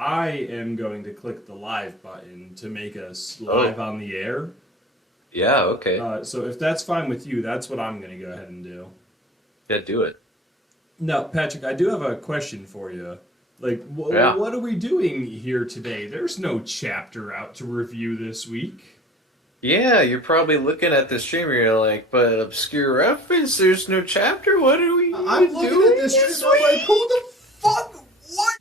I am going to click the live button to make us live Oh, on the air. yeah, okay. So if that's fine with you, that's what I'm going to go ahead and do. Yeah, do it. Now, Patrick, I do have a question for you. Like, Yeah. what are we doing here today? There's no chapter out to review this week. Yeah, you're probably looking at the stream and you're like, but obscure reference, there's no chapter. What are we I'm even looking at doing this stream this and I'm like, who week? the fuck? What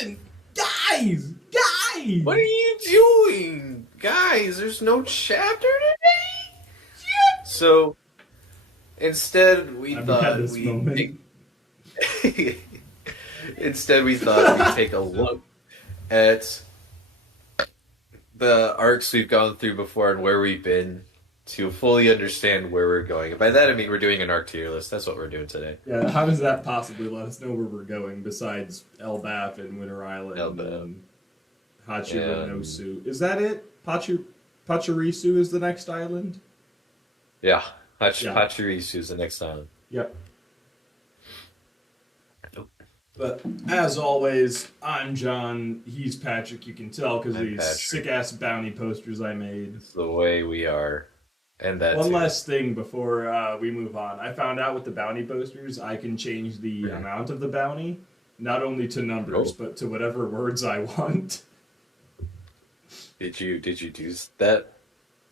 even? Guys! What are Guys! you doing? Guys, there's no chapter today? So instead we I've had thought this moment. instead we thought we'd take a look at the arcs we've gone through before and where we've been to fully understand where we're going. And by that I mean we're doing an arc tier list. That's what we're doing today. Yeah, how does that possibly let us know where we're going besides Elbaf and Winter Island Elbaf. and Hachiro no And Su? Is that it? Pachirisu is the next island? yeah, Yeah. Hachirisu is the next island. Yep. Nope. But as always, I'm John. He's Patrick. You can tell because of I'm these Patrick. sick ass bounty posters I made. It's the way we are. And that One too. last thing before we move on. I found out with the bounty posters, I can change the amount of the bounty, not only to numbers, Oh. but to whatever words I want. Did you do that?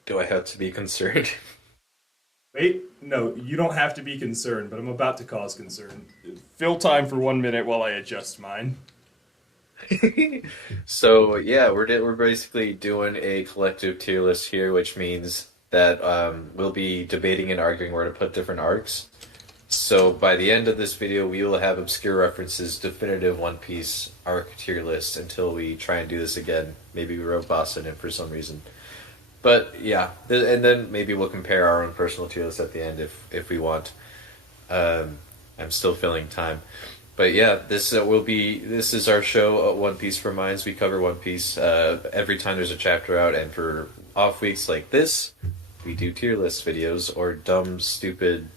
Do I have to be concerned? Wait, no, you don't have to be concerned, but I'm about to cause concern. Fill time for 1 minute while I adjust mine. So yeah, we're basically doing a collective tier list here, which means that we'll be debating and arguing where to put different arcs. So by the end of this video, we will have obscure references, definitive One Piece arc tier list until we try and do this again. Maybe we wrote Boston in for some reason. But yeah, and then maybe we'll compare our own personal tier list at the end if we want. I'm still filling time. But yeah, this is our show, One Piece for Minds. We cover One Piece every time there's a chapter out, and for off weeks like this, we do tier list videos or dumb, stupid,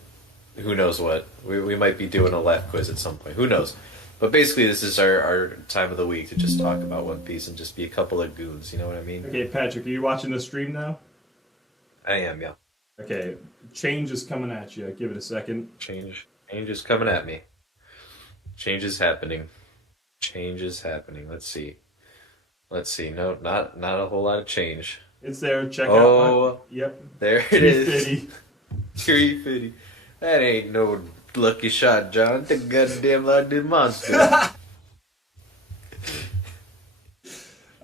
who knows what. We might be doing a laugh quiz at some point. Who knows? But basically, this is our time of the week to just talk about One Piece and just be a couple of goons. You know what I mean? Okay, Patrick, are you watching the stream now? I am, yeah. Okay, change is coming at you. Give it a second. Change is coming at me. Change is happening. Change is happening. Let's see. Let's see. No, not a whole lot of change. It's there. Check out Oh, Yep. there it is. 350. 350. That ain't no lucky shot, John. The goddamn lucky monster.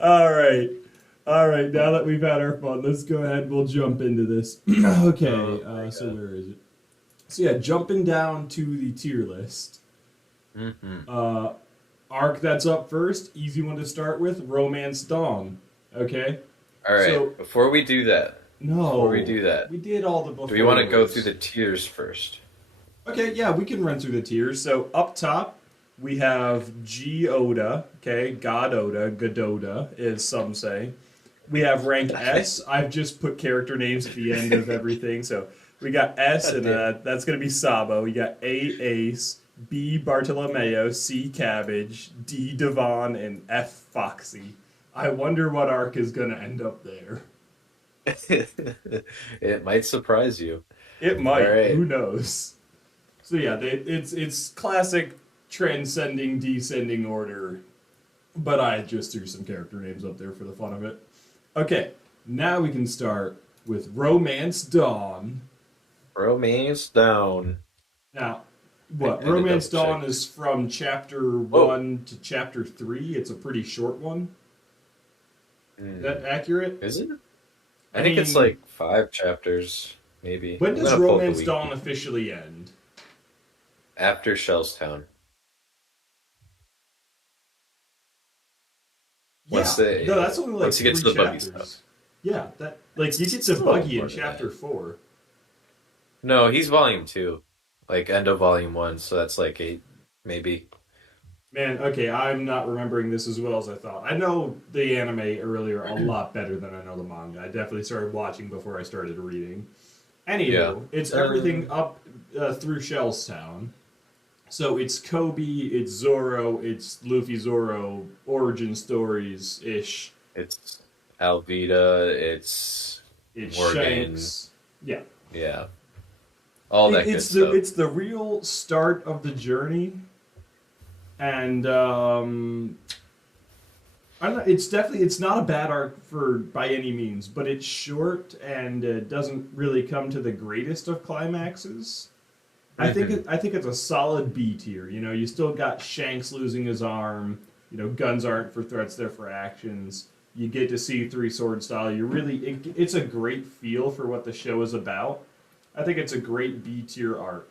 All right. All right. Now that we've had our fun, let's go ahead. We'll jump into this. Okay. Oh my So God. where is it? So yeah, jumping down to the tier list. Mm-hmm. Arc that's up first. Easy one to start with. Romance Dawn. Okay. All right. So Before we do that, no, we did all the do we want to go befores. through the tiers first? Okay, yeah, we can run through the tiers. So up top, we have G Oda, okay, God Oda, Gododa, as some say. We have rank S. I've just put character names at the end of everything. So we got S, and Goddamn. that's going to be Sabo. We got A, Ace, B, Bartolomeo, C, Cabbage, D, Devon, and F, Foxy. I wonder what arc is going to end up there. It might surprise you. It All might. right. Who knows? So yeah, it's classic transcending descending order, but I just threw some character names up there for the fun of it. Okay, now we can start with Romance Dawn. Romance down. Now, I what had to Romance double check. Dawn is from chapter Whoa. 1 to chapter 3. It's a pretty short one. Is Hmm. that accurate? Is it? I I think it's mean, like 5 chapters, maybe. when I'm does gonna pull up the Romance Dawn wiki. officially end? After Shellstown. Yeah, no, that's only like Once you get to three the buggy chapters. stuff. Yeah, that like you get to Still Buggy in more than that. chapter 4. No, he's volume 2. Like end of volume 1, so that's like 8, maybe. Man, okay, I'm not remembering this as well as I thought. I know the anime earlier a lot better than I know the manga. I definitely started watching before I started reading. Yeah. Anywho, it's everything up through Shellstown. So it's Kobe, it's Zoro, it's Luffy Zoro origin stories ish. It's Alvida, it's It's Morgan, Shanks. Yeah, yeah, all that good stuff. it's the real start of the journey, and I don't know, it's definitely it's not a bad arc for by any means, but it's short and doesn't really come to the greatest of climaxes. Hmm. I think it's a solid B tier. You know, you still got Shanks losing his arm. You know, guns aren't for threats; they're for actions. You get to see three sword style. It's a great feel for what the show is about. I think it's a great B tier arc.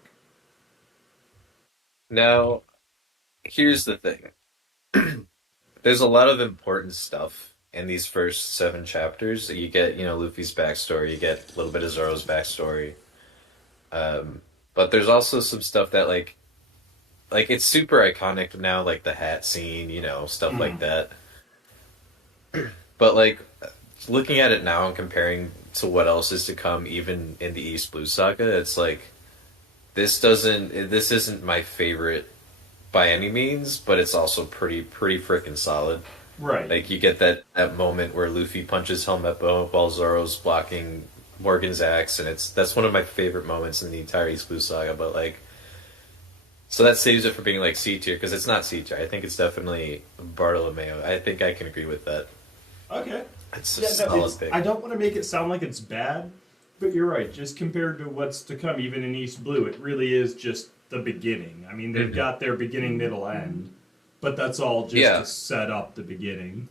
Now, here's the thing. There's a lot of important stuff in these first 7 chapters. You get, Luffy's backstory, you get a little bit of Zoro's backstory. Um, but there's also some stuff that like it's super iconic now, like the hat scene, stuff like Mm. that. But like looking at it now and comparing to what else is to come, even in the East Blue Saga, it's like this isn't my favorite by any means, but it's also pretty freaking solid. Right. Like you get that moment where Luffy punches Helmet while Zoro's blocking Morgan's axe, and that's one of my favorite moments in the entire East Blue Saga. But like, so that saves it for being like C tier because it's not C tier. I think it's definitely Bartolomeo. I think I can agree with that. Okay. It's a Yeah, no, solid pick. I don't want to make it sound like it's bad, but you're right. Just compared to what's to come, even in East Blue, it really is just the beginning. I mean, they've Hmm. got their beginning, middle, end, but that's all just to Yeah, set up the beginning.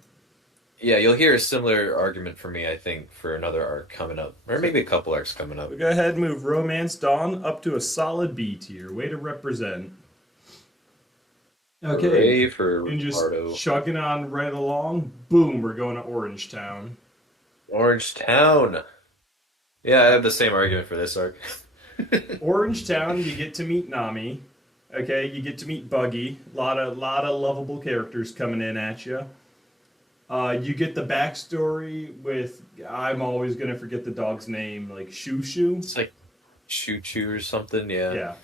yeah. You'll hear a similar argument from me. I think for another arc coming up, or So maybe a couple arcs coming up. we go ahead and move Romance Dawn up to a solid B tier. Way to represent. Okay, Hooray for and just Bardo. chugging on right along. Boom, we're going to Orange Town. Orange Town. Yeah, I have the same argument for this arc. Orange Town, you get to meet Nami. Okay, you get to meet Buggy. Lot of lovable characters coming in at you. You get the backstory with I'm always gonna forget the dog's name, like Shoo Shoo. It's like Choo Choo or something. Yeah. Yeah.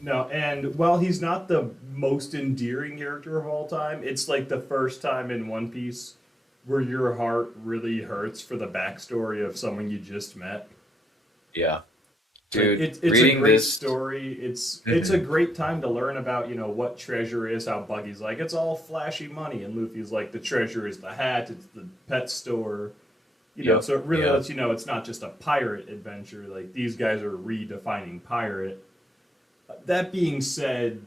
No, and while he's not the most endearing character of all time, it's like the first time in One Piece where your heart really hurts for the backstory of someone you just met. Yeah. Like Dude, it's a reading great this. story. It's a Mhm. great time to learn about what treasure is. How Buggy's like it's all flashy money, and Luffy's like the treasure is the hat. It's the pet store. Yep. So it really Yeah. lets you know it's not just a pirate adventure. Like these guys are redefining pirate. That being said,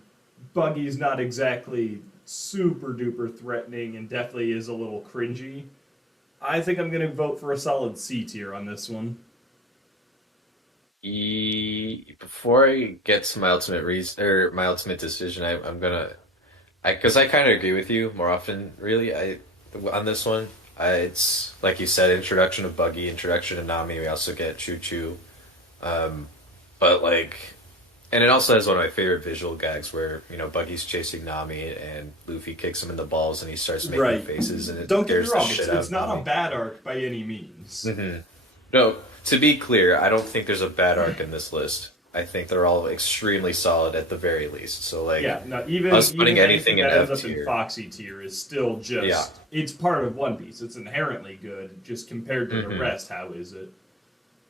Buggy's not exactly super duper threatening, and definitely is a little cringy. I think I'm gonna vote for a solid C tier on this one. Before I get to my ultimate reason or my ultimate decision, I'm gonna, because I kind of agree with you more often. Really, on this one, it's like you said, introduction of Buggy, introduction of Nami. We also get Choo Choo, um, but like, and it also has one of my favorite visual gags where Buggy's chasing Nami and Luffy kicks him in the balls and he starts making Right. faces and it Don't get me scares the wrong, shit out it's of not a Nami. bad arc by any means. Hmm. No, to be clear, I don't think there's a bad arc in this list. I think they're all extremely solid at the very least. So like Yeah, no, us even putting anything anything in that ends F up in tier. Foxy tier is still Yeah. just it's part of One Piece. It's inherently good. Just compared to the Hmm. rest, how is it?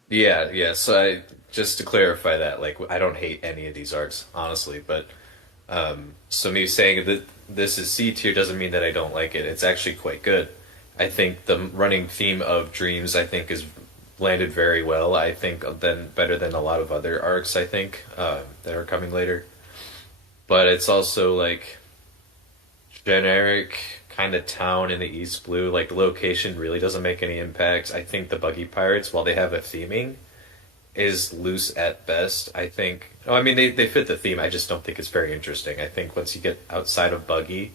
Yeah, yeah. So just to clarify that, like I don't hate any of these arcs, honestly, but so me saying that this is C tier doesn't mean that I don't like it. It's actually quite good. I think the running theme of dreams, I think, is landed very well. I think then better than a lot of other arcs. I think that are coming later. But it's also like generic kind of town in the East Blue. Like the location really doesn't make any impact. I think the Buggy Pirates, while they have a theming, is loose at best. I think. Oh, I mean they fit the theme. I just don't think it's very interesting. I think once you get outside of Buggy,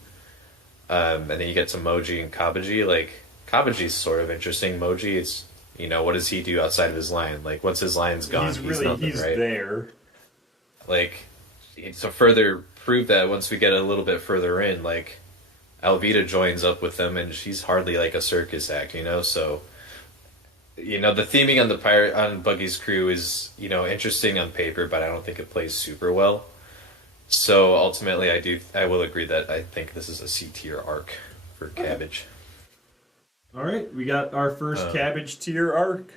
and then you get to Moji and Kabaji, like Kabaji's sort of interesting. Moji, it's what does he do outside of his line? Like once his line's gone, he's nothing, He's right? there. Like to further prove that, once we get a little bit further in, like Alvida joins up with them, and she's hardly like a circus act. So the theming on the pirate on Buggy's crew is interesting on paper, but I don't think it plays super well. So ultimately, I will agree that I think this is a C tier arc for Okay. Cabbage. All right, we got our first Um, cabbage tier arc.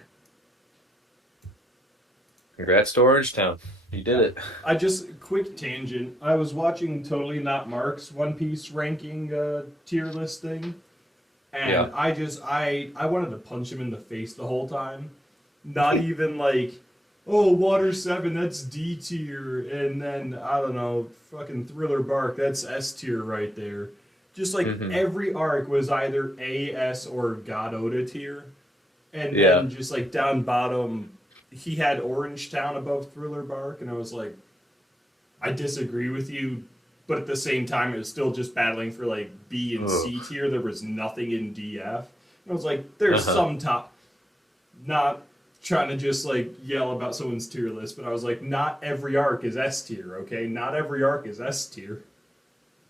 Congrats to Orange Town. You did Yeah. it. I just quick tangent. I was watching Totally Not Mark's One Piece ranking tier list thing, Yeah. and I wanted to punch him in the face the whole time. Not even like, oh, Water 7, that's D tier, and then I don't know, fucking Thriller Bark, that's S tier right there. Just like Hmm. every arc was either A, S, or God Oda tier. And Yeah. then just like down bottom, he had Orange Town above Thriller Bark, and I was like, I disagree with you, but at the same time, it was still just battling for like B and Ugh. C tier. There was nothing in DF. And I was like, there's Uh-huh. some top, not trying to just like yell about someone's tier list, but I was like, not every arc is S tier, okay? Not every arc is S tier.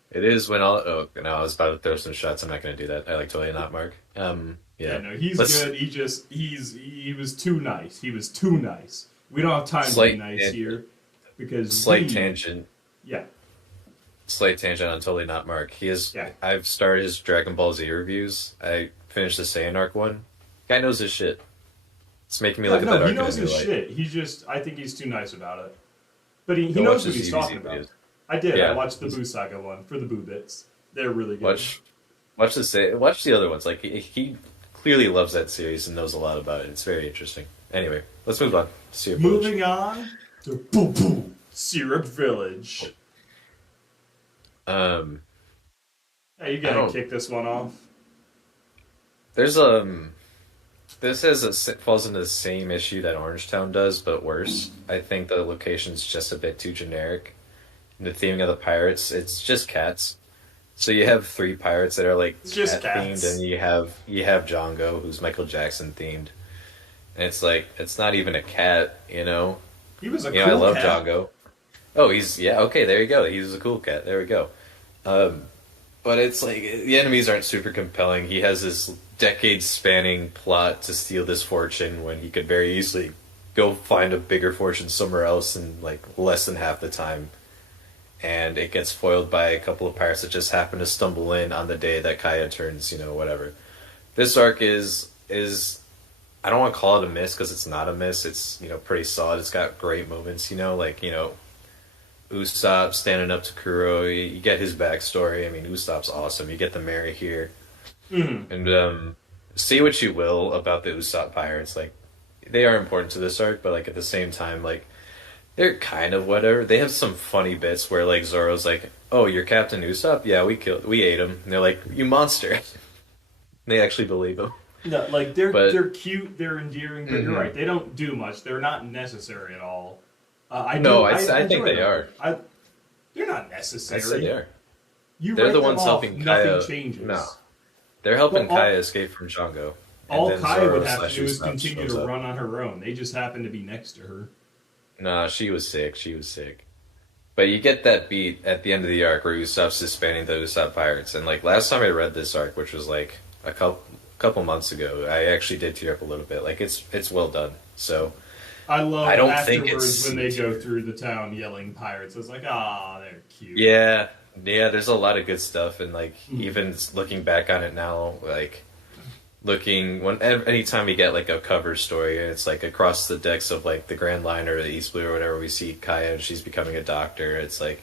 It is when all. Oh no, I was about to throw some shots. I'm not going to do that. I like totally not Mark. Yeah, Yeah. no, he's Let's good. He was too nice. He was too nice. We don't have time to be slight nice tangent. here because Slight tangent. yeah, Slight tangent on totally not Mark. He is. yeah. I've started his Dragon Ball Z reviews. I finished the Saiyan arc one. Guy knows his shit. It's making me Yeah, look at that no, he arc in a knows new his light. shit. He's just, I think he's too nice about it. But he Go watch knows what his he's UBZ talking about. videos. I did. I Yeah. watched the Boo Saga one for the Boo bits. They're really good. Watch watch the other ones. Like he clearly loves that series and knows a lot about it. It's very interesting. Anyway, let's move on. Syrup Village. Moving on to Boo Boo Syrup Village. Um, Hey, you I gotta don't. kick this one off. There's this falls into the same issue that Orangetown does, but worse. I think the location's just a bit too generic. The theming of the pirates, it's just cats. So you have three pirates that are like It's just cat themed, cats. and you have Django, who's Michael Jackson themed, and it's like it's not even a cat, you know. He was a You know, I cool love cat. Django. Oh, he's yeah, okay, there you go. He's a cool cat. There we go. Um, but it's like the enemies aren't super compelling. He has this decade-spanning plot to steal this fortune when he could very easily go find a bigger fortune somewhere else in like less than half the time. And it gets foiled by a couple of pirates that just happen to stumble in on the day that Kaya turns, whatever. This arc is I don't want to call it a miss because it's not a miss. It's pretty solid. It's got great moments. Usopp standing up to Kuro. You get his backstory. I mean, Usopp's awesome. You get the Mary here, Mhm. and say what you will about the Usopp pirates, like they are important to this arc, but like at the same time, like they're kind of whatever. They have some funny bits where like Zoro's like, "Oh, you're Captain Usopp? Yeah, we ate him." And they're like, "You monster!" They actually believe him, No, like they're but they're cute, they're endearing, but you're mhm. right. They don't do much. They're not necessary at all. I No, do. I think enjoy they them. are. They're not I said they necessary. are. You They're write the them ones off. helping Nothing Kaya. changes. No, they're helping Well, all, Kaya escape from Django, and all then Kaya Zoro would have to slash do is Usopp continue shows to up. run on her own. They just happen to be next to her. Nah, she was sick. She was sick. But you get that beat at the end of the arc where Usopp's disbanding the Usopp pirates, and like last time I read this arc, which was like a couple months ago, I actually did tear up a little bit. Like it's well done. So I love I don't think afterwards it's when they go C-tier. through the town yelling pirates. It's like, ah, they're cute. Yeah, yeah. There's a lot of good stuff, and like Mm. even looking back on it now, like anytime we get like a cover story, and it's like across the decks of like the Grand Line or the East Blue or whatever, we see Kaya and she's becoming a doctor. It's like,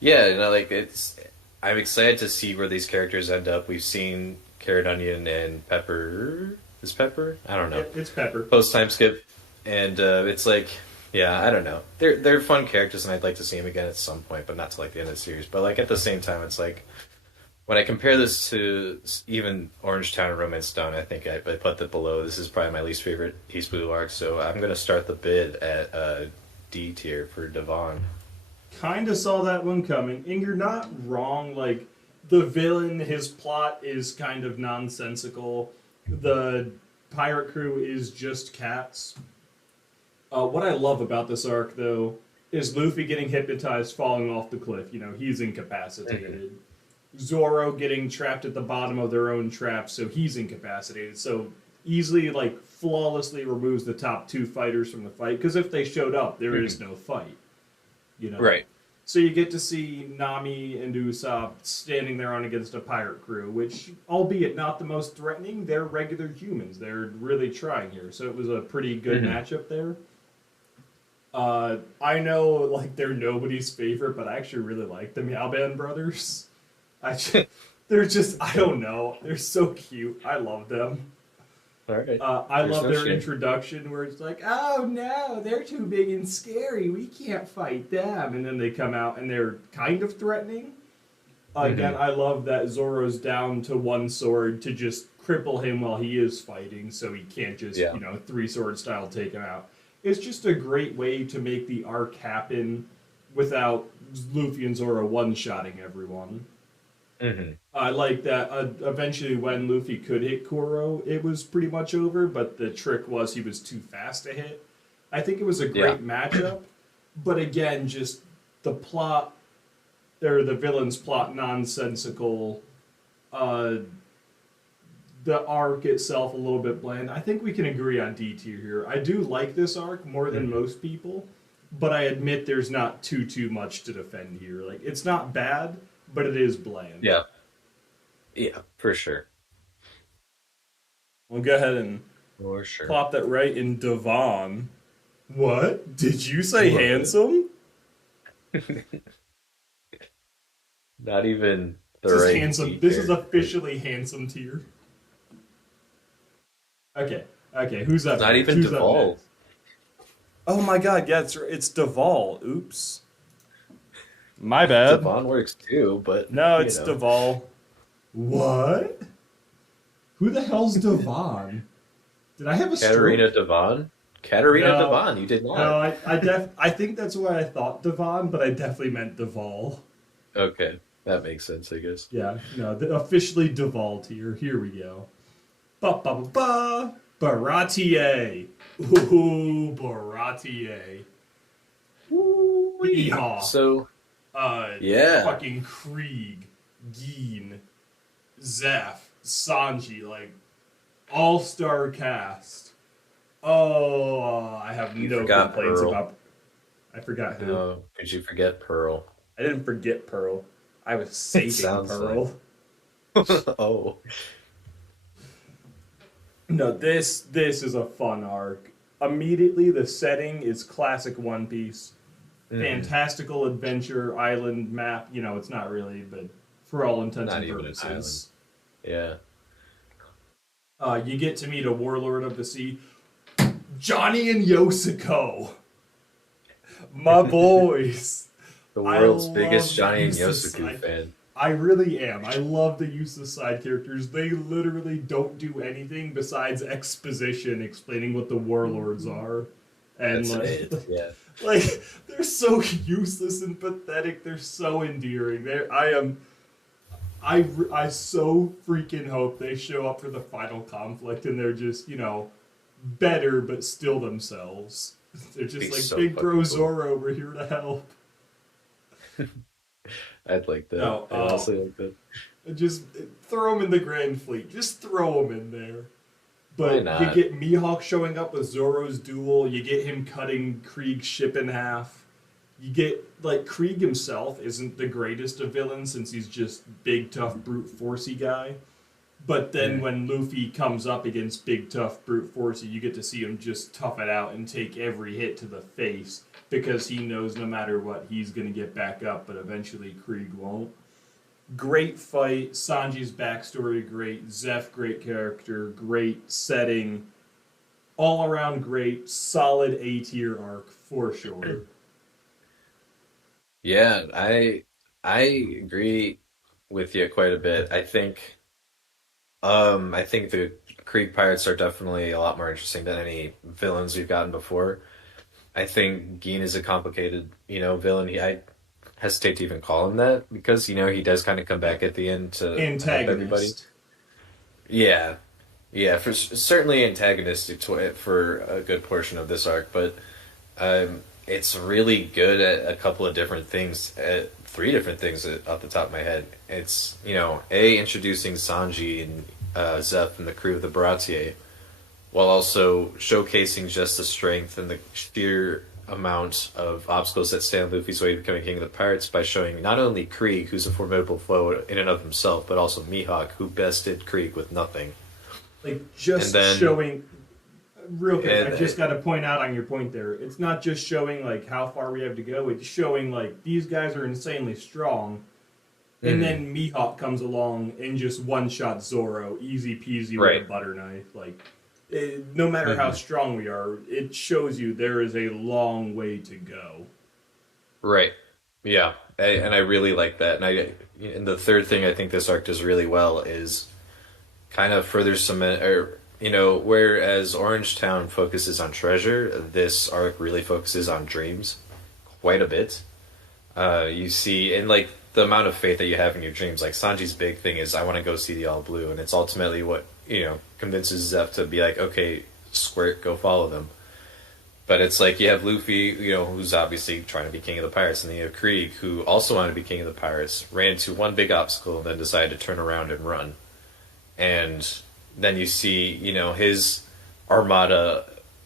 yeah, like it's. I'm excited to see where these characters end up. We've seen Carrot Onion and Pepper. Is Pepper? I don't know. It's Pepper. Post time skip, and it's like, yeah, I don't know. They're fun characters, and I'd like to see them again at some point, but not to like the end of the series. But like at the same time, it's like when I compare this to even Orange Town and Romance Stone, I think I put that below. This is probably my least favorite East Blue arc, so I'm gonna start the bid at D tier for Devon. Kind of saw that one coming, and you're not wrong. Like the villain, his plot is kind of nonsensical. The pirate crew is just cats. What I love about this arc, though, is Luffy getting hypnotized, falling off the cliff. He's incapacitated. Zoro getting trapped at the bottom of their own trap, so he's incapacitated. So easily, like, flawlessly removes the top two fighters from the fight. Because if they showed up, there is no fight. You know. Right. So you get to see Nami and Usopp standing there on against a pirate crew, which, albeit not the most threatening, they're regular humans. They're really trying here. So it was a pretty good Hmm. matchup there. I know, like, they're nobody's favorite, but I actually really like the Meow Band brothers. I just, they're just, I don't know. They're so cute. I love them. All right. I There's love no their shame. introduction where it's like, oh no, they're too big and scary. We can't fight them. And then they come out and they're kind of threatening. Again, Hmm. I love that Zoro's down to one sword to just cripple him while he is fighting so he can't just, Yeah. three sword style take him out. It's just a great way to make the arc happen without Luffy and Zoro one shotting everyone. Hmm. I like that. Eventually, when Luffy could hit Kuro, it was pretty much over. But the trick was he was too fast to hit. I think it was a Yeah. great matchup, but again, just the plot or the villain's plot nonsensical. Uh, the arc itself a little bit bland. I think we can agree on D tier here. I do like this arc more than Hmm. most people, but I admit there's not too much to defend here. Like it's not bad, but it is bland. Yeah. Yeah, for sure. We'll go ahead and For sure. plop that right in Devon. What? Did you say Love it. handsome? Not even the This is right handsome. D This is character. officially handsome tier. Okay. Okay, who's up Not next? even Who's up Duvall. next? Oh my god, yeah, it's Duval. Oops. My bad. Devon works too, but No, you it's know. Duval. What? Who the hell's Devon? Did I have a Katarina stroke? Devon? Katarina No. Devon, you did No, not. I think that's what I thought Devon, but I definitely meant Duval. Okay, that makes sense, I guess. Yeah, no, officially Duval tier. Here we go. Ba ba ba ba. Baratier. Ooh, Baratier. Yeehaw. So, Uh, yeah. fucking Krieg, Geen, Zeph, Sanji, like all-star cast. Oh, I have You no forgot complaints Pearl. about. I forgot who. Oh, could you forget Pearl? I didn't forget Pearl. I was It saving sounds like. Pearl. Oh. No, this is a fun arc. Immediately, the setting is classic One Piece. Mhm. Fantastical adventure island map. It's not really, but for all intents Not and even an island. purposes. Yeah. You get to meet a warlord of the sea, Johnny and Yosiko, my boys. The I world's love biggest the Johnny and use of Yosuke side. fan. I really am. I love the use of side characters. They literally don't do anything besides exposition, explaining what the warlords are, and That's like, it. Yeah. like they're so useless and pathetic. They're so endearing. I so freaking hope they show up for the final conflict and they're just, better but still themselves. They're just Be like, so big bro fucking cool. Zoro, we're here to help. I'd like that. No, I'd honestly like that. Just throw them in the Grand Fleet. Just throw them in there. Why But you not? get Mihawk showing up with Zoro's duel. You get him cutting Krieg's ship in half. You get, like, Krieg himself isn't the greatest of villains since he's just big, tough, brute forcey guy. But then Yeah. when Luffy comes up against big, tough, brute forcey, you get to see him just tough it out and take every hit to the face because he knows no matter what, he's going to get back up, but eventually Krieg won't. Great fight. Sanji's backstory, great. Zeph, great character. Great setting. All around great. Solid A tier arc for sure. Yeah, I agree with you quite a bit. I think the Krieg Pirates are definitely a lot more interesting than any villains we've gotten before. I think Geen is a complicated, villain. I hesitate to even call him that because, he does kind of come back at the end to help everybody. Antagonist. Yeah, yeah, certainly antagonistic for a good portion of this arc, but it's really good at a couple of different things, at three different things off the top of my head. It's, introducing Sanji and Zeph and the crew of the Baratier, while also showcasing just the strength and the sheer amount of obstacles that stand Luffy's way to becoming king of the pirates by showing not only Krieg, who's a formidable foe in and of himself, but also Mihawk, who bested Krieg with nothing. Like, And just then, showing, real quick, and, I just got to point out on your point there. It's not just showing, like, how far we have to go. It's showing, like, these guys are insanely strong. And then Mihawk comes along and just one-shot Zoro, easy peasy with a butter knife. Like, no matter how strong we are, it shows you there is a long way to go. right, yeah, and I really like that. And the third thing I think this arc does really well is kind of further cement, or whereas Orange Town focuses on treasure, this arc really focuses on dreams quite a bit. You see, and like the amount of faith that you have in your dreams. Like Sanji's big thing is, I want to go see the All Blue, and it's ultimately what convinces Zeph to be like, okay, Squirt, go follow them. But it's like you have Luffy, who's obviously trying to be king of the pirates, and then you have Krieg, who also wanted to be king of the pirates, ran into one big obstacle, and then decided to turn around and run. And then you see, his armada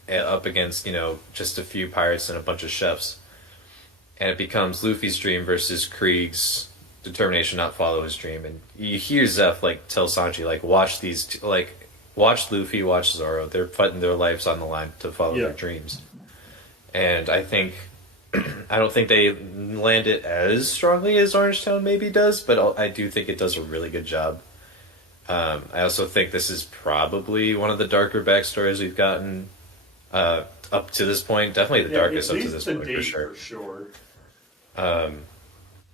up against, just a few pirates and a bunch of chefs. And it becomes Luffy's dream versus Krieg's determination not to follow his dream. And you hear Zeph like tell Sanji, like, watch Luffy, watch Zoro. They're putting their lives on the line to follow their dreams. And I don't think they land it as strongly as Orange Town maybe does, but I do think it does a really good job. I also think this is probably one of the darker backstories we've gotten up to this point. Definitely the darkest up to this point, for sure.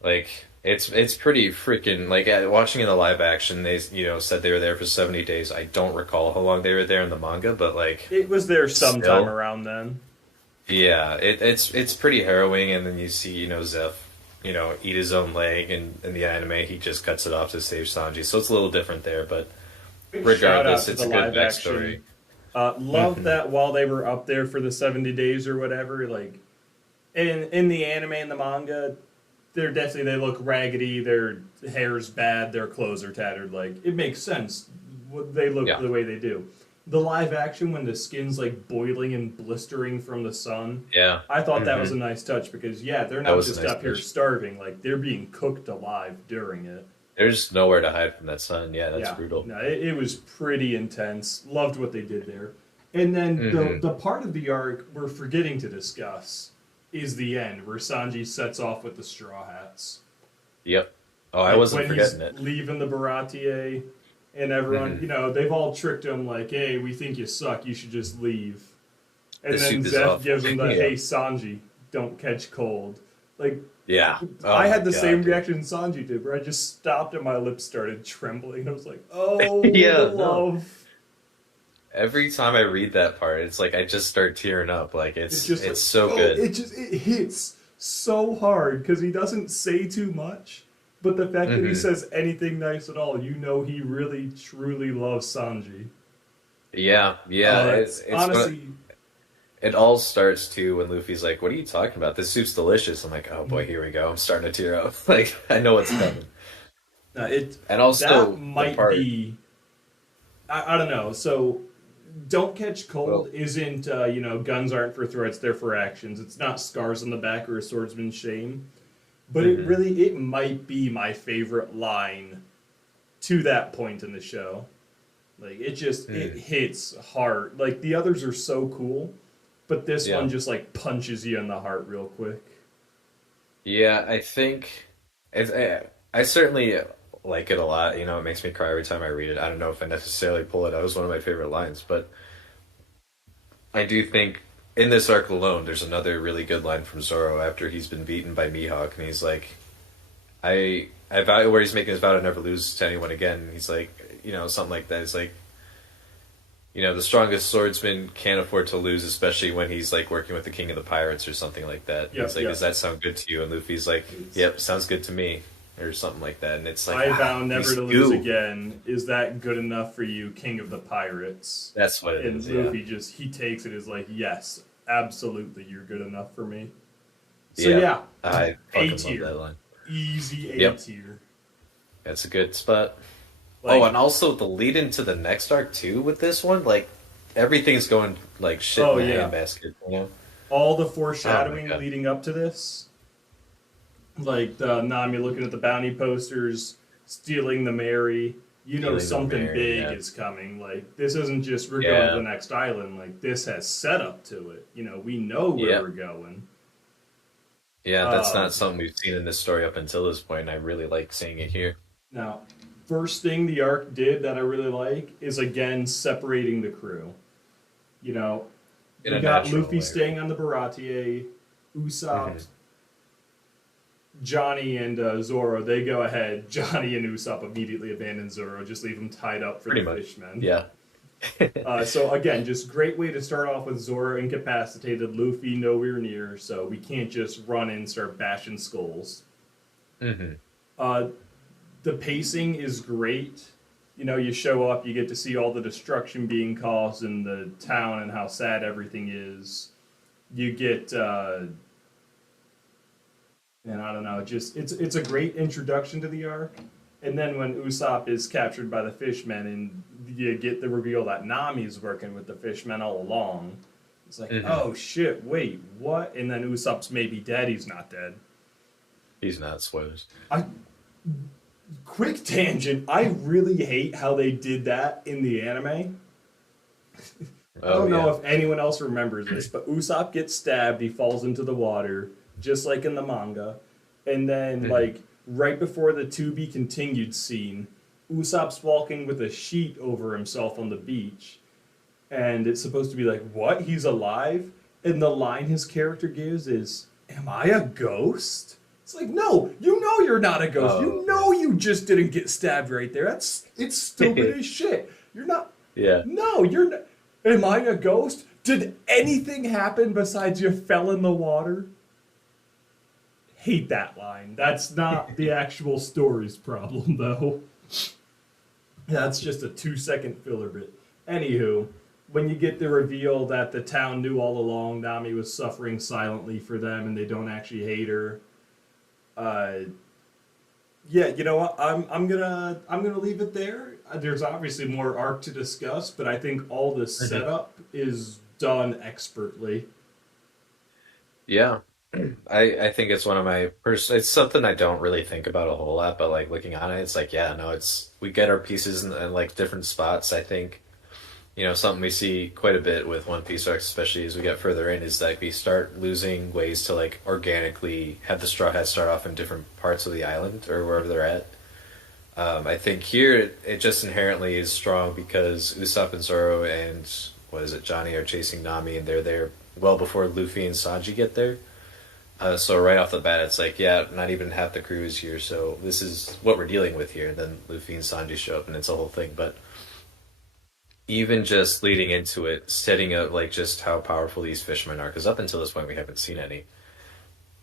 Like it's pretty freaking, like, watching in the live action, they said they were there for 70 days. I don't recall how long they were there in the manga, but like it was there sometime around then. Yeah, it's pretty harrowing. And then you see Zeph eat his own leg, and in the anime he just cuts it off to save Sanji, so it's a little different there, but regardless, it's a good backstory. Love that while they were up there for the 70 days or whatever, like in the anime and the manga, they look raggedy, their hair's bad, their clothes are tattered. Like, it makes sense. They look the way they do. The live action, when the skin's like boiling and blistering from the sun, I thought that was a nice touch, because they're not just up here starving, like they're being cooked alive during it. There's nowhere to hide from that sun. That's brutal. No, it was pretty intense. Loved what they did there. And then the part of the arc we're forgetting to discuss is the end, where Sanji sets off with the Straw Hats. Yep. Oh, I wasn't forgetting it. Leaving the Baratier, and everyone, they've all tricked him, like, hey, we think you suck, you should just leave. And then Zeph gives him the, hey, Sanji, don't catch cold. Like, I had the same reaction Sanji did, where I just stopped and my lips started trembling. I was like, oh, love. No. Every time I read that part, it's like I just start tearing up. Like, it's so good. It hits so hard, because he doesn't say too much, but the fact that he says anything nice at all, he really truly loves Sanji. It's honestly, it all starts too when Luffy's like, "What are you talking about? This soup's delicious." I'm like, "Oh boy, here we go." I'm starting to tear up. Like, I know what's coming. And also, that might be. I don't know. So, don't catch cold isn't, guns aren't for threats, they're for actions. It's not scars on the back or a swordsman's shame. But it might be my favorite line to that point in the show. Like, it hits hard. Like, the others are so cool, but this one just, like, punches you in the heart real quick. Yeah, I think... I certainly like it a lot. It makes me cry every time I read it. I don't know if I necessarily pull it out as one of my favorite lines, but I do think in this arc alone, there's another really good line from Zoro after he's been beaten by Mihawk, and he's like, I vow, where he's making his vow to never lose to anyone again. And he's like, something like that. It's like, the strongest swordsman can't afford to lose, especially when he's like working with the king of the pirates or something like that. He's like, does that sound good to you? And Luffy's like, yep, sounds good to me. Or something like that, and it's like, I vow never to lose again. Is that good enough for you, King of the Pirates? That's what it is. And Luffy he takes it as like, yes, absolutely, you're good enough for me. So I fucking love that line. Easy A tier. That's a good spot. And also the lead into the next arc too with this one, like everything's going like shit in the handbasket. all the Oh my foreshadowing god. leading up to this, like the Nami looking at the bounty posters, stealing the Mary. You know Stealing the something Mary, big yeah. is coming. Like this isn't just we're going to Yeah. the next island. Like this has setup to it. You know, we know where Yeah. we're going. Yeah, that's not Um, something we've seen in this story up until this point, and I really like seeing it here. Now, first thing the arc did that I really like is again separating the crew. You know, In we a got natural Luffy way. staying on the Baratier, Hmm. Usopp, Johnny, and Zoro. They go ahead. Johnny and Usopp immediately abandon Zoro, just leave him tied up for Pretty the much. fishmen. Yeah. So again, just great way to start off with Zoro incapacitated, Luffy nowhere near, so we can't just run in and start bashing skulls. Hmm. Uh, the pacing is great. You know, you show up, you get to see all the destruction being caused in the town and how sad everything is. You get, and I don't know, just it's a great introduction to the arc. And then when Usopp is captured by the fishmen, and you get the reveal that Nami's working with the fishmen all along, it's like, Hmm. oh shit, wait, what? And then Usopp's maybe dead. He's not dead. He's not, spoilers. I Quick tangent. I really hate how they did that in the anime. I Oh don't know yeah. if anyone else remembers this, but Usopp gets stabbed. He falls into the water, just like in the manga. And then, Hmm. like, right before the to be continued scene, Usopp's walking with a sheet over himself on the beach. And it's supposed to be like, what? He's alive? And the line his character gives is, am I a ghost? It's like, no, you know you're not a ghost. Oh You know you just didn't get stabbed right there. It's stupid man. as shit. You're not. Yeah. No, you're not. Am I a ghost? Did anything happen besides you fell in the water? Hate that line. That's not the actual story's problem, though. That's just a 2 second filler bit. Anywho, when you get the reveal that the town knew all along Nami was suffering silently for them and they don't actually hate her, uh, yeah, you know what? I'm gonna leave it there. There's obviously more arc to discuss, but I think all the Hmm. setup is done expertly. Yeah. I think it's one of my it's something I don't really think about a whole lot, but like looking on it, it's like, yeah, no, it's we get our pieces in like different spots. I think, something we see quite a bit with One Piece arcs, especially as we get further in, is like we start losing ways to like organically have the Straw Hats start off in different parts of the island or wherever they're at. I think here it just inherently is strong because Usopp and Zoro and what is it, Johnny are chasing Nami, and they're there well before Luffy and Sanji get there. So right off the bat, it's like, yeah, not even half the crew is here, so this is what we're dealing with here. And then Luffy and Sanji show up, and it's a whole thing. But even just leading into it, setting up like just how powerful these fishermen are, because up until this point we haven't seen any.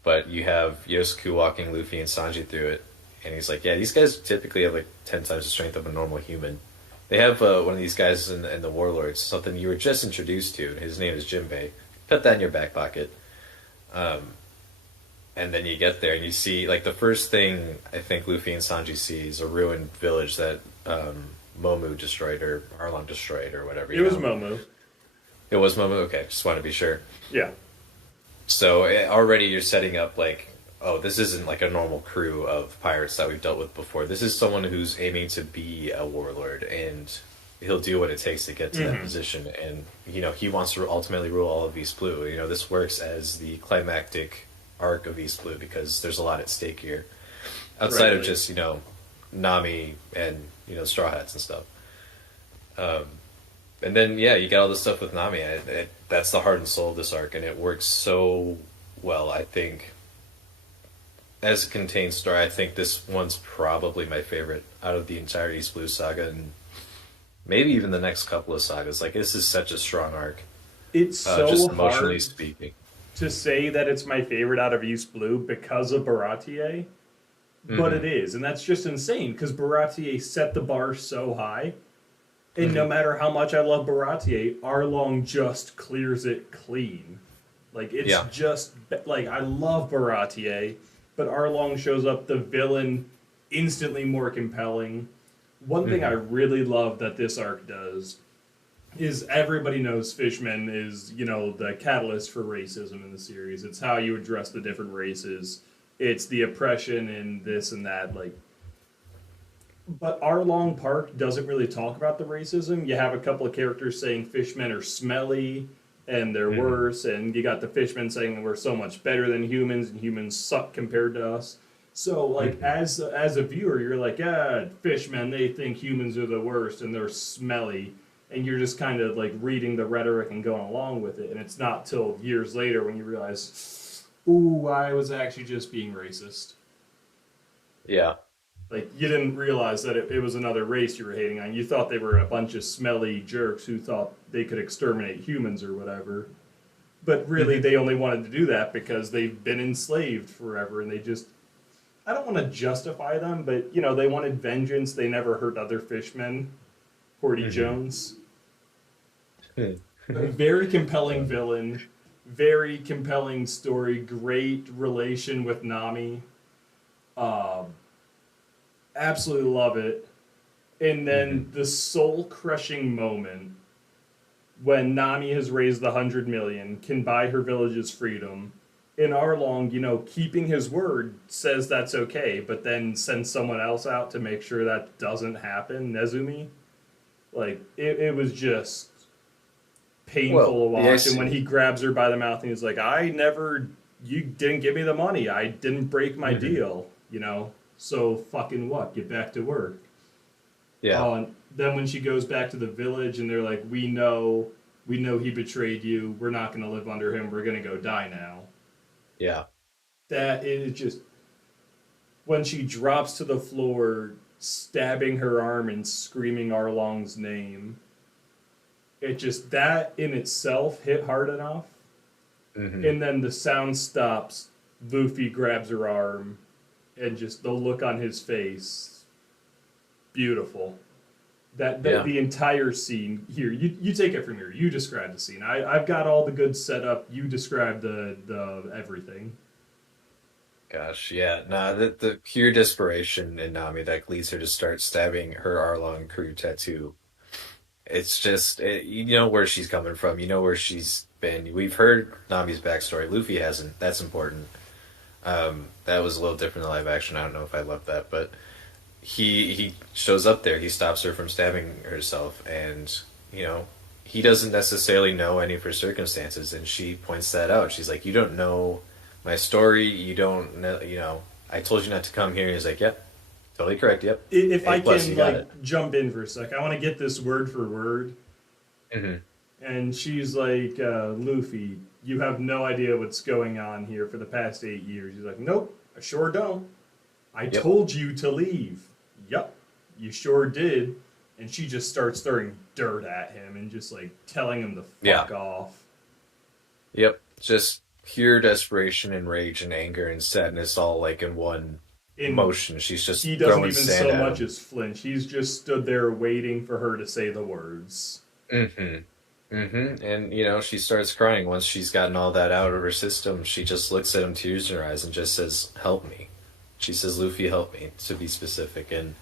But you have Yosuke walking Luffy and Sanji through it, and he's like, yeah, these guys typically have like 10 times the strength of a normal human. They have one of these guys in the Warlords, something you were just introduced to. His name is Jinbei. Put that in your back pocket. Um, and then you get there and you see like the first thing I think Luffy and Sanji see is a ruined village that Momu destroyed or Arlong destroyed or whatever. It was Momo. It was Momu. Okay, just want to be sure. Yeah. So already you're setting up like, oh, this isn't like a normal crew of pirates that we've dealt with before. This is someone who's aiming to be a warlord, and he'll do what it takes to get to that position. And he wants to ultimately rule all of East Blue. This works as the climactic arc of East Blue because there's a lot at stake here, outside of Right. just Nami and Straw Hats and stuff. And then yeah, you got all this stuff with Nami. That's the heart and soul of this arc, and it works so well. I think as a contained story, I think this one's probably my favorite out of the entire East Blue saga, and maybe even the next couple of sagas. Like this is such a strong arc, It's so just emotionally hard speaking. to say that it's my favorite out of East Blue because of Baratier, but Hmm. it is, and that's just insane because Baratier set the bar so high, and no Hmm. matter how much I love Baratier, Arlong just clears it clean. Like it's Yeah. just like I love Baratier, but Arlong shows up the villain instantly more compelling. One thing I Hmm. really love that this arc does is everybody knows Fishman is, the catalyst for racism in the series. It's how you address the different races. It's the oppression and this and that. Like, but Arlong Park doesn't really talk about the racism. You have a couple of characters saying fishmen are smelly and they're worse, and you got the fishmen saying we're so much better than humans and humans suck compared to us. So, like, as a viewer, you're like, yeah, fishmen, they think humans are the worst and they're smelly, and you're just kind of like reading the rhetoric and going along with it. And it's not till years later when you realize, ooh, I was actually just being racist. Yeah. Like, you didn't realize that it was another race you were hating on. You thought they were a bunch of smelly jerks who thought they could exterminate humans or whatever. But really, they only wanted to do that because they've been enslaved forever, and they just. I don't want to justify them, but, they wanted vengeance. They never hurt other fishmen. Porty Jones. A very compelling villain. Very compelling story. Great relation with Nami. Absolutely love it. And then the soul-crushing moment when Nami has raised the 100 million, can buy her village's freedom. In Arlong, keeping his word says that's okay, but then sends someone else out to make sure that doesn't happen, Nezumi. Like, it was just painful to watch. Yes. And when he grabs her by the mouth and he's like, you didn't give me the money. I didn't break my deal, So fucking what? Get back to work. Yeah. And then when she goes back to the village and they're like, we know he betrayed you. We're not going to live under him. We're going to go die now. Yeah. That is just, when she drops to the floor, stabbing her arm and screaming Arlong's name, it just, that in itself hit hard enough. And then the sound stops, Luffy grabs her arm, and just the look on his face, beautiful. The entire scene here, you take it from here. You describe the scene. I've got all the good setup. You describe the everything. Gosh, yeah. Nah, the pure desperation in Nami that leads her to start stabbing her Arlong crew tattoo. It's just, you know where she's coming from. You know where she's been. We've heard Nami's backstory. Luffy hasn't. That's important. That was a little different in live action. I don't know if I love that, but he shows up there. He stops her from stabbing herself, and he doesn't necessarily know any of her circumstances, and she points that out. She's like, you don't know my story. You don't know. I told you not to come here. And he's like, yep, totally correct. Yep. If I can jump in for a sec, I want to get this word for word. And she's like, Luffy, you have no idea what's going on here for the past 8 years. He's like, nope, I sure don't. I told you to leave. Yep, you sure did. And she just starts throwing dirt at him and just like telling him to fuck off. Yep, just pure desperation and rage and anger and sadness all like in one motion. She's just he doesn't even so much as flinch. He's just stood there waiting for her to say the words. And she starts crying once she's gotten all that out of her system. She just looks at him, tears in her eyes, and just says, help me. She says, Luffy, help me, to be specific. And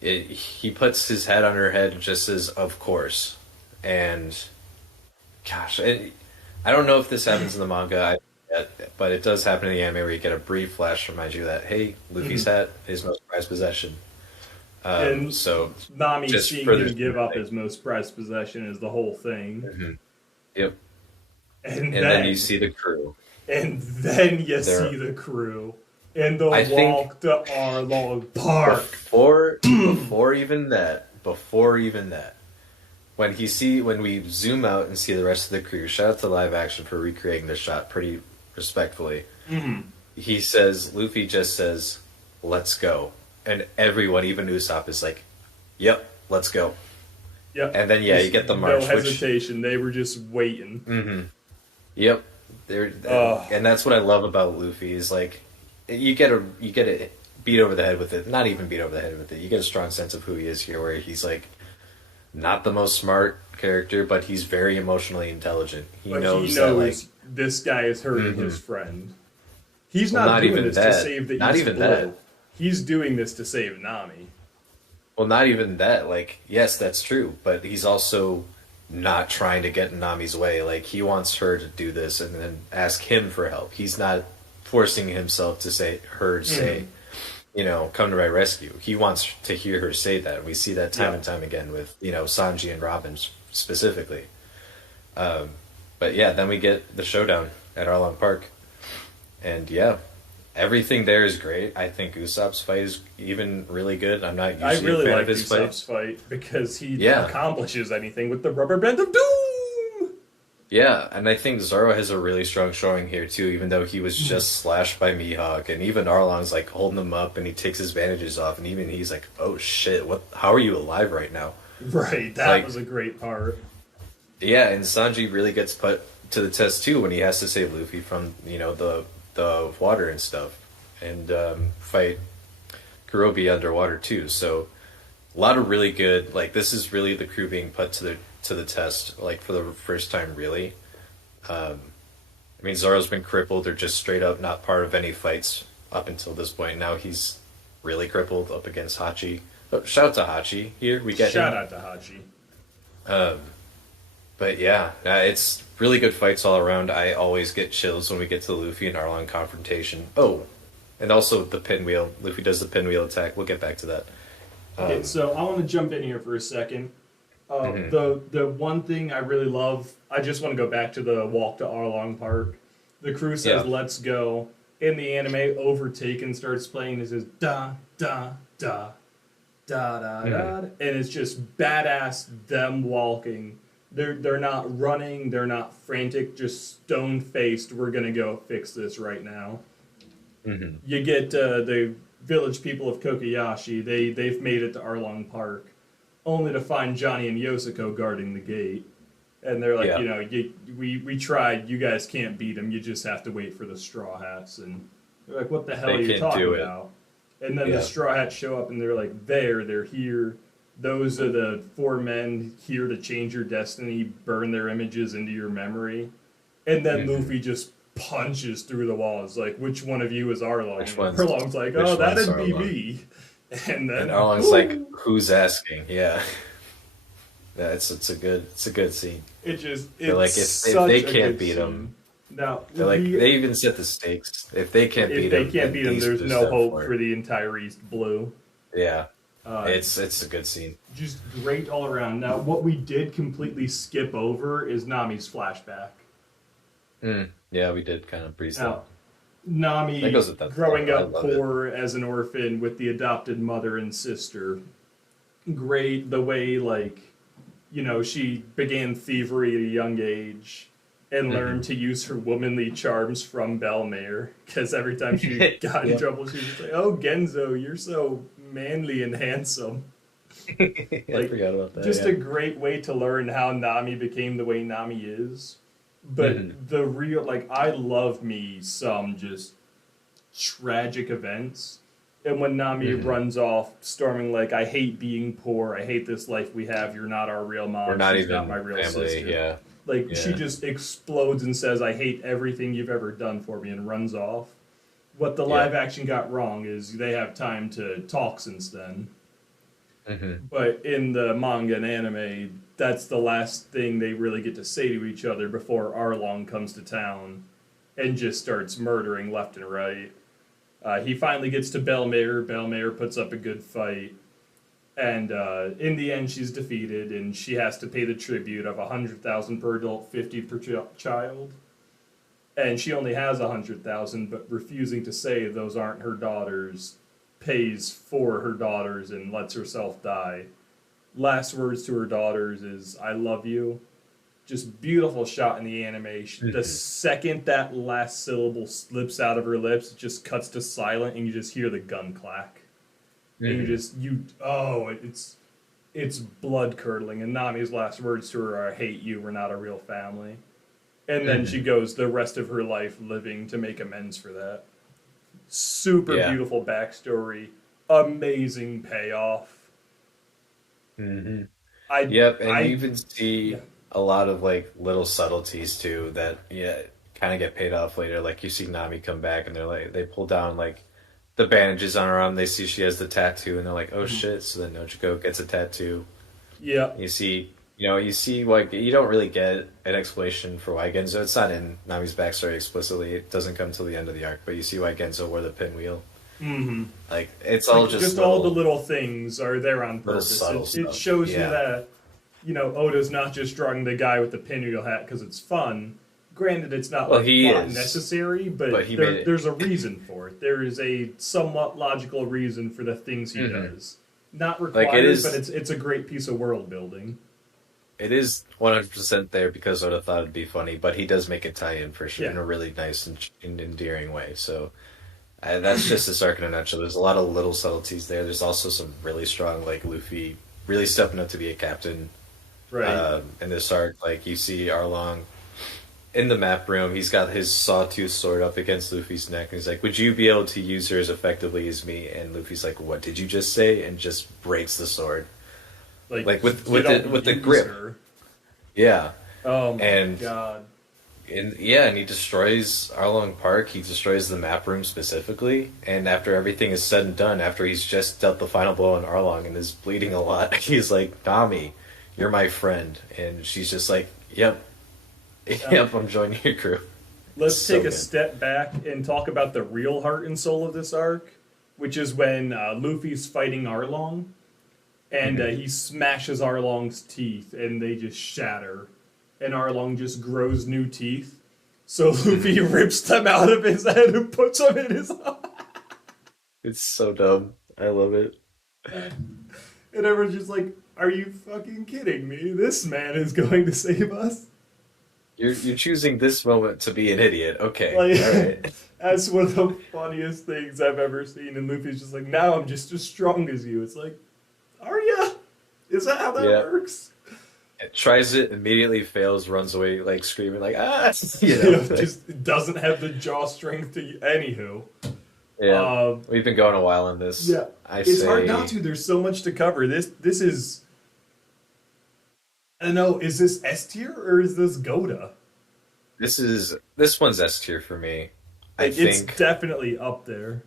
he puts his head on her head and just says, of course. And gosh, I don't know if this happens in the manga, but it does happen in the anime where you get a brief flash to remind you that, hey, Luffy's hat, his most prized possession. And so Nami seeing him give up his most prized possession is the whole thing. Yep. And then you see the crew. And then you see the crew. And the walk to Arlong Park. Before even that, when we zoom out and see the rest of the crew, shout out to live action for recreating this shot pretty respectfully. He says, Luffy just says, let's go. And everyone, even Usopp, is like, yep, let's go. Yep. And then, you get the march. No hesitation. They were just waiting. Yep. And that's what I love about Luffy, is like, you get a beat over the head with it. Not even beat over the head with it. You get a strong sense of who he is here, where he's like, not the most smart character, but he's very emotionally intelligent. He knows that, like, this guy is hurting his friend. He's not doing this to save the East Blue. He's doing this to save Nami. Well, not even that. Like, yes, that's true, but he's also not trying to get in Nami's way. Like he wants her to do this and then ask him for help. He's not forcing himself to say her say, you know, come to my rescue. He wants to hear her say that. We see that time and time again with, you know, Sanji and Robin specifically. But yeah, then we get the showdown at Arlong Park. And yeah, everything there is great. I think Usopp's fight is even really good. I'm not I usually really a fan like of his Usopp's fight. fight because he Yeah. accomplishes anything with the rubber band of doom. Yeah, and I think Zoro has a really strong showing here too, even though he was just slashed by Mihawk, and even Arlong's like holding him up, and he takes his bandages off, and even he's like, "Oh shit, what? How are you alive right now?" Right, that Like- was a great part. Yeah, and Sanji really gets put to the test too when he has to save Luffy from, you know, the water and stuff, and fight Kurobe underwater too. So a lot of really good, like this is really the crew being put to the test, like for the first time really. I mean, Zoro's been crippled or just straight up not part of any fights up until this point. Now he's really crippled up against Hachi. Oh, shout out to Hachi here. We get Shout him. out to Hachi. But yeah, it's really good fights all around. I always get chills when we get to the Luffy and Arlong confrontation. Oh, and also the pinwheel. Luffy does the pinwheel attack. We'll get back to that. Okay, so I want to jump in here for a second. The one thing I really love, I just want to go back to the walk to Arlong Park. The crew says, Yeah. "Let's go." In the anime, Overtaken starts playing. It says da da da da da da, and it's just badass them walking. They're not running. They're not frantic. Just stone faced. We're gonna go fix this right now. You get the village people of Kokoyashi. They've made it to Arlong Park, only to find Johnny and Yosiko guarding the gate. And they're like, Yeah. you know, we tried. You guys can't beat them. You just have to wait for the Straw Hats. And they're like, what the hell They are you can't talking do it. about? And then Yeah. the Straw Hats show up, and they're like, they're here. Those are the 4 men here to change your destiny, burn their images into your memory. And then Luffy just punches through the wall. It's like, which one of you is Arlong? Which And one's- Arlong's like, which oh, one's that'd be Arlong? me. And then And Arlong's like, "Who's asking?" Yeah, yeah. It's a good scene. it just it's They're like, if such they a can't good beat scene. them, Now they're like we- they even set the stakes. If they can't beat if they them, can't beat them, these there's just no have hope for it. for the entire East Blue. Yeah, Uh, it's a good scene. just great all around. Now, what we did completely skip over is Nami's flashback. Yeah, we did kind of breeze that. Now, Nami, That goes with that growing stuff. I up love it. poor as an orphan with the adopted mother and sister, great the way, like, you know, she began thievery at a young age and Mm-hmm. learned to use her womanly charms from Belmare. Because every time she got in Yeah. trouble, she was like, oh, Genzo, you're so manly and handsome. I Like, forgot about that. Just yeah. a great way to learn how Nami became the way Nami is. But Mhm. the real, like, I love me some just tragic events. And when Nami Mhm. runs off, storming like, I hate being poor, I hate this life we have, you're not our real mom, We're not she's even not my real family. sister. Yeah, Like, she Yeah. just explodes and says, I hate everything you've ever done for me, and runs off. What the Yeah. live action got wrong is they have time to talk since then. But in the manga and anime, that's the last thing they really get to say to each other before Arlong comes to town and just starts murdering left and right. He finally gets to Belmare. Belmare puts up a good fight. And in the end, she's defeated, and she has to pay the tribute of 100,000 per adult, 50 per child. And she only has 100,000, but refusing to say those aren't her daughters, pays for her daughters and lets herself die. Last words to her daughters is, I love you. Just beautiful shot in the animation. The second that last syllable slips out of her lips, it just cuts to silent, and you just hear the gun clack. And it's blood curdling. And Nami's last words to her are, I hate you, we're not a real family. And then she goes the rest of her life living to make amends for that. Super Yeah. beautiful backstory, amazing payoff. Yep, and you even see Yeah. a lot of like little subtleties too that kind of get paid off later. Like you see Nami come back and they're like they pull down like the bandages on her arm. They see she has the tattoo and they're like, oh shit! So then Nojiko gets a tattoo. Yeah, You see, You know, you see why you don't really get an explanation for why Genzo. It's not in Nami's backstory explicitly. It doesn't come till the end of the arc, but you see why Genzo wore the pinwheel. Mm-hmm. Like it's all Like, just all the little things are there on little purpose. subtle It stuff. shows you Yeah. that, you know, Oda's not just drawing the guy with the pinwheel hat because it's fun. Granted, it's not Well, like he plot is, necessary, but he made it. there's a reason for it. There is a somewhat logical reason for the things he Mhm. does. Not required, Like it is, but it's a great piece of world building. it is 100% there because Oda thought it'd be funny, but he does make it tie in for sure Yeah. in a really nice and endearing way. So that's just this arc in a nutshell. There's a lot of little subtleties there. There's also some really strong, like Luffy really stepping up to be a captain. Right. In this arc, like you see Arlong in the map room, he's got his sawtooth sword up against Luffy's neck, and he's like, "Would you be able to use her as effectively as me?" And Luffy's like, "What did you just say?" And just breaks the sword, like with you don't the use grip. her. Yeah, Oh my And- god. and he destroys Arlong Park. He destroys the map room specifically, and after everything is said and done, after he's just dealt the final blow on Arlong and is bleeding a lot, he's like, "Nami, you're my friend," and she's just like, "Yep." Yep, I'm joining your crew. Let's So take a good. step back and talk about the real heart and soul of this arc, which is when Luffy's fighting Arlong, and he smashes Arlong's teeth, and they just shatter, and Arlong just grows new teeth. So Luffy rips them out of his head and puts them in his eye. It's so dumb. I love it. And everyone's just like, "Are you fucking kidding me? This man is going to save us." You're choosing this moment to be an idiot. Okay, Like, all right. that's one of the funniest things I've ever seen. And Luffy's just like, "Now I'm just as strong as you." It's like, are ya? Is that how that Yeah. works? It tries it, immediately fails, runs away, like screaming, like ah, Just doesn't have the jaw strength to. Anywho, Yeah, we've been going a while on this. yeah, I it's say, hard not to. There's so much to cover. This is. I don't know. Is this S tier or is this Goda? this one's S tier for me. I Like, it's think, definitely up there.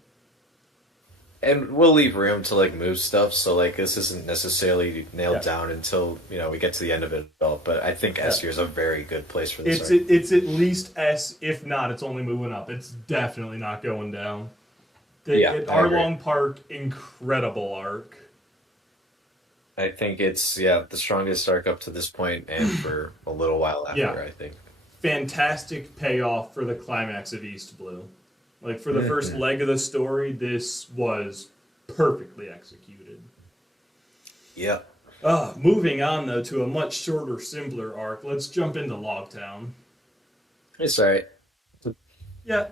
and we'll leave room to like move stuff. So like this isn't necessarily nailed Yeah. down until we get to the end of it all. But I think S tier is a very good place for this. It's at least S. If not, it's only moving up. It's definitely not going down. Yeah, I agree. Arlong Park, incredible arc. I think it's the strongest arc up to this point, and for a little while after. Yeah. I think. Fantastic payoff for the climax of East Blue. Like, for the first Mhm. leg of the story, this was perfectly executed. Yeah. Moving on, though, to a much shorter, simpler arc. Let's jump into Logtown. It's alright. Yeah.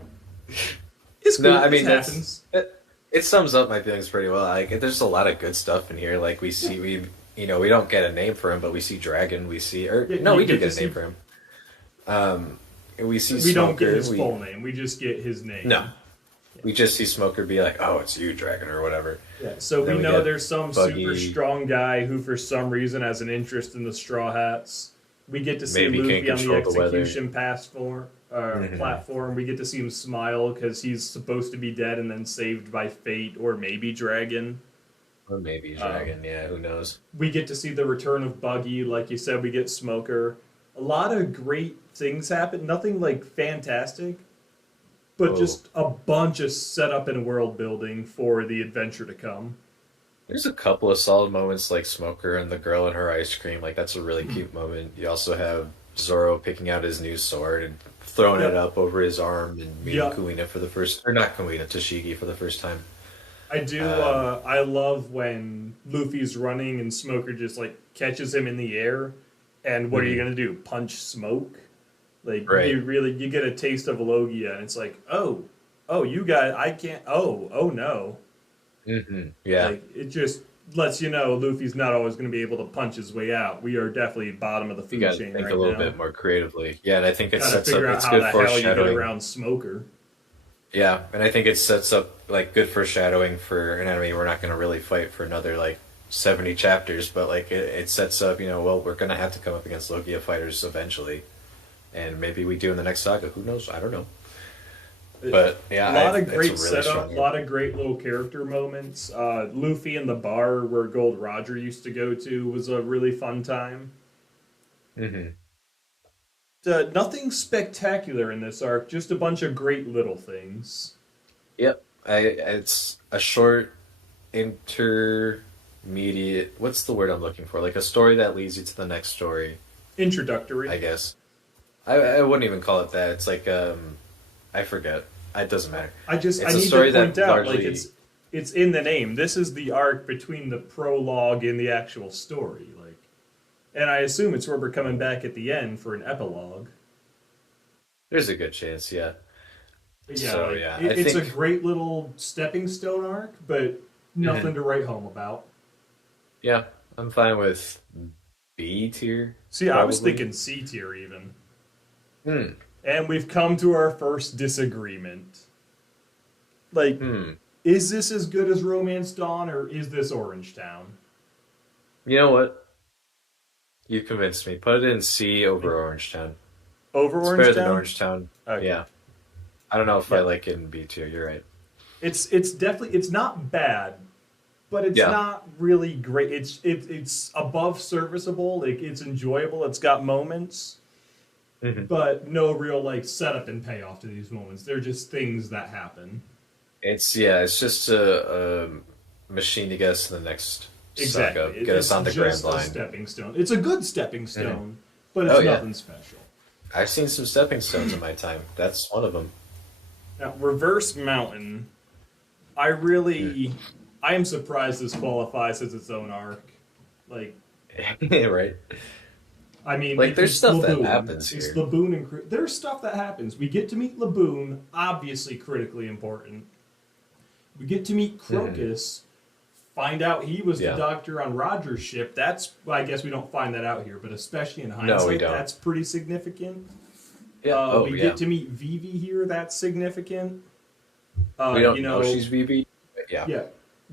It's cool. No, I mean it happens. it sums up my feelings pretty well. Like, there's a lot of good stuff in here. Like we don't get a name for him, but we see Dragon. We see, Yeah, we you do get get to a name see- for him. We see. We don't get Smoker. his full name. We just get his name. No, we just see Smoker be like, "Oh, it's you, Dragon," or whatever. Yeah, so Then we we know get there's some Buggy. super strong guy who, for some reason, has an interest in the Straw Hats. We get to see Maybe Luffy can't on the control the weather. execution platform. We get to see him smile because he's supposed to be dead and then saved by fate, or maybe Dragon. Or maybe Dragon. Yeah, who knows? We get to see the return of Buggy. Like you said, we get Smoker. A lot of great things happen. Nothing like fantastic, but just a bunch of setup and world building for the adventure to come. There's a couple of solid moments, like Smoker and the girl and her ice cream. Like that's a really cute moment. You also have Zoro picking out his new sword and throwing it up over his arm and meeting Kuina for the first, or not Kuina, Tashigi for the first time. I do. I love when Luffy's running and Smoker just like catches him in the air. And what are you gonna do? Punch Smoke? Like you get a taste of Logia, and it's like, oh, you guys, I can't. Oh no. Mm-hmm. Yeah. Like, it just lets you know Luffy's not always going to be able to punch his way out. We are definitely bottom of the You food got to chain think right a little now. bit more creatively. Yeah, and I think it Gotta sets up. figure out It's how good the hell you get foreshadowing. around Smoker. Yeah, and I think it sets up like good foreshadowing for an enemy we're not going to really fight for another like 70 chapters, but like it sets up. Well, we're going to have to come up against Logia fighters eventually, and maybe we do in the next saga. Who knows? I don't know. But yeah, a lot of great it's a really setup, a strong lot of great little character moments. Luffy in the bar where Gold Roger used to go to was a really fun time. Hmm. Nothing spectacular in this arc, just a bunch of great little things. Yep. It's a short intermediate. What's the word I'm looking for? Like a story that leads you to the next story, Introductory. I guess. I wouldn't even call it that. It's like I forget. It doesn't matter. I It's a need to story point that out, like largely. it's in the name. This is the arc between the prologue and the actual story. Like, and I assume it's where we're coming back at the end for an epilogue. There's a good chance, yeah. But yeah, So like yeah, I it's a think. great little stepping stone arc, but nothing Mhm. to write home about. Yeah, I'm fine with B tier, See, I was probably. thinking C tier even. Hmm. And we've come to our first disagreement. Like, Hmm. is this as good as Romance Dawn or is this Orange Town? You know what? You convinced me. Put it in C over Like, Orange Town. over It's Orange better than Town? Orange Town. Okay. Yeah. I don't know if I Yeah. like it in B tier. You're right. It's definitely it's not bad, but it's Yeah. not really great. It's above serviceable. Like it's enjoyable. It's got moments, Hmm. but no real like setup and payoff to these moments. They're just things that happen. It's just a machine to get us to the next Exactly. saga, get us It's on the Grand just a Line. stepping stone. It's a good stepping Hmm. stone, but Oh it's yeah, nothing special. I've seen some stepping stones in my time. That's one of them. Now, Reverse Mountain, I am surprised this qualifies as its own arc. Like, Right. I mean, Like there's it's stuff that Laboon. happens It's here. Laboon and there's stuff that happens. We get to meet Laboon, obviously critically important. We get to meet Hmm. Crocus, find out he was the Yeah. doctor on Roger's ship. That's, well, I guess we don't find that out here, but especially in No, we hindsight, don't. that's pretty significant. Yeah. Oh We get yeah. to meet Vivi here. That's significant. We You don't know know, she's VB. Yeah. yeah,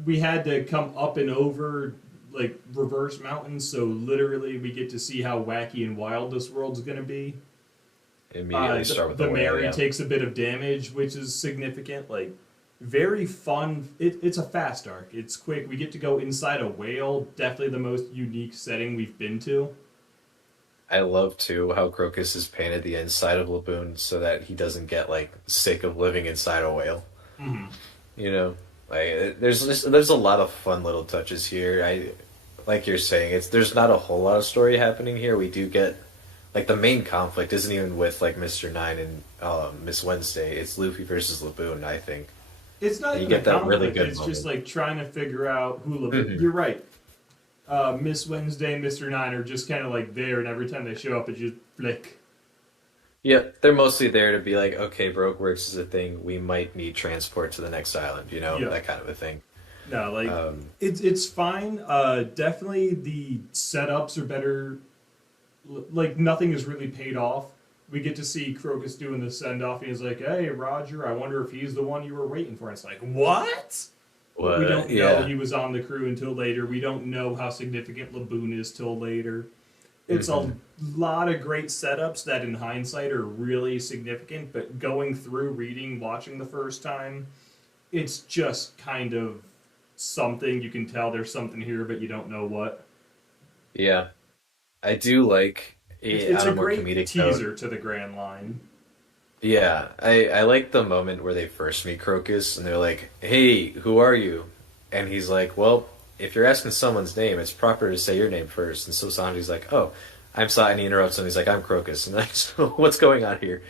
we had to come up and over like reverse mountains, so literally we get to see how wacky and wild this world's gonna be. Immediately start with the The whale. Mary Yeah. takes a bit of damage, which is significant. Like, very fun. It's a fast arc. It's quick. We get to go inside a whale. Definitely the most unique setting we've been to. I love too how Crocus is painted the inside of Laboon so that he doesn't get like sick of living inside a whale. Hmm. You know, there's a lot of fun little touches here. I like you're saying there's not a whole lot of story happening here. We do get like the main conflict isn't even with like Mr. Nine and Miss Wednesday. It's Luffy versus Laboon, I think, It's not and you even a get that really conflict. good It's just moment. like trying to figure out who. Hmm. You're right. Miss Wednesday and Mr. Nine are just kind of like there, and every time they show up, it's just flick. Yeah, they're mostly there to be like, okay, Broke Works is a thing. We might need transport to the next island. You know, Yeah. that kind of a thing. No, like Um, it's fine. Definitely the setups are better. Like nothing is really paid off. We get to see Crocus doing the send off, and he's like, "Hey, Roger, I wonder if he's the one you were waiting for." And it's like, what? We what? don't know Yeah. he was on the crew until later. We don't know how significant Laboon is till later. It's a Hmm. lot of great setups that, in hindsight, are really significant. But going through reading, watching the first time, it's just kind of something. You can tell there's something here, but you don't know what. Yeah. I do like It's on a a more great comedic note. teaser to the Grand Line. Yeah, I like the moment where they first meet Crocus and they're like, "Hey, who are you?" And he's like, "Well, if you're asking someone's name, it's proper to say your name first." And so Sanji's like, "Oh, I'm sorry," and he interrupts him. He's like, "I'm Crocus," and like, so what's going on here?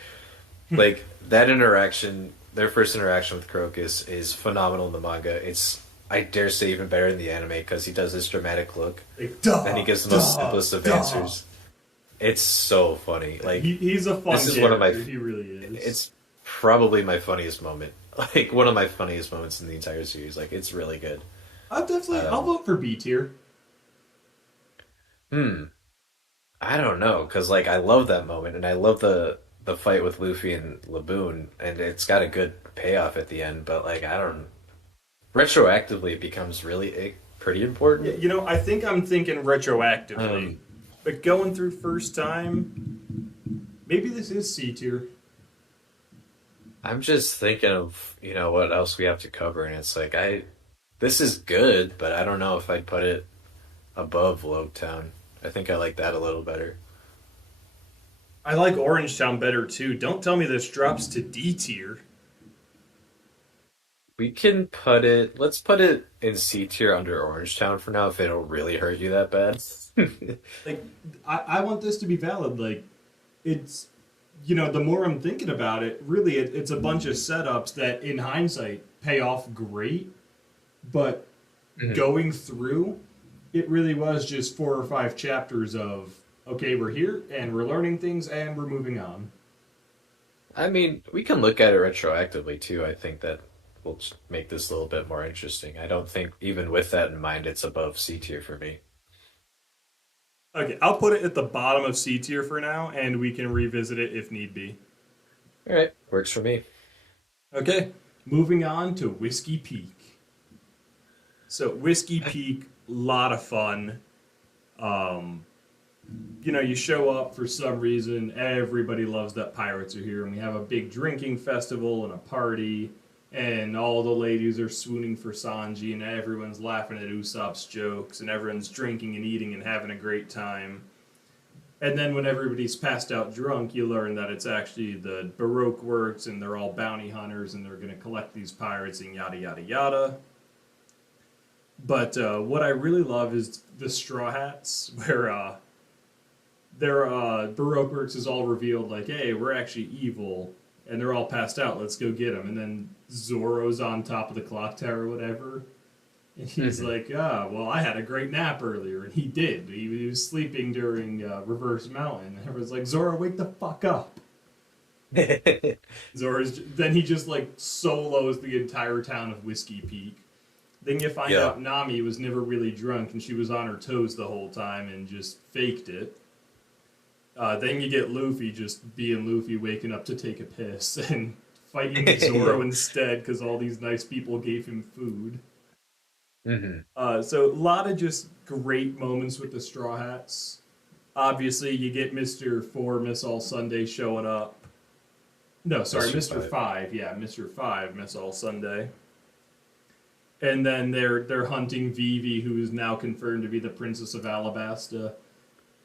Like that interaction, their first interaction with Crocus is phenomenal in the manga. It's I dare say even better in the anime because he does this dramatic look Like, and he duh, gives the most duh, simplest of duh. answers. It's so funny. Like He's a this fun is one of my character. He really is. it's probably my funniest moment. Like one of my funniest moments in the entire series. Like it's really good. I'll Um, vote for B tier. hmm. I don't know because like I love that moment and I love the fight with Luffy and Laboon and it's got a good payoff at the end. But like I don't retroactively it becomes really pretty Yeah, important. I think I'm thinking retroactively, Um, but going through first time, maybe this is C tier. I'm just thinking of what else we have to cover and it's like this is good but I don't know if I'd put it above Logtown. I think I like that a little better. I like Orange Town better too. Don't tell me this drops to D tier. We can put it. Let's put it in C tier under Orange Town for now, if it'll really hurt you that bad. Like, I want this to be valid. Like, it's, the more I'm thinking about it, really, it's a bunch of setups that, in hindsight, pay off great. But Mhm. going through, it really was just 4 or 5 chapters of, okay, we're here and we're learning things and we're moving on. I mean, we can look at it retroactively too. I think that will just make this a little bit more interesting. I don't think, even with that in mind, it's above C tier for me. Okay, I'll put it at the bottom of C tier for now, and we can revisit it if need be. All right, works for me. Okay, moving on to Whiskey Peak. So Whiskey Peak, lot of fun. Um, you show up for some reason. Everybody loves that pirates are here, and we have a big drinking festival and a party, and all the ladies are swooning for Sanji, and everyone's laughing at Usopp's jokes, and everyone's drinking and eating and having a great time. And then when everybody's passed out drunk, you learn that it's actually the Baroque works, and they're all bounty hunters, and they're going to collect these pirates, and yada yada yada. But what I really love is the Straw Hats, where their Baroque works is all revealed like, hey, we're actually evil, and they're all passed out. Let's go get them. And then Zoro's on top of the clock tower or whatever, and he's Mhm. like, well, I had a great nap earlier, and he did. He was sleeping during Reverse Mountain. And everyone's like, Zoro, wake the fuck up. Then he just like solos the entire town of Whiskey Peak. Then you find Yeah. out Nami was never really drunk and she was on her toes the whole time and just faked it. Then you get Luffy just being Luffy, waking up to take a piss and fighting Zoro instead because all these nice people gave him food. hmm So a lot of just great moments with the Straw Hats. Obviously, you get Mr. Four Miss All Sunday showing up. No, sorry, Mr. Mr. Five. Five. Yeah, Mr. Five Miss All Sunday. And then they're hunting Vivi, who is now confirmed to be the Princess of Alabasta.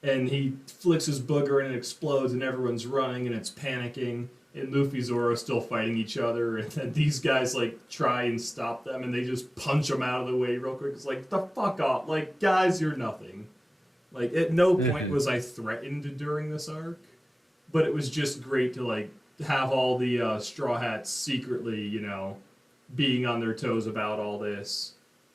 And he flicks his booger and it explodes, and everyone's running and it's panicking. And Luffy Zoro still fighting each other, and then these guys like try and stop them, and they just punch them out of the way real quick. It's like the fuck off, like guys, you're nothing. Like at no point hmm was I threatened during this arc, but it was just great to like have all the Straw Hats secretly, being on their toes about all this,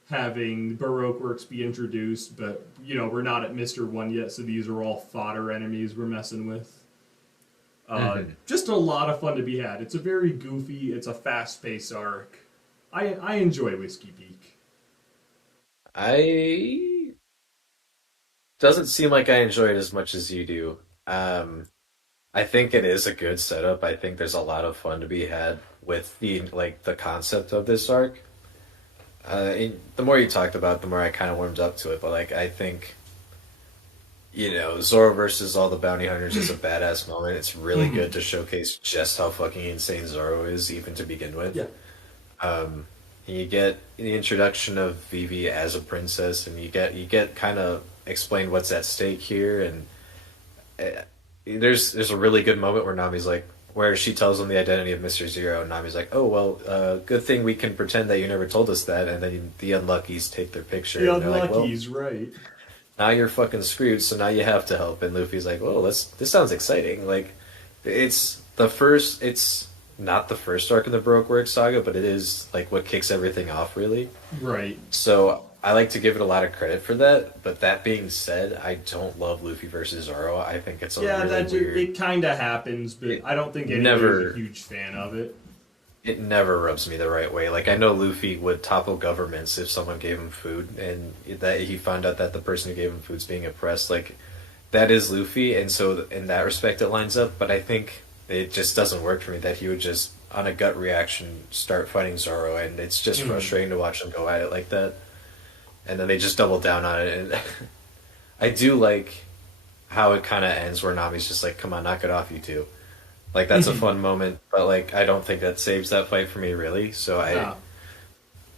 having Baroque Works be introduced, but we're not at Mister One yet, so these are all fodder enemies we're messing with. hmm Just a lot of fun to be had. It's a very goofy, it's a fast-paced arc. I enjoy Whiskey Peak. I doesn't seem like I enjoy it as much as you do. I think it is a good setup. I think there's a lot of fun to be had with the concept of this arc. The more you talked about it, the more I kind of warmed up to it. But like, I think Zoro versus all the bounty hunters is a badass moment. It's really good to showcase just how fucking insane Zoro is, even to begin with. Yeah. Um, you get the introduction of Vivi as a princess, and you get kind of explained what's at stake here, and uh, there's a really good moment where Nami's like, where she tells him the identity of Mr. Zero, and Nami's like, "Oh well, good thing we can pretend that you never told us that." And then the Unluckies take their picture, The and they're like, "Well, Unlucky's right. now you're fucking screwed. So now you have to help." And Luffy's like, "Well, this sounds exciting. Like, it's not the first arc in the Baroque Works saga, but it is like what kicks everything off, really." Right. So I like to give it a lot of credit for that. But that being said, I don't love Luffy versus Zoro. I think it's a Yeah, really weird. it kind of happens, but It I don't think anybody's never a huge fan of it. it never rubs me the right way. Like I know Luffy would topple governments if someone gave him food, and that he found out that the person who gave him food's being oppressed. Like that is Luffy, and so in that respect, it lines up. But I think it just doesn't work for me that he would just on a gut reaction start fighting Zoro, and it's just frustrating to watch them go at it like that. And then they just double down on it, and I do like how it kind of ends, where Nami's just like, "Come on, knock it off, you two." Like that's a fun moment, but like I don't think that saves that fight for me really. So Ah,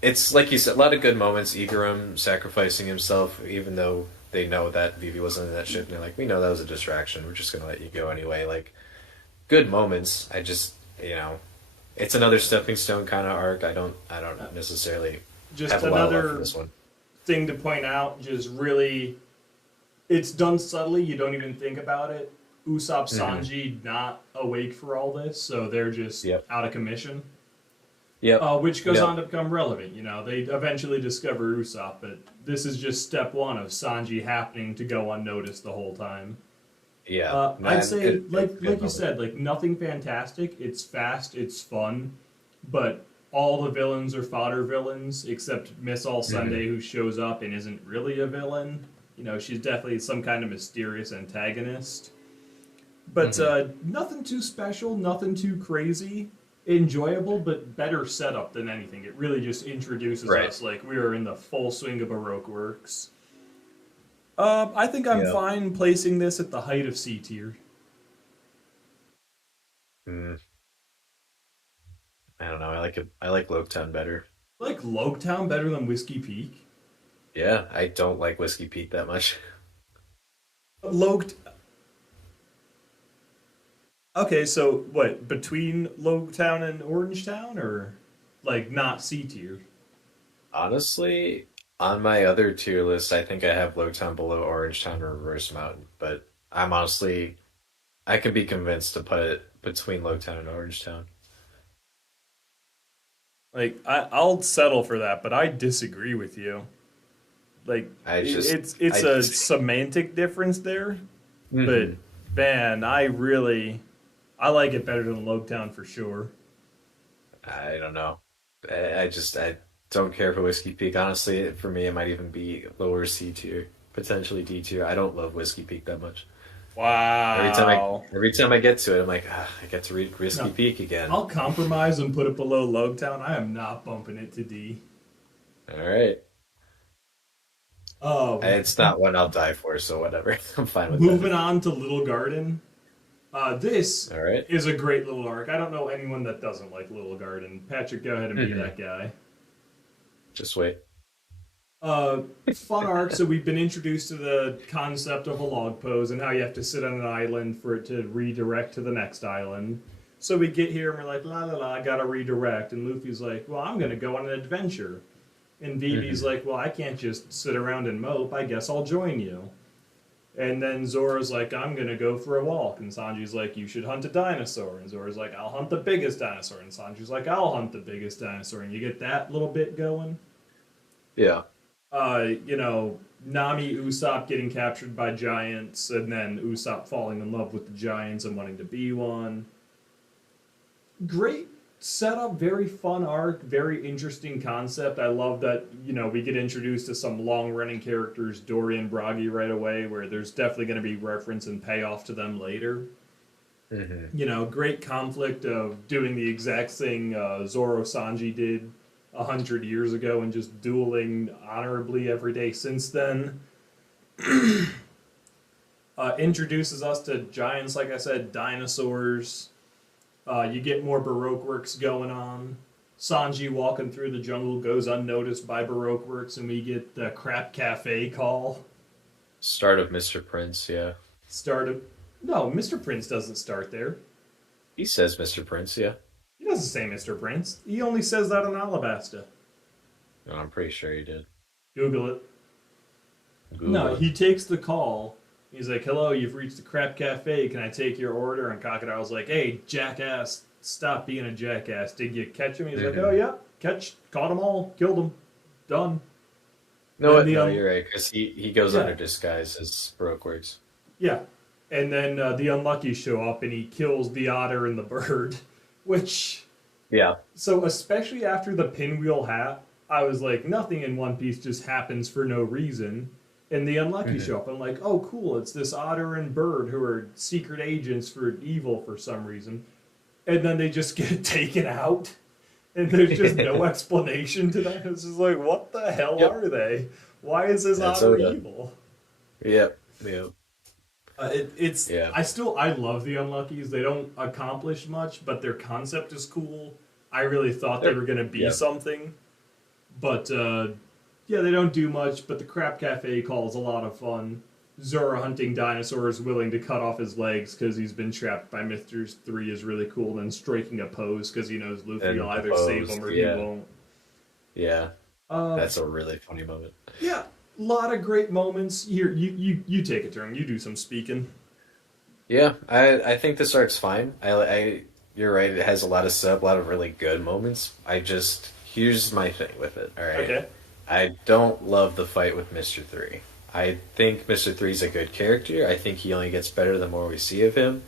it's like you said, a lot of good moments. Igaram sacrificing himself, even though they know that Vivi wasn't in that ship, and they're like, we know that was a distraction. We're just gonna let you go anyway. Like, good moments. I just, it's another stepping stone kind of arc. I don't necessarily Just have a lot of love for another this one. thing to point out, just really, it's done subtly. You don't even think about it. Usopp Hmm. Sanji not awake for all this, so they're just Yep. out of commission. Yep. Which goes Yep. on to become relevant. You know, they eventually discover Usopp, but this is just step one of Sanji happening to go unnoticed the whole time. Yeah. I'd Man, say, good, good, like good you moment. said, like nothing fantastic. It's fast, it's fun, but all the villains are fodder villains except Miss All Hmm. Sunday, who shows up and isn't really a villain. You know, she's definitely some kind of mysterious antagonist. But Hmm. nothing too special, nothing too crazy. Enjoyable, but better setup than anything. It really just introduces Right. us like we are in the full swing of Baroque works. I think I'm Yeah. fine placing this at the height of C tier. Mm, I don't know. I like it. I like Loketown better. Like Loketown better than Whiskey Peak. Yeah, I don't like Whiskey Peak that much. Logt. Okay, so what between Loketown and Orangetown, or like not C tier? Honestly, on my other tier list, I think I have Loketown below Orangetown or Reverse Mountain, but I can be convinced to put it between Loketown and Orangetown. Like I'll settle for that, but I disagree with you. Like I just, it's I, a semantic difference there, but hmm man, I like it better than Loketown for sure. I don't know. I don't care for Whiskey Peak. Honestly, for me, it might even be lower C tier, potentially D tier. I don't love Whiskey Peak that much. Every time I, Wow. every time I get to it, I'm like, I get to read Whiskey No, Peak again. I'll compromise and put it below Loketown. I am not bumping it to D. All right. Um, It's not one I'll die for, so whatever. I'm fine with that. moving on to Little Garden. This All right. is a great little arc. I don't know anyone that doesn't like Little Garden. Patrick, go ahead and be Hmm. that guy. Just wait. Fun arc. So we've been introduced to the concept of a log pose and how you have to sit on an island for it to redirect to the next island. So we get here and we're like, la la la, I gotta redirect. And Luffy's like, well, I'm gonna go on an adventure. And Vivi's Hmm. like, well, I can't just sit around and mope. I guess I'll join you. And then Zora's like, I'm gonna go for a walk. And Sanji's like, you should hunt a dinosaur. And Zora's like, I'll hunt the biggest dinosaur. And Sanji's like, I'll hunt the biggest dinosaur. And you get that little bit going. Yeah. You know, Nami Usopp getting captured by giants, and then Usopp falling in love with the giants and wanting to be one. Great setup, very fun arc, very interesting concept. I love that, you know, we get introduced to some long running characters, Dory and Bragi, right away, where there's definitely going to be reference and payoff to them later. Hmm. You know, great conflict of doing the exact thing Zoro Sanji did 100 years ago and just dueling honorably every day since then. Introduces us to giants, like I said, dinosaurs. You get more Baroque works going on. Sanji walking through the jungle goes unnoticed by Baroque works, and we get the Crap Cafe call. Start of Mr. Prince, yeah. Started. No, Mr. Prince doesn't start there. He says Mr. Prince, yeah. He doesn't say Mr. Prince. He only says that on Alabasta. No, I'm pretty sure he did. Google it. No, Google it. he takes the call. He's like, "Hello, you've reached the Crap Cafe. Can I take your order?" And Crocodile's like, "Hey, jackass, stop being a jackass. Did you catch him?" He's like, "Oh Hmm. yeah, caught them all, killed them, done." No, Then the no, you're right, because he goes yeah, under disguise as Baroque words. yeah, and then the unlucky show up and he kills the otter and the bird, which Yeah. so especially after the pinwheel hat, I was like, nothing in One Piece just happens for no reason. And the unlucky Hmm. show up. I'm like, oh, cool. It's this otter and bird who are secret agents for evil for some reason. And then they just get taken out. And there's just no explanation to that. It's just like, what the hell Yep. are they? Why is this That's otter Oda. evil? Yep. Yep. It's Yeah. I love the unluckies. They don't accomplish much, but their concept is cool. I really thought they They're, were gonna be yeah. something, but Yeah, they don't do much, but the Crap Cafe call is a lot of fun. Zora hunting dinosaurs willing to cut off his legs because he's been trapped by Mr. 3 is really cool. Then striking a pose because he knows Luffy will And the either save pose, him or he yeah, won't. yeah, Uh, that's a really funny moment. yeah, a lot of great moments. Here, you take a turn. You do some speaking. Yeah, I think this arc's fine. You're right. It has a lot of setup, a lot of really good moments. Here's my thing with it. All right, Okay. I don't love the fight with Mister Three. I think Mister Three's a good character. I think he only gets better the more we see of him,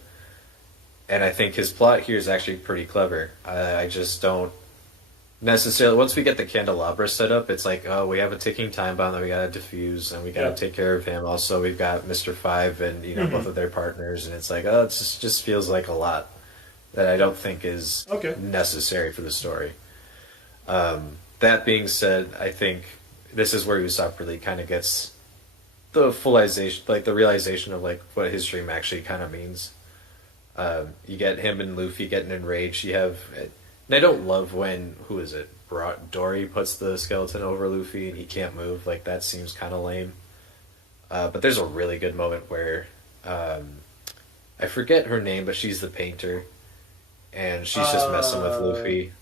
and I think his plot here is actually pretty clever. I just don't necessarily. Once we get the candelabra set up, it's like, oh, we have a ticking time bomb that we gotta defuse, and we gotta Yeah. take care of him. Also, we've got Mister Five and both of their partners, and it's like, oh, it just feels like a lot that I don't think is Okay. necessary for the story. That being said, I think this is where Usopp really kind of gets the fullization, like the realization of like what his dream actually kind of means. You get him and Luffy getting enraged. You have, and I don't love when who is it? Dory puts the skeleton over Luffy and he can't move. Like that seems kind of lame. But there's a really good moment where I forget her name, but she's the painter, and she's just messing with Luffy.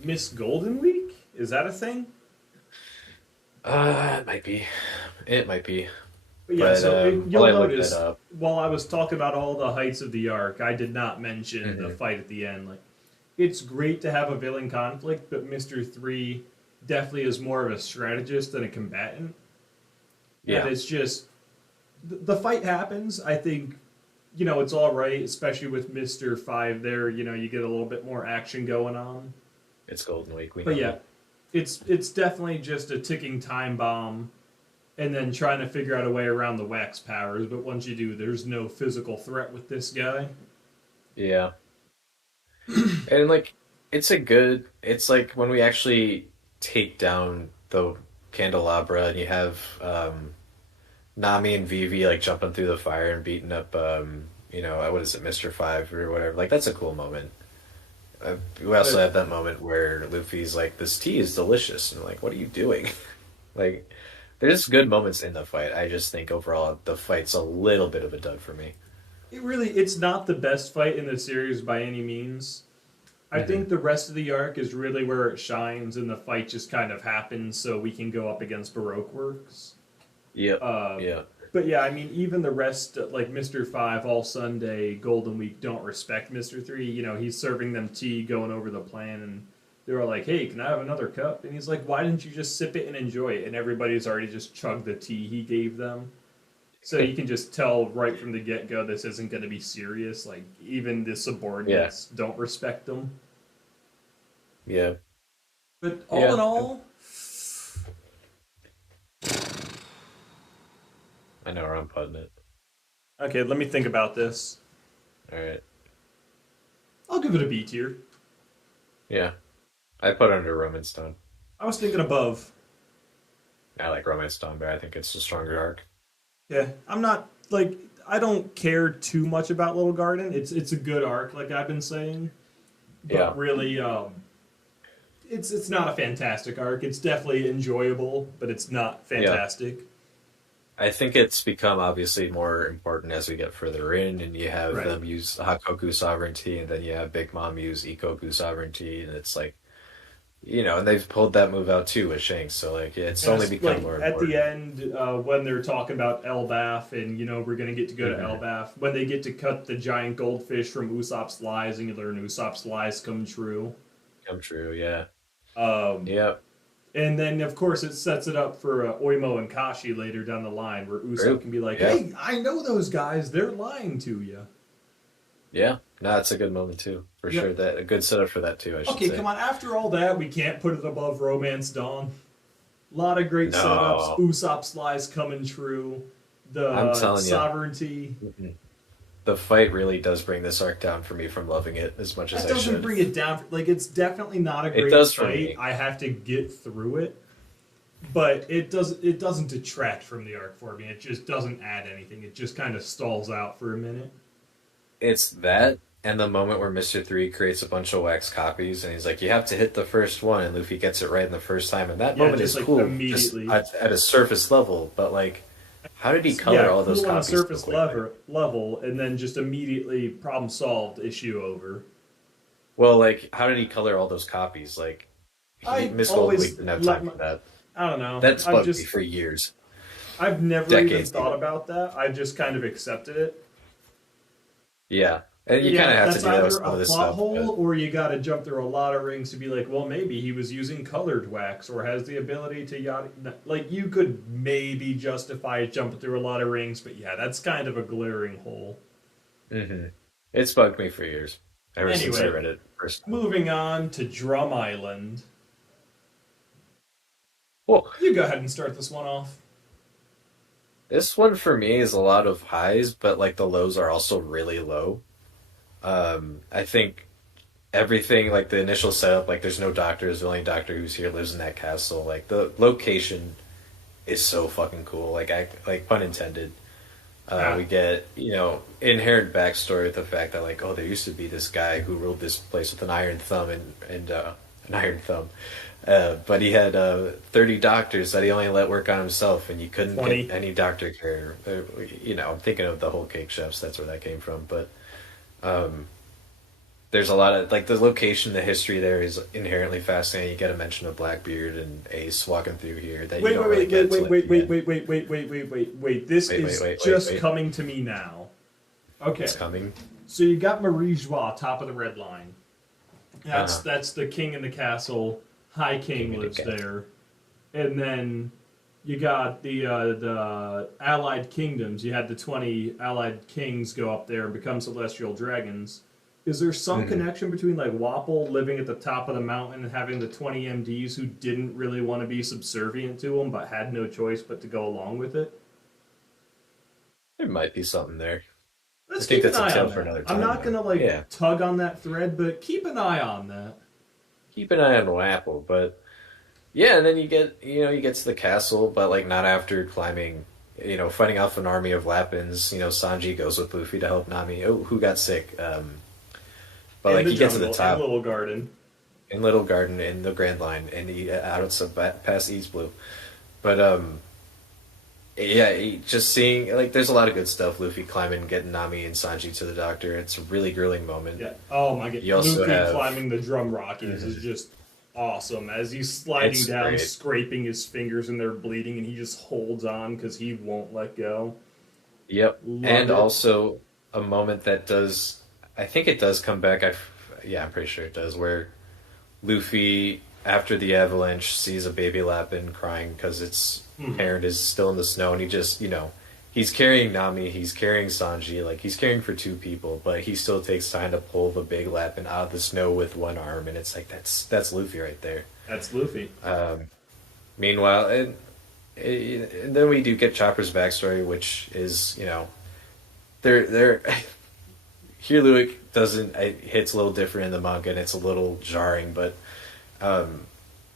Miss Golden Week? Is that a thing? It might be. It might be. But yeah, But so while you'll I look notice that up, while I was talking about all the heights of the arc, I did not mention the fight at the end. Like, it's great to have a villain conflict, but Mister 3 definitely is more of a strategist than a combatant. yeah, And it's just the fight happens. I think it's all right, especially with Mister 5 there. You get a little bit more action going on. it's Golden Week. We But know. yeah, it's definitely just a ticking time bomb, and then trying to figure out a way around the wax powers. But once you do, there's no physical threat with this guy. Yeah, and like it's like when we actually take down the candelabra and you have Nami and Vivi like jumping through the fire and beating up what is it, Mister Five or whatever. Like that's a cool moment. We also have that moment where Luffy's like, "This tea is delicious," and I'm like, "What are you doing?" Like, there's good moments in the fight. I just think overall the fight's a little bit of a dud for me. It's not the best fight in the series by any means. I think the rest of the arc is really where it shines, and the fight just kind of happens so we can go up against Baroque Works. Yep. Uh, Yeah. But yeah, I mean, even the rest, like Mr. 5, All Sunday, Golden Week, don't respect Mr. 3. He's serving them tea, going over the plan, and they're all like, hey, can I have another cup? And he's like, why didn't you just sip it and enjoy it? And everybody's already just chugged the tea he gave them. So you can just tell right from the get go this isn't going to be serious. Like, even the subordinates don't respect them. Yeah. But all Yeah. in all, I know where I'm putting it. okay, let me think about this. All right. I'll give it a B tier. Yeah. I put it under Romance Stone. I was thinking above. I like Romance Stone, but I think it's a stronger arc. Yeah, I'm not like I don't care too much about Little Garden. It's a good arc, like I've been saying, but Yeah. really, it's not a fantastic arc. It's definitely enjoyable, but it's not fantastic. I think it's become obviously more important as we get further in, and you have Right. them use Hakoku sovereignty, and then you have Big Mom use Ikoku sovereignty, and it's like, and they've pulled that move out too with Shanks, so like it's And only it's, become like, more at important. the end when they're talking about Elbaf, and we're gonna get to go to Elbaf when they get to cut the giant goldfish from Usopp's lies, and you learn Usopp's lies come true. Come true, yeah. Um, Yep. And then, of course, it sets it up for Oimo and Kashi later down the line, where Usopp True. can be like, Yeah. "Hey, I know those guys. They're lying to you." Yeah. No, it's a good moment too, for Yep. sure. That a good setup for that too, I should Okay, say. come on. After all that, we can't put it above Romance Dawn. A lot of great No. setups. Usopp's lies coming true. The I'm telling ya. sovereignty. Mhm. The fight really does bring this arc down for me from loving it as much as That I doesn't should. bring it down. Like, it's definitely not a It great does for fight. me. I have to get through it. But it doesn't detract from the arc for me. It just doesn't add anything. It just kind of stalls out for a minute. It's that, And the moment where Mr. Three creates a bunch of wax copies, and he's like, "You have to hit the first one," and Luffy gets it right in the first time, and that Yeah, moment just is like cool, just immediately. at a surface level. But like, how did he color Yeah, all those cool on a copies so surface quickly? level, and then just immediately problem solved, issue over. Well, like, how did he color all those copies? Like, he I Miss Golden Week always didn't have let time my, for that. I don't know. That's bugged me for years, I've never even decades thought even. about that. I just kind of accepted it. Yeah, and you kind of Yeah, have to that's do that with either some a of this plot stuff, hole but or you got to jump through a lot of rings to be like, well, maybe he was using colored wax or has the ability to yada. Like, you could maybe justify jumping through a lot of rings, but yeah, that's kind of a glaring hole. it's bugged me for years, ever since I Anyway, read it first time. moving on to Drum Island. Well, You go ahead and start this one off. this one for me is a lot of highs, but like the lows are also really low. I think everything like the initial setup, like there's no doctors, the only doctor who's here lives in that castle. Like the location is so fucking cool. Like pun intended. Ah, We get, inherent backstory with the fact that like, oh, there used to be this guy who ruled this place with an iron thumb and an iron thumb. But he had 30 doctors that he only let work on himself, and you couldn't get 20. any doctor care. I'm thinking of the whole cake chefs. That's where that came from. But um, there's a lot of like the location, the history there is inherently fascinating. You get a mention of Blackbeard and Ace walking through here that you Wait, don't wait, really wait, wait, get to wait, like wait, the wait, end. wait, wait, wait, wait, wait, wait, wait. This Wait, wait, is wait, wait, just wait. coming to me now. It's Okay, coming. so you got Marie Joie, top of the red line. Uh, That's the king in the castle. High King King of the lives Castle. there, and then you got the allied kingdoms. You had the 20 allied kings go up there and become celestial dragons. Is there some Mhm. connection between like Wapol living at the top of the mountain and having the 20 MDs who didn't really want to be subservient to him but had no choice but to go along with it? There might be something there. I Let's think keep an that's a eye tale on for that. another I'm time, not though. gonna like Yeah, tug on that thread, but keep an eye on that. keep an eye on Apple, but yeah, and then you get to the castle, but like not after climbing, fighting off an army of Lapins. Sanji goes with Luffy to help Nami. Oh, who got sick? But In like the you get to the jungle, in top Little Garden. in Little Garden in the Grand Line, and he out of some past East Blue. But yeah, just seeing like there's a lot of good stuff. Luffy climbing, getting Nami and Sanji to the doctor. It's a really grueling moment. Yeah. Oh my god. You also Luffy have climbing the drum rockies is Mhm. just awesome. As he's sliding It's down, great. scraping his fingers and they're bleeding, and he just holds on because he won't let go. Yep, Love and it. also a moment that does. I think it does come back. Yeah, I'm pretty sure it does. Where Luffy, after the avalanche, sees a baby Lapin crying because its Mhm. parent is still in the snow, and he just, he's carrying Nami, he's carrying Sanji, like he's caring for two people, but he still takes time to pull the big Lapin out of the snow with one arm, and it's like that's Luffy right there. That's Luffy. Meanwhile, and then we do get Chopper's backstory, which is, they're here. Luick doesn't it hits a little different in the manga, and it's a little jarring, but um,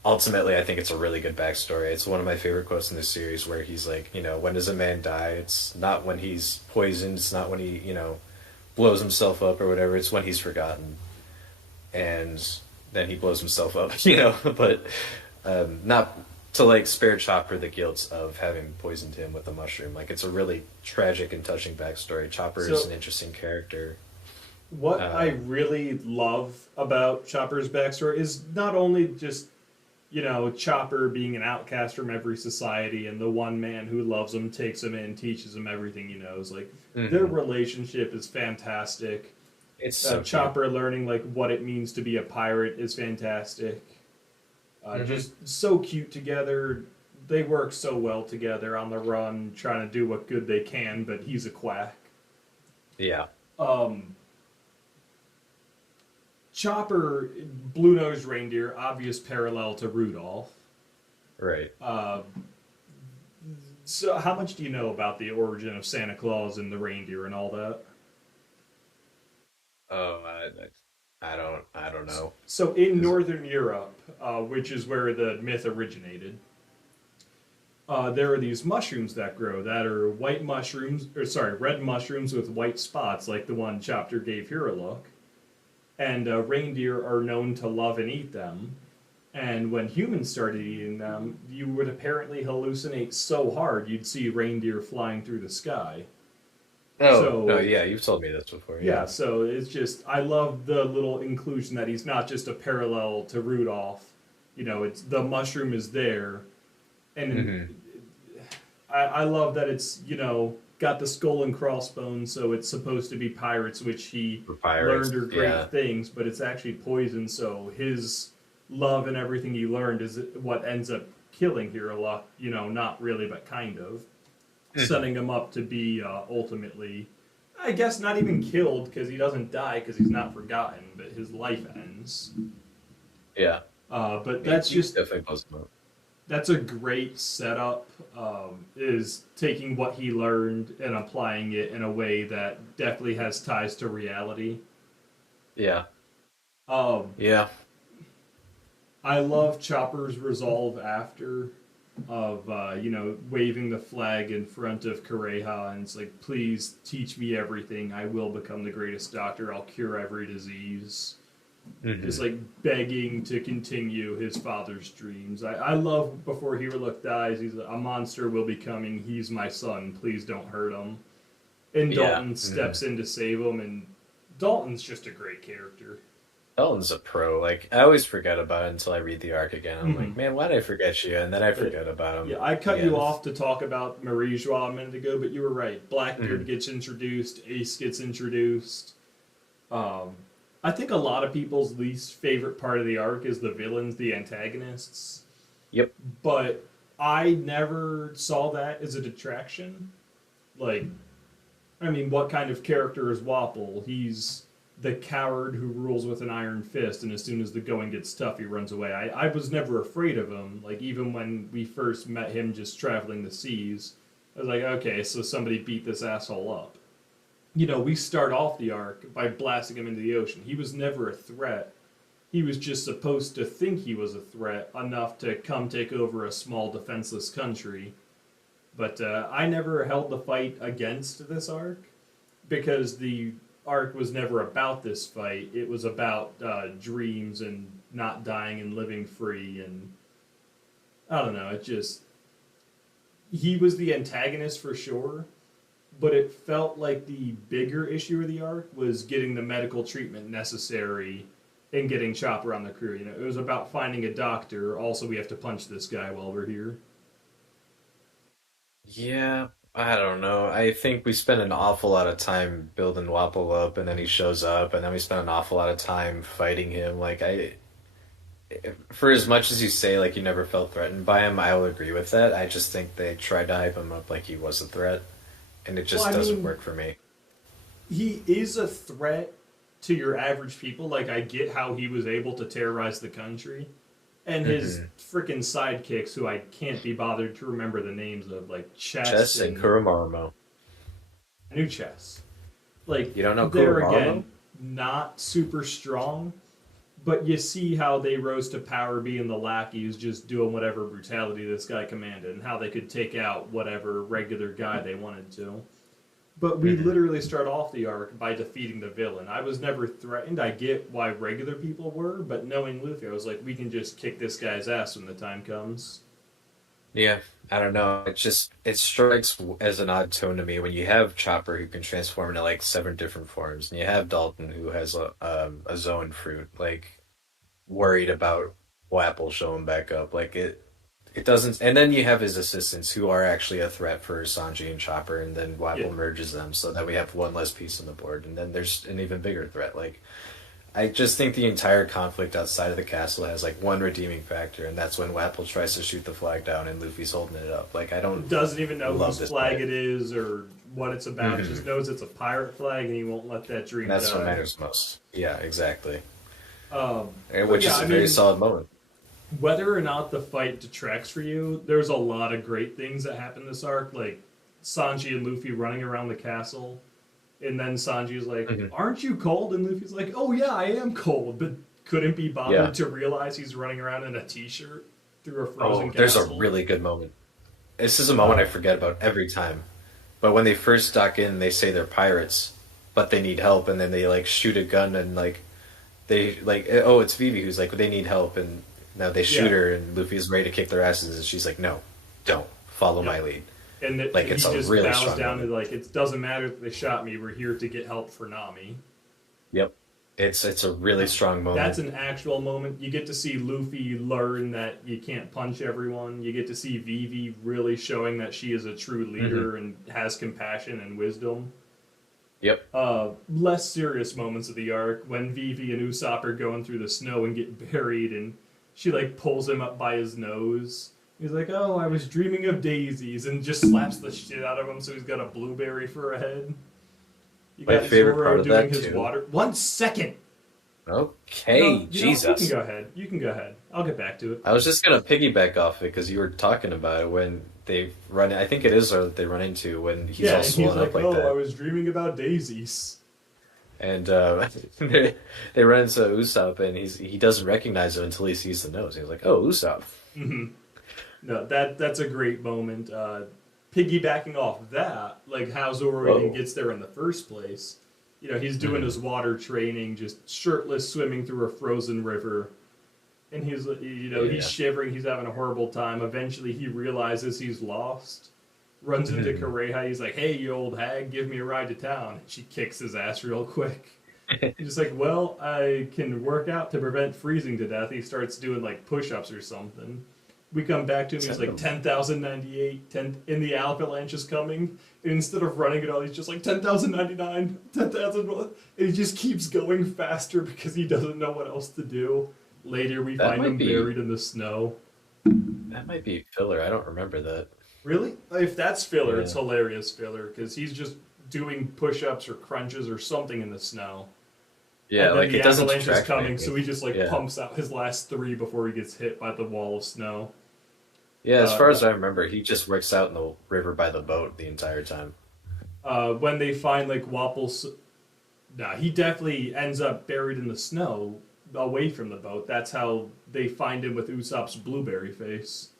ultimately, I think it's a really good backstory. It's one of my favorite quotes in this series, where he's like, when does a man die? It's not when he's poisoned. It's not when he, blows himself up or whatever. It's when he's forgotten, and then he blows himself up, But not to like spare Chopper the guilt of having poisoned him with a mushroom. Like it's a really tragic and touching backstory. Chopper is So, an interesting character. what I Um, really love about Chopper's backstory is not only just, Chopper being an outcast from every society and the one man who loves him, takes him in, teaches him everything he knows. Like, their mhm. relationship is fantastic. It's so cute. Chopper learning like what it means to be a pirate is fantastic. Hmm. Just so cute together. They work so well together on the run, trying to do what good they can. But he's a quack. Yeah. Um, Chopper, blue nosed reindeer, obvious parallel to Rudolph. Right. Uh, so, how much do you know about the origin of Santa Claus and the reindeer and all that? Oh, I don't know. So, in 'Cause- Northern Europe, which is where the myth originated, there are these mushrooms that grow that are white mushrooms, or sorry, red mushrooms with white spots, like the one Chopper gave Hero Look. and reindeer are known to love and eat them. And when humans started eating them, you would apparently hallucinate so hard you'd see reindeer flying through the sky. Oh, no, So yeah, you've told me this before, yeah, yeah. so it's just I love the little inclusion that he's not just a parallel to Rudolph. You know, it's the mushroom is there, and Hmm. I love that it's got the skull and crossbones, so it's supposed to be pirates, which he For learned pirates, are great yeah. things, but it's actually poison. So his love and everything he learned is what ends up killing here a lot. Not really, but kind of Hmm. setting him up to be ultimately, I guess, not even killed because he doesn't die because he's not forgotten, but his life ends. Yeah. But He, that's he just definitely blows them up. that's a great setup. Is taking what he learned and applying it in a way that definitely has ties to reality. Yeah. Um, Yeah. I love Chopper's resolve after of waving the flag in front of Kureha and it's like, please teach me everything. I will become the greatest doctor. I'll cure every disease. Just Hmm. like begging to continue his father's dreams. I love before Heroic dies. He's a monster will be coming. He's my son. Please don't hurt him. And Yeah. Dalton Hmm. steps in to save him. And Dalton's just a great character. Elton's a pro. Like, I always forget about it until I read the arc again. I'm Mm-hmm. like, man, why did I forget you? And then I But forget about him yeah, I cut you again. off to talk about Marie Joie a minute ago, but you were right. Blackbeard Hmm. gets introduced. Ace gets introduced. Um, I think a lot of people's least favorite part of the arc is the villains, the antagonists. Yep. But I never saw that as a detraction. Like, I mean, what kind of character is Wapple? He's the coward who rules with an iron fist, and as soon as the going gets tough, he runs away. I was never afraid of him. Like, even when we first met him just traveling the seas, I was like, okay, so somebody beat this asshole up. We start off the arc by blasting him into the ocean. He was never a threat. He was just supposed to think he was a threat enough to come take over a small defenseless country. But I never held the fight against this arc because the arc was never about this fight. It was about dreams and not dying and living free. And I don't know. It just he was the antagonist for sure, but it felt like the bigger issue of the arc was getting the medical treatment necessary and getting Chopper on the crew. It was about finding a doctor. Also, we have to punch this guy while we're here. Yeah, I don't know. I think we spent an awful lot of time building Wapple up, and then he shows up, and then we spent an awful lot of time fighting him. For as much as you say, like, you never felt threatened by him, I will agree with that. I just think they tried to hype him up like he was a threat, and it Well, just I doesn't mean, work for me. he is a threat to your average people. Like, I get how he was able to terrorize the country. And his Hmm. freaking sidekicks, who I can't be bothered to remember the names of, like Chess Chess and and Kuromarumo. New Chess. Like, You don't know they're Kuromarumo? again not super strong, but you see how they rose to power being the lackeys, just doing whatever brutality this guy commanded, and how they could take out whatever regular guy they wanted to. But we Hmm. literally start off the arc by defeating the villain. I was never threatened. I get why regular people were, but knowing Luffy, I was like, we can just kick this guy's ass when the time comes. Yeah, I don't know. It strikes as an odd tone to me when you have Chopper who can transform into like seven different forms, and you have Dalton who has a Zoan fruit, like worried about Wapple showing back up. It doesn't. And then you have his assistants who are actually a threat for Sanji and Chopper, and then Yeah, Wapple merges them so that we have one less piece on the board, and then there's an even bigger threat. Like, I just think the entire conflict outside of the castle has like one redeeming factor, and that's when Wapple tries to shoot the flag down and Luffy's holding it up. Like, I don't doesn't even know love whose this flag bit. it is or what it's about. Hmm. Just knows it's a pirate flag, and he won't let that And dream that's what die. matters most. Yeah, exactly. And But which yeah, is I a very mean, solid moment. whether or not the fight detracts for you, there's a lot of great things that happen this arc, like Sanji and Luffy running around the castle, and then Sanji's like, Hmm. "Aren't you cold?" And Luffy's like, "Oh yeah, I am cold," but couldn't be Yeah. bothered to realize he's running around in a t-shirt through a frozen Oh, there's a castle. really good moment. This is a moment I Uh, forget about every time. But when they first dock in, they say they're pirates, but they need help, and then they like shoot a gun and like they like, oh, it's Vivi who's like, they need help, and now they shoot Yeah. her, and Luffy's ready to kick their asses, and she's like, no, don't follow my Yep. lead. And Like he it's a just really bows strong down moment. and like, it doesn't matter that they shot me. We're here to get help for Nami. Yep, it's a really strong That's moment. an actual moment. You get to see Luffy learn that you can't punch everyone. You get to see Vivi really showing that she is a true Hmm. leader and has compassion and wisdom. Yep. Less serious moments of the arc when Vivi and Usopp are going through the snow and get buried, and she like pulls him up by his nose. He's like, "Oh, I was dreaming of daisies," and just slaps the shit out of him so he's got a blueberry for a head. You My got favorite part Zoro of doing that his too. water. 1 second. Okay, You can Jesus. go ahead. You can go ahead. I'll get back to it. I was just gonna piggyback off it because you were talking about it when they run. I think it is Zoro that they run into when he's Yeah, all and he's swollen like, up like "Oh, I that, was dreaming about daisies." and they run into Usopp, and he doesn't recognize him until he sees the nose. He's like, "Oh, Usopp." No, that's a great moment. Piggybacking off that, like how Zoro even Whoa. gets there in the first place. You know, he's doing Hmm. his water training, just shirtless, swimming through a frozen river, and he's Yeah. shivering. He's having a horrible time. Eventually, he realizes he's lost. Runs into Hmm. Kureha. He's like, "Hey, you old hag, give me a ride to town." And she kicks his ass real quick. He's just like, "Well, I can work out to prevent freezing to death." He starts doing like push-ups or something. We come back to him. He's Send like him. 10,098. 10 in the avalanche is coming. And instead of running it all, he's just like 10,099, 10,000. And he just keeps going faster because he doesn't know what else to do. Later, we That find might him be buried in the snow. that might be filler. I don't remember that. Really? If that's filler, it's Yeah. hilarious filler because he's just doing push-ups or crunches or something in the snow. Yeah, And then like the it doesn't avalanche is detract from coming, so anything. he just like Yeah. pumps out his last three before he gets hit by the wall of snow. Yeah, as far as No. I remember, he just works out in the river by the boat the entire time. When they find like Wapple's, nah, he definitely ends up buried in the snow away from the boat. That's how they find him with Usopp's blueberry face.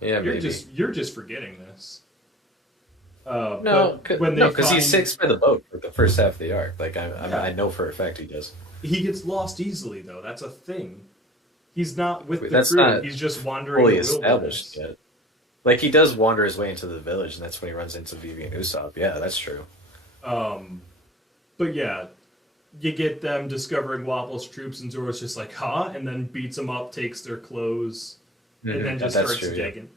Yeah, You're maybe. just forgetting this. No, But when no, they because he find, sticks by the boat for the first half of the arc. Like yeah, I know for a fact he does. he gets lost easily though. That's a thing. He's not with Wait, the that's crew. not He's just wandering fully the established wilderness. yet. Like he does wander his way into the village, and that's when he runs into Vivi and Usopp. Yeah, that's true. Um, but yeah, you get them discovering Waffle's troops, and Zoro's just like, "Huh?" and then beats them up, takes their clothes, and then just That's starts true. Yeah. digging.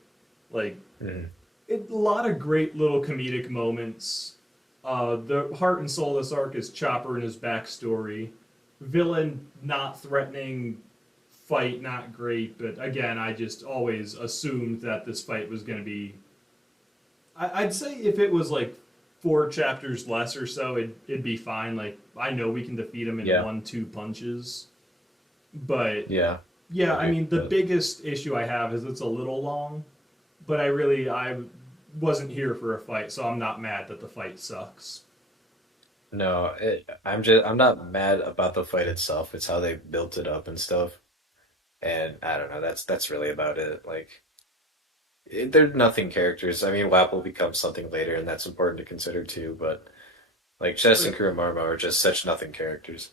Like, Hmm. a lot of great little comedic moments. The heart and soul of this arc is Chopper and his backstory. Villain not threatening, fight not great, but again, I just always assumed that this fight was going to be. I'd say if it was like 4 chapters less or so, it'd be fine. Like I know we can defeat him in Yeah. 1-2 punches, but Yeah. yeah, I Agree mean with the that. biggest issue I have is it's a little long, but I wasn't here for a fight, so I'm not mad that the fight sucks. No, I'm not mad about the fight itself. It's how they built it up and stuff. And I don't know. That's really about it. Like they're nothing characters. I mean, WAP will become something later, and that's important to consider too. But like Chess and Kuromarma are just such nothing characters.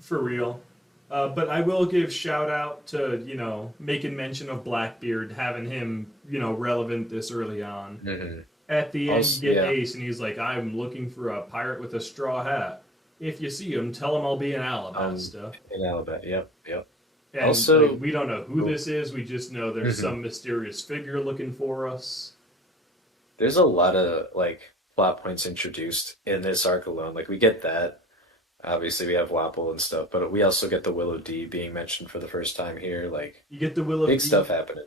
For real. But I will give shout out to, making mention of Blackbeard, having him, relevant this early on. Hmm. At the end, you Also, get yeah, Ace, and he's like, "I'm looking for a pirate with a straw hat. If you see him, tell him I'll be in um, Alabasta." in Alabama. Yep, yep. And like, Also, we don't know who oh, this is. We just know there's mhm. some mysterious figure looking for us. There's a lot of like plot points introduced in this arc alone. Like we get that. Obviously, we have Wapple and stuff, but we also get the Willow D being mentioned for the first time here. Like You get the Will of big D. stuff happening.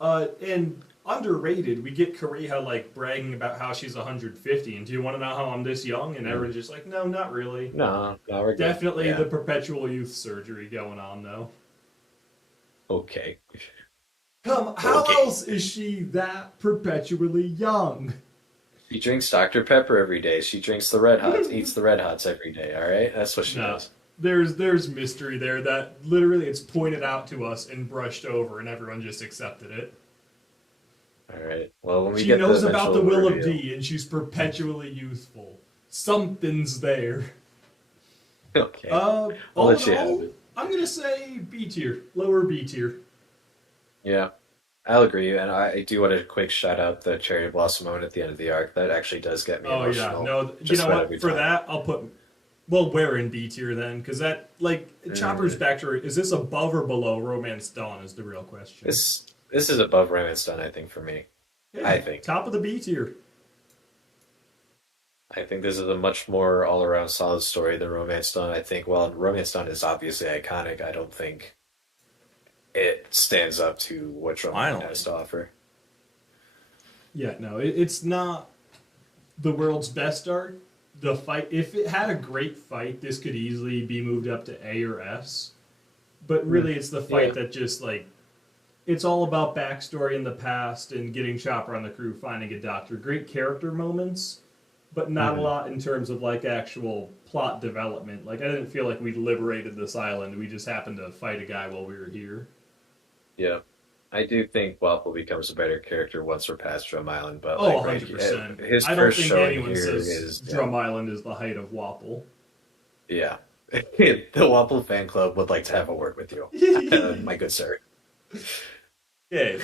And underrated, we get Koreha like bragging about how she's 150. And do you want to know how I'm this young? And Mm. everyone's just like, no, not really. No, no, we're good. Definitely the Yeah. perpetual youth surgery going on though. Okay. Come, how Okay. else is she that perpetually young? She drinks Dr. Pepper every day. She drinks the Red Hots, eats the Red Hots every day. All right, that's what she No, does. there's mystery there that literally it's pointed out to us and brushed over, and everyone just accepted it. All right. Well, when we She get the knows about the eventual Will of reveal, D, and she's perpetually youthful. Something's there. Okay, I'll All in let you have all, it. I'm gonna say B tier, lower B tier. Yeah, I'll agree. And I do want to quick shout out the cherry blossom moment at the end of the arc. That actually does get me Oh yeah, emotional no, you just know about what? every For time. that, I'll put. Well, where in B tier then? Because that like Chopper's Mm. backstory is this above or below Romance Dawn is the real question. This is above Raymond's done, I think, for me. I Hey, think. top of the B tier. I think this is a much more all around solid story than Romance Dawn. I think while Romance Dawn is obviously iconic, I don't think it stands up to what Drum Island has Finally. to offer. Yeah, no, it's not the world's best art. The fight, if it had a great fight, this could easily be moved up to A or S. But Mm. really, it's the fight Yeah. that just like it's all about backstory in the past and getting Chopper on the crew, finding a doctor. Great character moments, but not a Hmm. lot in terms of like actual plot development. Like I didn't feel like we liberated this island. We just happened to fight a guy while we were here. Yeah. I do think Wapol becomes a better character once we're past Drum Island, but Oh, like right 100%. his I don't first think showing anyone here says is Drum Island is the height of Wapple. yeah. The Wapol fan club would like to have a word with you, my good sir. Okay,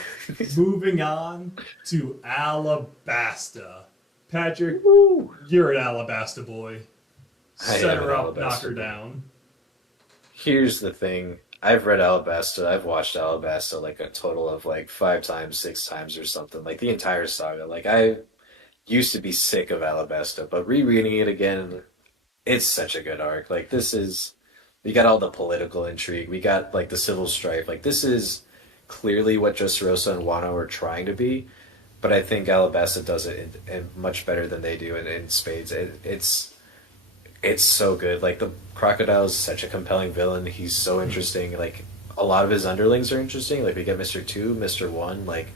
moving on to Alabasta. Patrick, Woo! you're an Alabasta boy. I Set am an her up, knock Alabasta her boy. down. Here's the thing. I've read Alabasta. I've watched Alabasta like a total of like 5 times, 6 times or something. Like the entire saga. Like I used to be sick of Alabasta, but rereading it again, it's such a good arc. Like this is, we got all the political intrigue. We got like the civil strife. Like this is clearly what Dressrosa and Wano are trying to be. But I think Alabasta does it in much better than they do in Spades. It's so good. Like the crocodile's such a compelling villain. He's so interesting. Like a lot of his underlings are interesting. Like we get Mr. Two, Mr. One. Like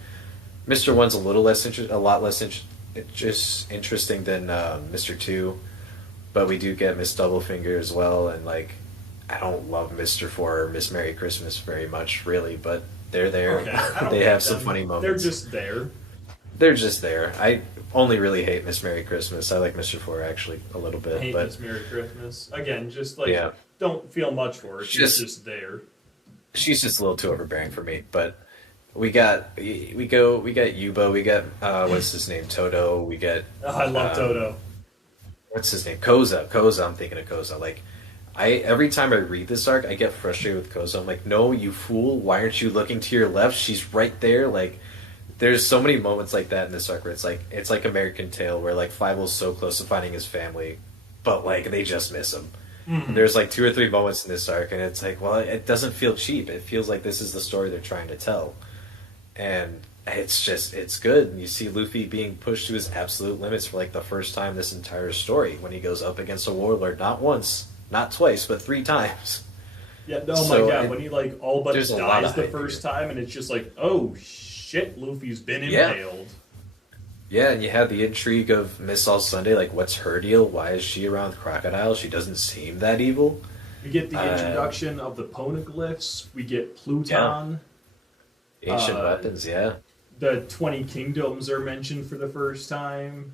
Mr. One's a little less a lot less just interesting than Mr. Two, but we do get Miss Doublefinger as well. And like I don't love Mr. Four or Miss Merry Christmas very much, really, but they're there. Okay, I don't They hate have some them. funny They're moments. just there. They're just there. I only really hate Miss Merry Christmas. I like Mr. Four actually a little bit, Hate but Miss Merry Christmas. Again, just like yeah. don't feel much for her. She's Just just there. she's just a little too overbearing for me. But we got Yuba, we got what's his name, Toto, we get Oh, I love um, Toto. what's his name, Koza. I'm thinking of Koza. Like I every time I read this arc, I get frustrated with Koza. I'm like, no, you fool! Why aren't you looking to your left? She's right there. Like there's so many moments like that in this arc where it's like American Tail, where like Fievel's so close to finding his family, but like they just miss him. Mhm. There's like 2 or 3 moments in this arc, and it's like, well, it doesn't feel cheap. It feels like this is the story they're trying to tell, and it's good. And you see Luffy being pushed to his absolute limits for like the first time this entire story when he goes up against a warlord, not once, not twice, but 3 times. Yeah. Oh my So god, when he like all but there's a lot dies of the hype first here. time, and it's just like, oh shit, Luffy's been Yeah. impaled. Yeah, and you have the intrigue of Miss All Sunday. Like, what's her deal? Why is she around Crocodile? She doesn't seem that evil. We get the Um, introduction of the poneglyphs. We get Pluton. Ancient Uh, weapons, yeah. The 20 kingdoms are mentioned for the first time.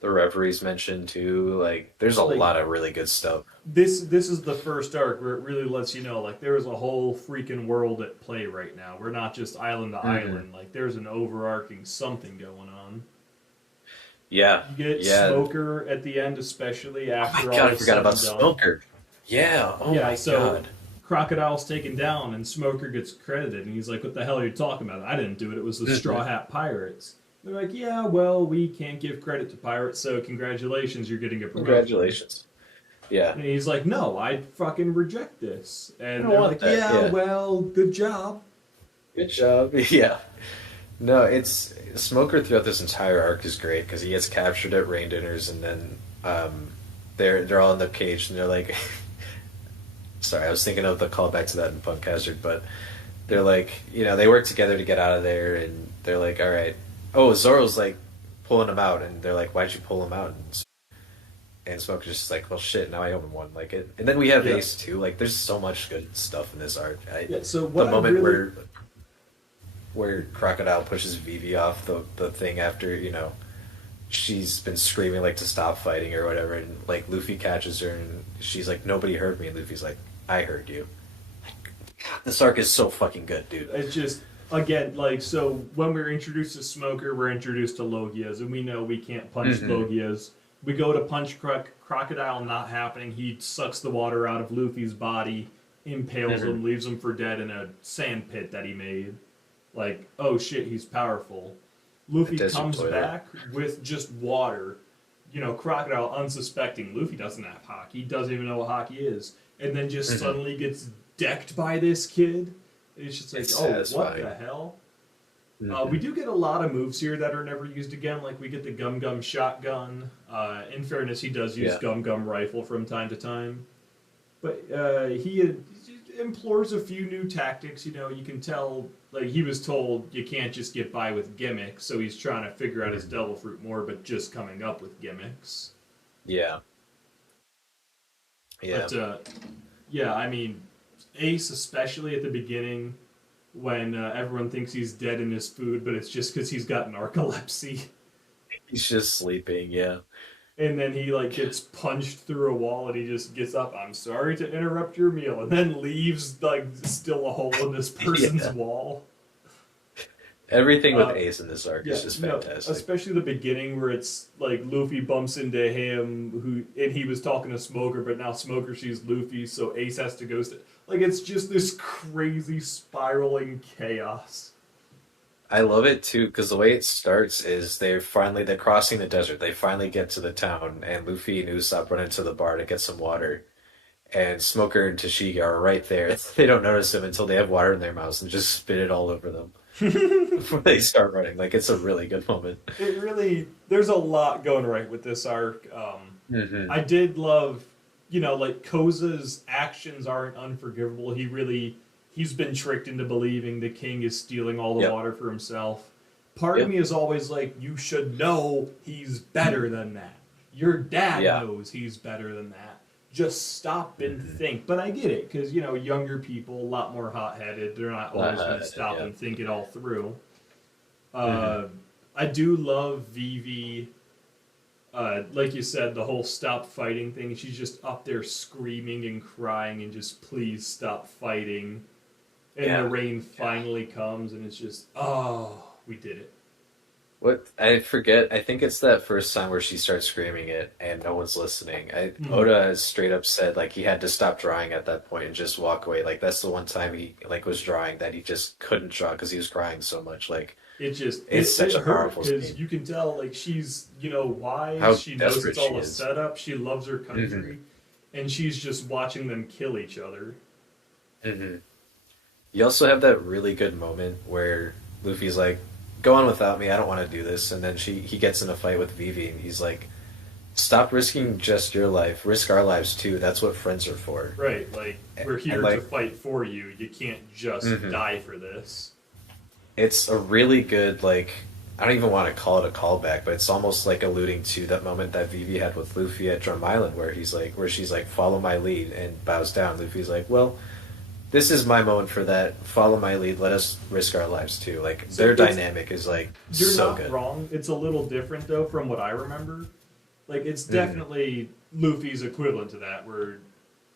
The reveries mentioned too. Like, there's a Like lot of really good stuff. this is the first arc where it really lets you know like there is a whole freaking world at play right now. We're not just island to Mhm. island. Like there's an overarching something going on. Yeah, You get yeah. Smoker at the end, especially Oh after my all god, I is forgot said about and done. Smoker. Yeah. Oh Yeah, my so god. Crocodile's taken down and Smoker gets credited, and he's like, "What the hell are you talking about? I didn't do it. It was the Straw Hat Pirates." They're like, "Yeah, well, we can't give credit to pirates, so congratulations, you're getting a promotion." Congratulations. Yeah. And he's like, "No, I fucking reject this." I And don't they're want like, that. "Yeah, Yeah. well, good job." Good job. Yeah. No, it's Smoker throughout this entire arc is great because he gets captured at rain dinners and then they're all in the cage and they're like, sorry, I was thinking of the callback to that in Punk Hazard, but they're like, they work together to get out of there and they're like, all right. Oh, Zoro's like pulling him out and they're like, why'd you pull him out? And Smoker's just like, well, shit, now I own one. Like it, and then we have Yeah. Ace too. Like, there's so much good stuff in this arc. Yeah. So The what I moment really, where Crocodile pushes Vivi off the thing after, she's been screaming like to stop fighting or whatever, and like Luffy catches her and she's like, "Nobody heard me," and Luffy's like, "I heard you." This arc is so fucking good, dude. It's just again like so when we're introduced to Smoker, we're introduced to Logias, and we know we can't punch Logias. We go to punch Crocodile, not happening. He sucks the water out of Luffy's body, impales him, leaves him for dead in a sand pit that he made. Like, oh shit, he's powerful. Luffy comes back with just water. You know, Crocodile unsuspecting. Luffy doesn't have haki. He doesn't even know what haki is. And then just suddenly gets decked by this kid. It's just like, what the hell? We do get a lot of moves here that are never used again. Like, we get the Gum Gum shotgun. In fairness, he does use Gum Gum rifle from time to time. But he implores a few new tactics. You know, you can tell, like, he was told you can't just get by with gimmicks, so he's trying to figure out his devil fruit more, but just coming up with gimmicks. Yeah. But, yeah, I mean, Ace, especially at the beginning, when everyone thinks he's dead in his food, but it's just because he's got narcolepsy. He's just sleeping, yeah. And then he like gets punched through a wall, and he just gets up. I'm sorry to interrupt your meal, and then leaves like still a hole in this person's wall. Everything with Ace in this arc is just fantastic. Especially the beginning where it's like Luffy bumps into him, and he was talking to Smoker, but now Smoker sees Luffy, so Ace has to go. Like it's just this crazy spiraling chaos. I love it too because the way it starts is they're crossing the desert. They finally get to the town, and Luffy and Usopp run into the bar to get some water. And Smoker and Tashigi are right there. They don't notice him until they have water in their mouths and just spit it all over them before they start running. Like it's a really good moment. There's a lot going right with this arc. I did love, you know, like Koza's actions aren't unforgivable. He's been tricked into believing the king is stealing all the water for himself. Part of me is always like, you should know he's better than that. Your dad knows he's better than that. Just stop and think. But I get it, because, you know, younger people, a lot more hot-headed. They're not always going to stop and think it all through. I do love Vivi. Like you said, the whole stop fighting thing. She's just up there screaming and crying and just, please stop fighting. And the rain finally comes, and it's just, oh, we did it. What I forget, I think it's that first time where she starts screaming it and no one's listening. Oda has straight up said like he had to stop drawing at that point and just walk away. Like that's the one time he like was drawing that he just couldn't draw because he was crying so much. Like it's such a powerful scene. Because you can tell like she's wise. How she knows it's all a is. setup. She loves her country, and she's just watching them kill each other. You also have that really good moment where Luffy's like, go on without me, I don't want to do this. And then he gets in a fight with Vivi, and he's like, stop risking just your life. Risk our lives, too. That's what friends are for. Right, like, we're here to fight for you. You can't just die for this. It's a really good, like, I don't even want to call it a callback, but it's almost like alluding to that moment that Vivi had with Luffy at Drum Island, where she's like, follow my lead, and bows down. Luffy's like, well, this is my moment for that. Follow my lead. Let us risk our lives too. Like their dynamic is like so good. You're not wrong. It's a little different though from what I remember. Like it's definitely Luffy's equivalent to that, where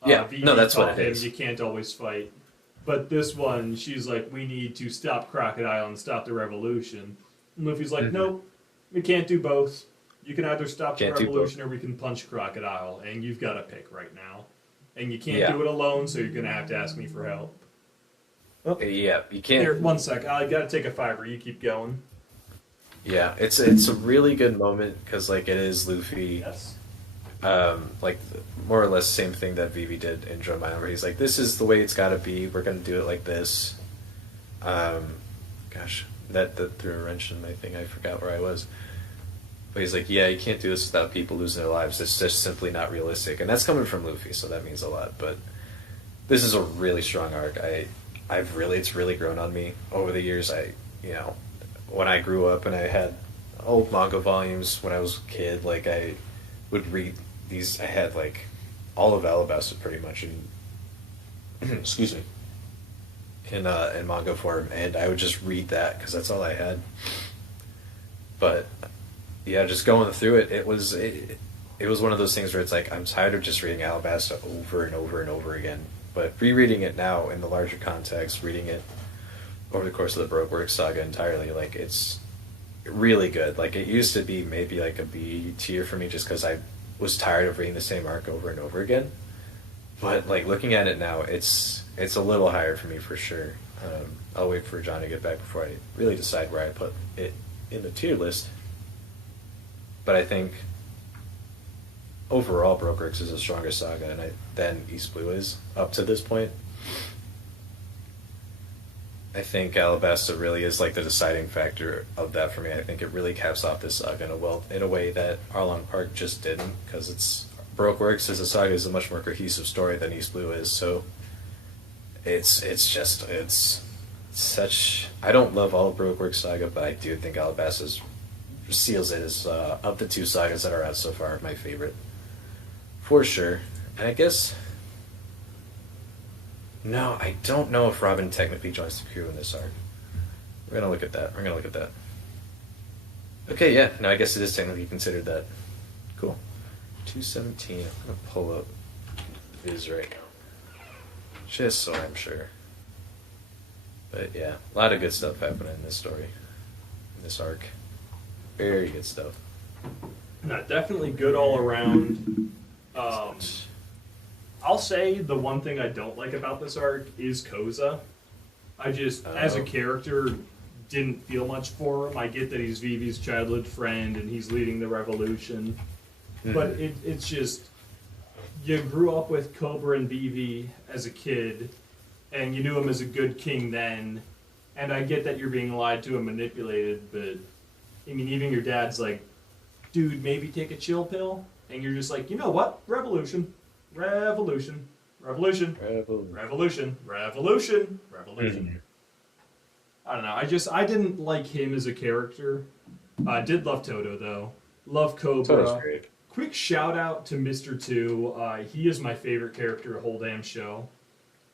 that's what it is. You can't always fight. But this one, she's like, we need to stop Crocodile and stop the revolution. And Luffy's like, nope, we can't do both. You can either stop the revolution or we can punch Crocodile, and you've got to pick right now. And you can't do it alone, so you're going to have to ask me for help. Oh. Yeah, you can't. Here, 1 sec. I got to take a fiver. You keep going. Yeah, it's a really good moment, because, like, it is Luffy. Yes. Like, more or less same thing that Vivi did in Drum Island, where he's like, this is the way it's got to be. We're going to do it like this. Gosh, that threw a wrench in my thing. I forgot where I was. But he's like, yeah, you can't do this without people losing their lives. It's just simply not realistic. And that's coming from Luffy, so that means a lot. But this is a really strong arc. It's really grown on me over the years. When I grew up and I had old manga volumes when I was a kid, like I would read these. I had like all of Alabasta pretty much in excuse me, in manga form, and I would just read that because that's all I had. But yeah, just going through it, it was one of those things where it's like I'm tired of just reading Alabasta over and over and over again. But rereading it now in the larger context, reading it over the course of the Brokeworks saga entirely, like it's really good. Like it used to be maybe like a B tier for me just because I was tired of reading the same arc over and over again. But like looking at it now, it's a little higher for me for sure. I'll wait for John to get back before I really decide where I put it in the tier list. But I think overall, Brokeworks is a stronger saga than East Blue is up to this point. I think Alabasta really is like the deciding factor of that for me. I think it really caps off this saga in a way that Arlong Park just didn't, because it's Brokeworks as a saga is a much more cohesive story than East Blue is. So it's such. I don't love all of Brokeworks saga, but I do think Alabasta seals it as of the two sagas that are out so far my favorite for sure. And I guess. No, I don't know if Robin technically joins the crew in this arc. We're gonna look at that. Okay, yeah. No, I guess it is technically considered that. Cool. 217. I'm gonna pull up the viz right now, just so I'm sure. But yeah, a lot of good stuff happening in this story, in this arc. Very good stuff. No, definitely good all around. I'll say the one thing I don't like about this arc is Koza. I just, as a character, didn't feel much for him. I get that he's Vivi's childhood friend and he's leading the revolution. Mm-hmm. But it's just, you grew up with Cobra and Vivi as a kid, and you knew him as a good king then. And I get that you're being lied to and manipulated, but, I mean, even your dad's like, dude, maybe take a chill pill? And you're just like, you know what? Revolution. Revolution. Revolution. Revolution. Revolution. Revolution. I don't know. I didn't like him as a character. I did love Toto, though. Love Cobra. Toto's great. Quick shout out to Mr. 2. He is my favorite character of the whole damn show.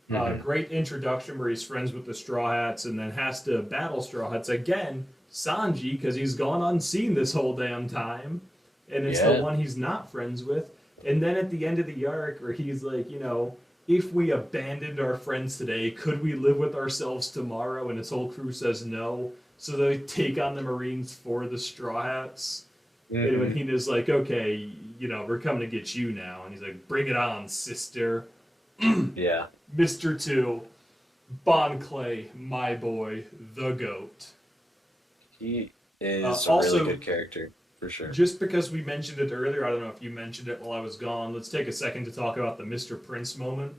Great introduction where he's friends with the Straw Hats and then has to battle Straw Hats again. Sanji, because he's gone unseen this whole damn time. And it's the one he's not friends with. And then at the end of the arc, where he's like, you know, if we abandoned our friends today, could we live with ourselves tomorrow? And his whole crew says no. So they take on the Marines for the Straw Hats. And when Hina's like, okay, you know, we're coming to get you now. And he's like, bring it on, sister. Yeah. Mr. 2, Bon Clay, my boy, the GOAT. He is a also, really good character. For sure. Just because we mentioned it earlier, I don't know if you mentioned it while I was gone, let's take a second to talk about the Mr. Prince moment.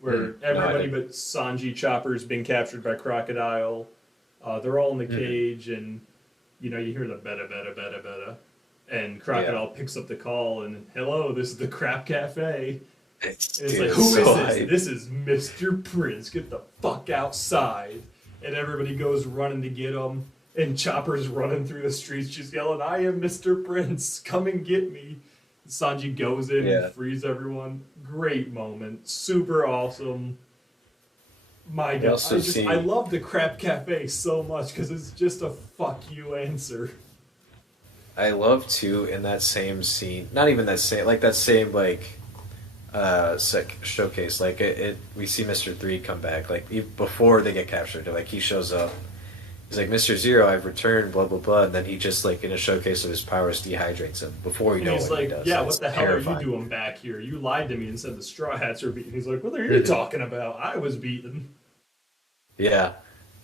Where everybody but Sanji Chopper's being captured by Crocodile. They're all in the cage, and, you know, you hear the beta, beta, beta, beta. And Crocodile picks up the call, and, hello, this is the Crap Cafe. And it's like, who is this? This is Mr. Prince. Get the fuck outside. And everybody goes running to get him. And Chopper's running through the streets, just yelling, I am Mr. Prince, come and get me. Sanji goes in and frees everyone. Great moment. Super awesome. My God. I love the Crap Cafe so much because it's just a fuck you answer. I love, too, in that same scene, not even that same, like that same, like, showcase, like, we see Mr. 3 come back, like, before they get captured, like, he shows up. He's like, Mr. Zero, I've returned, blah, blah, blah. And then he just, like, in a showcase of his powers, dehydrates him before you know what he does. Yeah, what the hell are you doing back here? You lied to me and said the Straw Hats are beaten. He's like, what are you talking about? I was beaten. Yeah.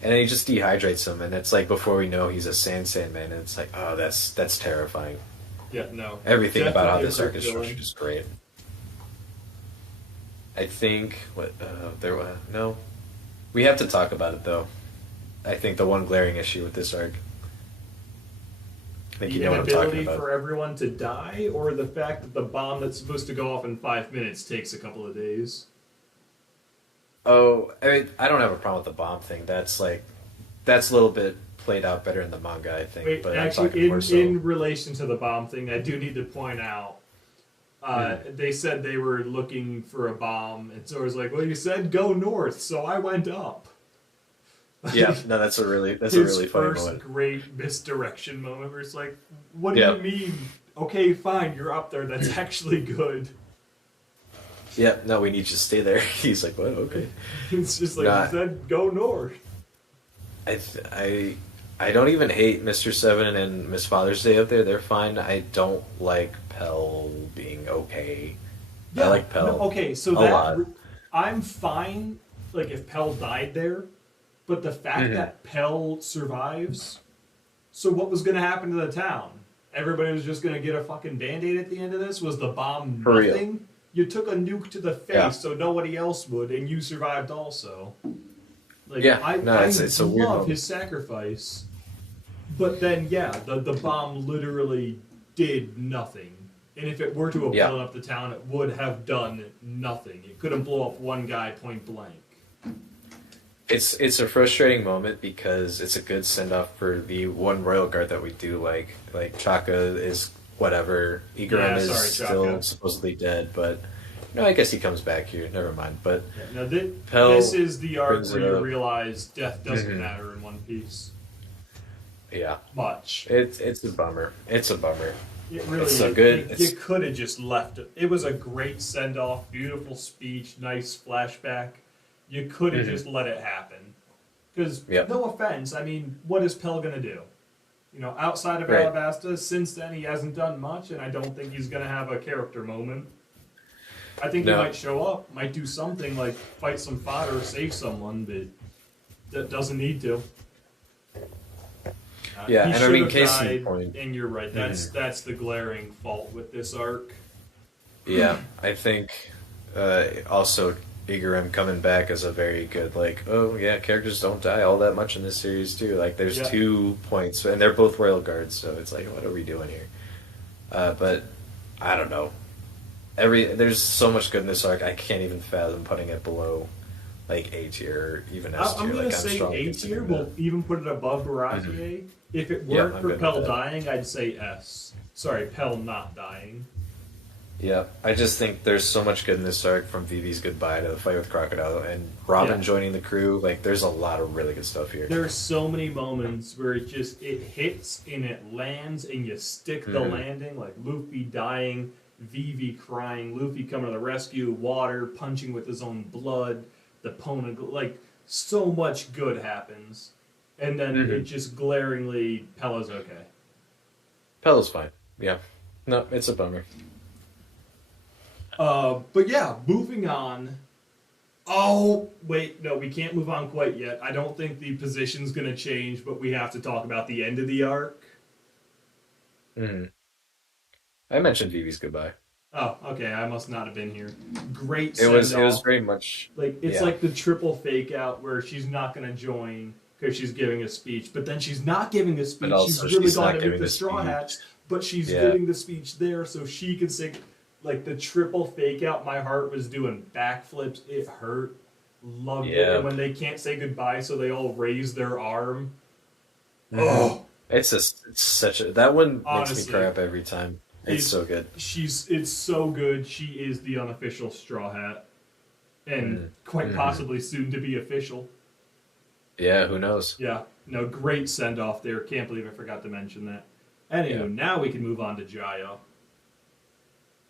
And then he just dehydrates him, and it's like before we know he's a Sandman, and it's like, oh, that's terrifying. Yeah, no. Everything about how this arc is structured is great. I think, no. We have to talk about it, though. I think the one glaring issue with this arc. I think you know what I'm talking about. The inability for everyone to die, or the fact that the bomb that's supposed to go off in 5 minutes takes a couple of days? Oh, I mean, I don't have a problem with the bomb thing. That's a little bit played out better in the manga, I think. Wait, but actually, in relation to the bomb thing, I do need to point out, they said they were looking for a bomb, and so I was like, well, you said go north, so I went up. Yeah, no, that's a His really funny first moment. great misdirection moment where it's like, what do you Yeah, mean? Okay, fine, you're up there. That's actually good. yeah. No, we need you to stay there. He's like, what? Okay. It's just like you Not. said, go north. I th- I don't even hate Mr. Seven and Miss Father's Day up there. They're fine. I don't like Pell being okay. I Yeah. like No, Pell okay. So a lot. I'm fine. Like if Pell died there, but the fact Hmm. that Pell survives. So what was going to happen to the town? Everybody was just going to get a fucking band-aid at the end of this? Was the bomb For real. nothing? You took a nuke to the Yeah. face so nobody else would, and you survived also. Like Yeah. No, I it's a weird love moment. his sacrifice, but then yeah, the bomb literally did nothing. And if it were to have Yeah. blown up the town, it would have done nothing. It couldn't blow up one guy point blank. It's a frustrating moment because it's a good send off for the one royal guard that we do like. Like Chaka is whatever. Igaram Yeah, is sorry, still Chaka. supposedly dead, but no, I guess he comes back here. Never mind. But Yeah, now this Pell is the arc brings where it you up. realize death doesn't Hmm. matter in One Piece Yeah, much. it's a bummer. It's a bummer. It really It's so is. good. You could have just left it. It was a great send off, beautiful speech, nice flashback. You could have Mhm. just let it happen. Because, Yep. no offense, I mean, what is Pell going to do? You know, outside of Right. Alabasta, since then he hasn't done much, and I don't think he's going to have a character moment. I think he No. might show up, might do something like fight some fodder or save someone, but that doesn't need to. Yeah, He and I should mean, have case in died, point. and you're right. That's the glaring fault with this arc. Yeah, I think also Igaram coming back is a very good like. Oh yeah, characters don't die all that much in this series too. Like there's Yeah. 2 points, and they're both royal guards, so it's like, what are we doing here? But I don't know. There's so much good in this arc. I can't even fathom putting it below like A tier or even S tier. I'm gonna Like I'm say strongly A tier. considering We'll that. even put it above Baratie. If it Yeah, weren't I'm for good with Pell that. dying, I'd say S. Sorry, Pell not dying. Yeah, I just think there's so much good in this arc, from Vivi's goodbye to the fight with Crocodile and Robin Yeah. joining the crew. Like, there's a lot of really good stuff here. There are so many moments where it hits and it lands and you stick the Mhm. landing, like Luffy dying, Vivi crying, Luffy coming to the rescue, Water punching with his own blood, the Pona, like so much good happens, and then it Mhm. just glaringly Pella's okay. Pella's fine. Yeah. No, it's a bummer. But yeah, moving on. Oh, wait, no, we can't move on quite yet. I don't think the position's gonna change, but we have to talk about the end of the arc. Hmm. I mentioned Vivi's goodbye. Oh, okay, I must not have been here. Great It send was off. very much, Like it's yeah. like the triple fake out where she's not gonna join because she's giving a speech, but then she's not giving a speech. But She's also really she's going not to meet giving the the Straw speech. Hats, but she's Yeah. giving the speech there so she can say, like the triple fake out. My heart was doing backflips. It hurt. Loved it. Yeah. And when they can't say goodbye, so they all raise their arm. Mhm. Oh, It's such a that one makes Honestly, me cry up every time. It's so good. it's so good. She is the unofficial Straw Hat, and quite Mhm. possibly soon to be official. Yeah, who knows? Yeah, no, great send off there. Can't believe I forgot to mention that. Anywho, Yeah. now we can move on to Jaya.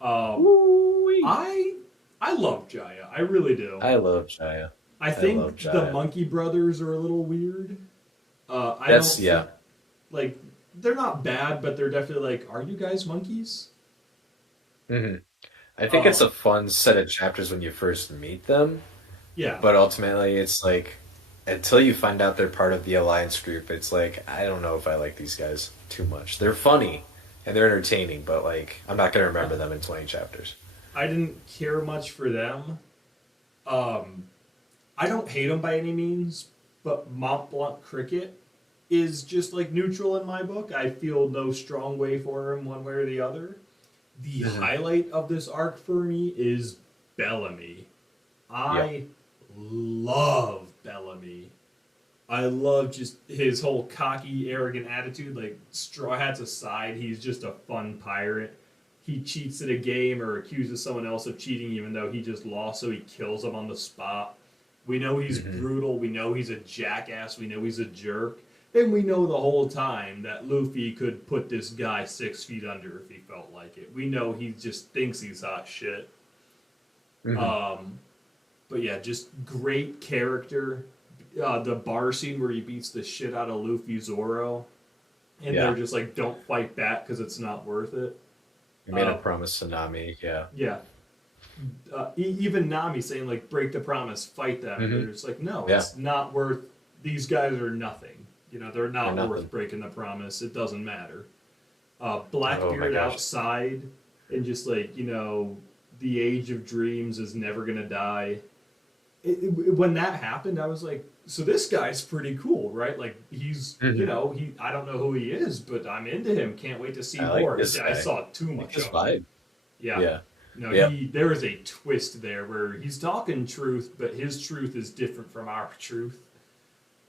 Woo-wee. I love Jaya. I really do. I love Jaya. I love think the Jaya. Monkey Brothers are a little weird. I That's don't yeah. think- like they're not bad, but they're definitely like, are you guys monkeys? Hmm. I think it's Um, a fun set of chapters when you first meet them, Yeah, but ultimately it's like until you find out they're part of the Alliance group, it's like I don't know if I like these guys too much. They're funny and they're entertaining, but like I'm not gonna remember them in 20 chapters. I didn't care much for them. I don't hate them by any means, but Mont Blanc Cricket is just like neutral in my book. I feel no strong way for him one way or the other. The Mhm. highlight of this arc for me is Bellamy. I love Bellamy. I love just his whole cocky, arrogant attitude. Like, Straw Hats aside, he's just a fun pirate. He cheats at a game or accuses someone else of cheating even though he just lost, so he kills them on the spot. We know he's brutal. We know he's a jackass. We know he's a jerk. And we know the whole time that Luffy could put this guy 6 feet under if he felt like it. We know he just thinks he's hot shit. But yeah, just great character. The bar scene where he beats the shit out of Luffy Zoro. And they're just like, don't fight back because it's not worth it. He made a promise to Nami, yeah. Yeah. Even Nami saying, like, break the promise, fight them. They're just like, no, it's not worth... These guys are nothing. You know, they're not worth breaking the promise. It doesn't matter. Blackbeard outside and just, like, you know, the age of dreams is never going to die. When that happened, I was like, so this guy's pretty cool, right? Like, he's, you know, I don't know who he is, but I'm into him. Can't wait to see more. I saw too much of him. Yeah. No, there is a twist there where he's talking truth, but his truth is different from our truth.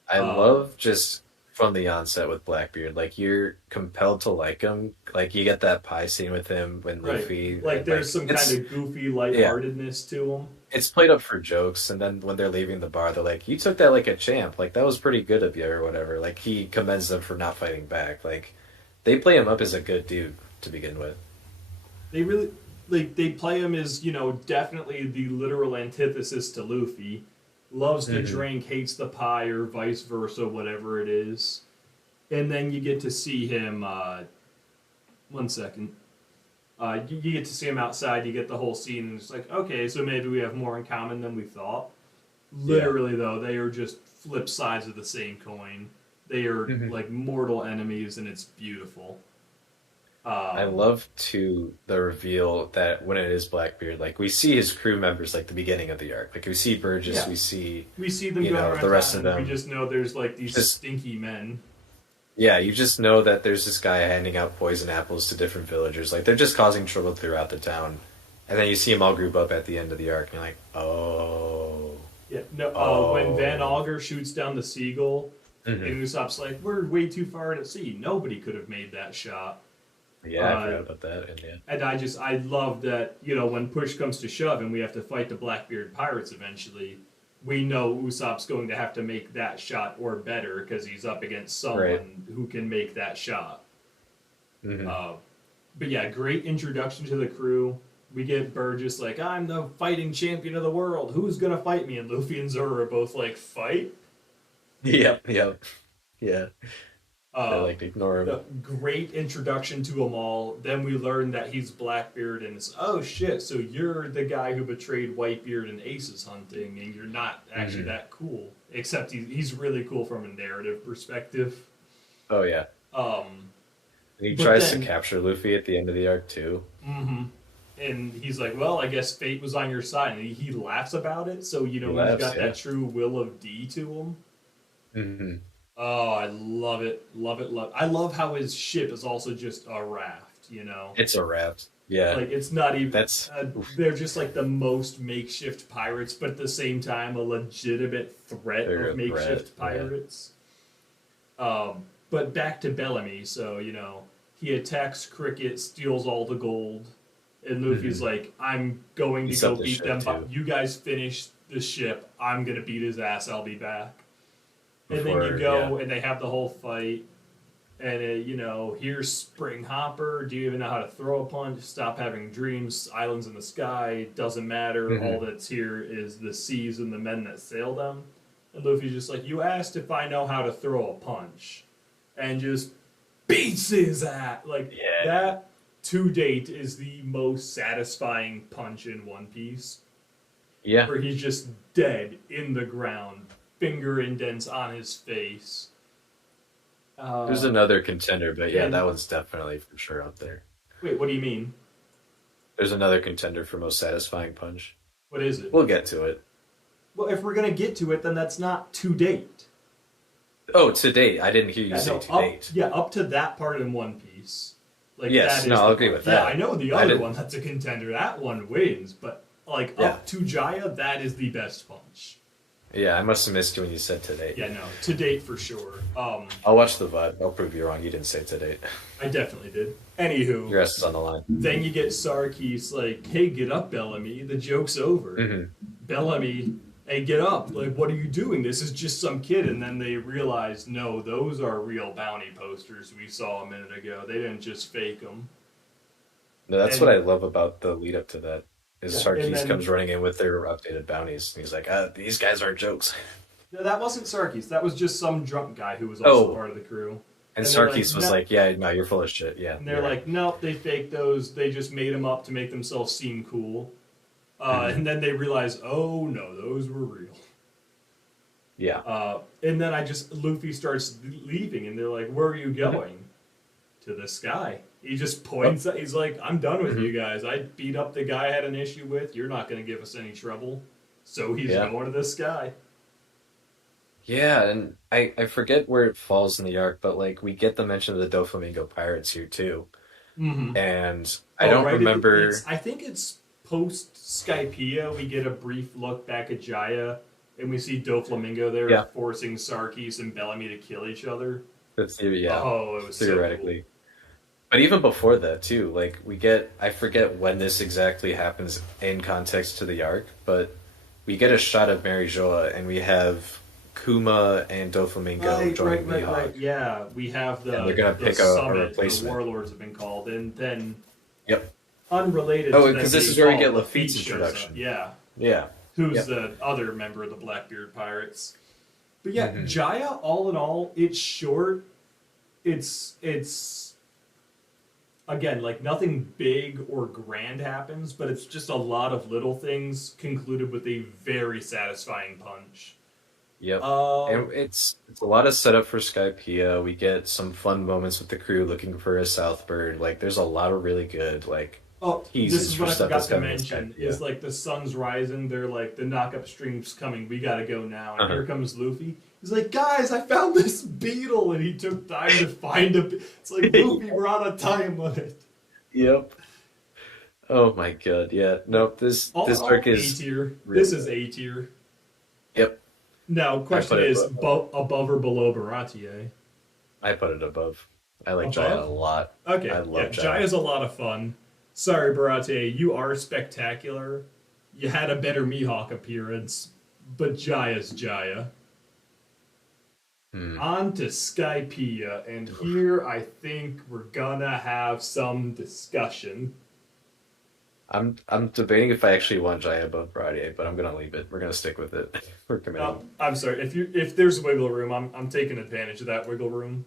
I love just from the onset with Blackbeard, like you're compelled to like him. Like you get that pie scene with him when Luffy, like there's some kind of goofy lightheartedness to him. It's played up for jokes, and then when they're leaving the bar, they're like, "You took that like a champ. Like that was pretty good of you, or whatever." Like he commends them for not fighting back. Like they play him up as a good dude to begin with. They really. Like, they play him as, you know, definitely the literal antithesis to Luffy. Loves the drink, hates the pie, or vice versa, whatever it is. And then you get to see him, 1 second. You get to see him outside, you get the whole scene, and it's like, okay, so maybe we have more in common than we thought. Literally, though, they are just flip sides of the same coin. They are, like, mortal enemies, and it's beautiful. I love the reveal that when it is Blackbeard, like we see his crew members like the beginning of the arc. Like we see Burgess, we see them going around the rest of them. We just know there's like these stinky men. Yeah, you just know that there's this guy handing out poison apples to different villagers. Like they're just causing trouble throughout the town. And then you see them all group up at the end of the arc and you're like, oh. Yeah, no, when Van Augur shoots down the seagull and Usopp's like, we're way too far at sea. Nobody could have made that shot. Yeah, I forgot about that. And I love that, you know, when push comes to shove and we have to fight the Blackbeard pirates eventually, we know Usopp's going to have to make that shot or better because he's up against someone who can make that shot. But yeah, great introduction to the crew. We get Burgess like, I'm the fighting champion of the world. Who's going to fight me? And Luffy and Zoro are both like, fight? Yep. Yeah. I like to ignore him. Great introduction to them all. Then we learn that he's Blackbeard, and it's, oh shit, so you're the guy who betrayed Whitebeard and Ace's hunting, and you're not actually that cool. Except he's really cool from a narrative perspective. Oh, yeah. He tries to capture Luffy at the end of the arc, too. And he's like, well, I guess fate was on your side. And he laughs about it, so, you know, he's got that true will of D to him. Oh, I love it. I love how his ship is also just a raft, you know? It's a raft, yeah. Like, it's not even... they're just, like, the most makeshift pirates, but at the same time, a legitimate threat of makeshift pirates. But back to Bellamy, so, you know, he attacks Cricket, steals all the gold, and Luffy's like, I'm going to go beat them, but you guys finish the ship, I'm going to beat his ass, I'll be back. And then you go, and they have the whole fight, and, you know, here's Spring Hopper, do you even know how to throw a punch? Stop having dreams, islands in the sky, doesn't matter, all that's here is the seas and the men that sail them. And Luffy's just like, you asked if I know how to throw a punch, and just beats his ass. Like, that, to date, is the most satisfying punch in One Piece. Yeah. Where he's just dead in the ground, finger indents on his face. There's another contender, but that one's definitely for sure up there. Wait, what do you mean? There's another contender for most satisfying punch. What is it? We'll get to it. Well, if we're going to get to it, then that's not to date. Oh, to date. I didn't hear you say to date. Yeah, up to that part in One Piece. Like, yes, I'll agree with that. Yeah, I know the other one that's a contender. That one wins, but like up to Jaya, that is the best punch. Yeah, I must have missed you when you said to date. Yeah, no, to date for sure. I'll watch the VOD. I'll prove you wrong. You didn't say to date. I definitely did. Anywho. Your ass is on the line. Then you get Sarkis like, hey, get up, Bellamy. The joke's over. Bellamy hey, get up! Like, what are you doing? This is just some kid. And then they realize, no, those are real bounty posters we saw a minute ago. They didn't just fake them. No, that's what And I love about the lead up to that. Is yeah, and Sarkis comes then running in with their updated bounties, and he's like, these guys aren't jokes." no, that wasn't Sarkis. That was just some drunk guy who was also Oh, part of the crew. and And they're like, Sarkis was no. like, "Yeah, no, you're full of shit. Yeah, And they're you're right." like, nope, they faked those. They just made them up to make themselves seem cool. Hmm. And then they realize, oh no, those were real. Yeah. And then Luffy starts leaving, and they're like, where are you going? To the sky. He just points at, he's like, I'm done with Mhm. you guys. I beat up the guy I had an issue with. You're not going to give us any trouble. So he's Yeah. going to the sky. Yeah, and I forget where it falls in the arc, but like we get the mention of the Doflamingo pirates here too. Mm-hmm. And I Oh, don't right. remember. I think it's post Skypiea. We get a brief look back at Jaya, and we see Doflamingo there Yeah, forcing Sarkis and Bellamy to kill each other. the theory, yeah, Oh, it was so cool. theoretically. But even before that too, like we get I forget when this exactly happens in context to the arc, but we get a shot of Mary Joa and we have Kuma and Doflamingo joining Mihawk. Yeah, we have And they're gonna the pick a summit. The replacement. warlords have been called, and then Yep. unrelated. Oh, to because that this being is where we called, get Lafitte Lafitte's shows up. introduction. Yeah, Yeah. who's Yep. the other member of the Blackbeard Pirates. But yeah, Hmm. Jaya, all in all, it's short. It's again like nothing big or grand happens, but it's just a lot of little things concluded with a very satisfying punch. Yep. Uh, And it's a lot of setup for Skypiea. We get some fun moments with the crew looking for a Southbird. Like there's a lot of really good like Oh, this teases is for what I stuff forgot that's to coming in mention. Skypiea. Is like the sun's rising. They're like the knock-up stream's coming. We gotta go now. And Uh-huh. here comes Luffy. He's like, guys, I found this beetle, and he took time to find a. It's like Luffy, we're on a time limit. Yep. Oh my god, yeah. Nope, this All arc A is tier. really This is good. A tier. Yep. Now, I question put it is, above. above or below Baratier? I put it above. I like Jaya a Above? lot. Okay, I yeah, love Jaya. Jaya's a lot of fun. Sorry, Baratier, you are spectacular. You had a better Mihawk appearance, but Jaya's Jaya. Hmm. On to Skypiea, and here I think we're gonna have some discussion. I'm debating if I actually want Jaya above Bradier, but I'm gonna leave it. We're gonna stick with it. We're committing. I'm sorry if there's wiggle room, I'm taking advantage of that wiggle room.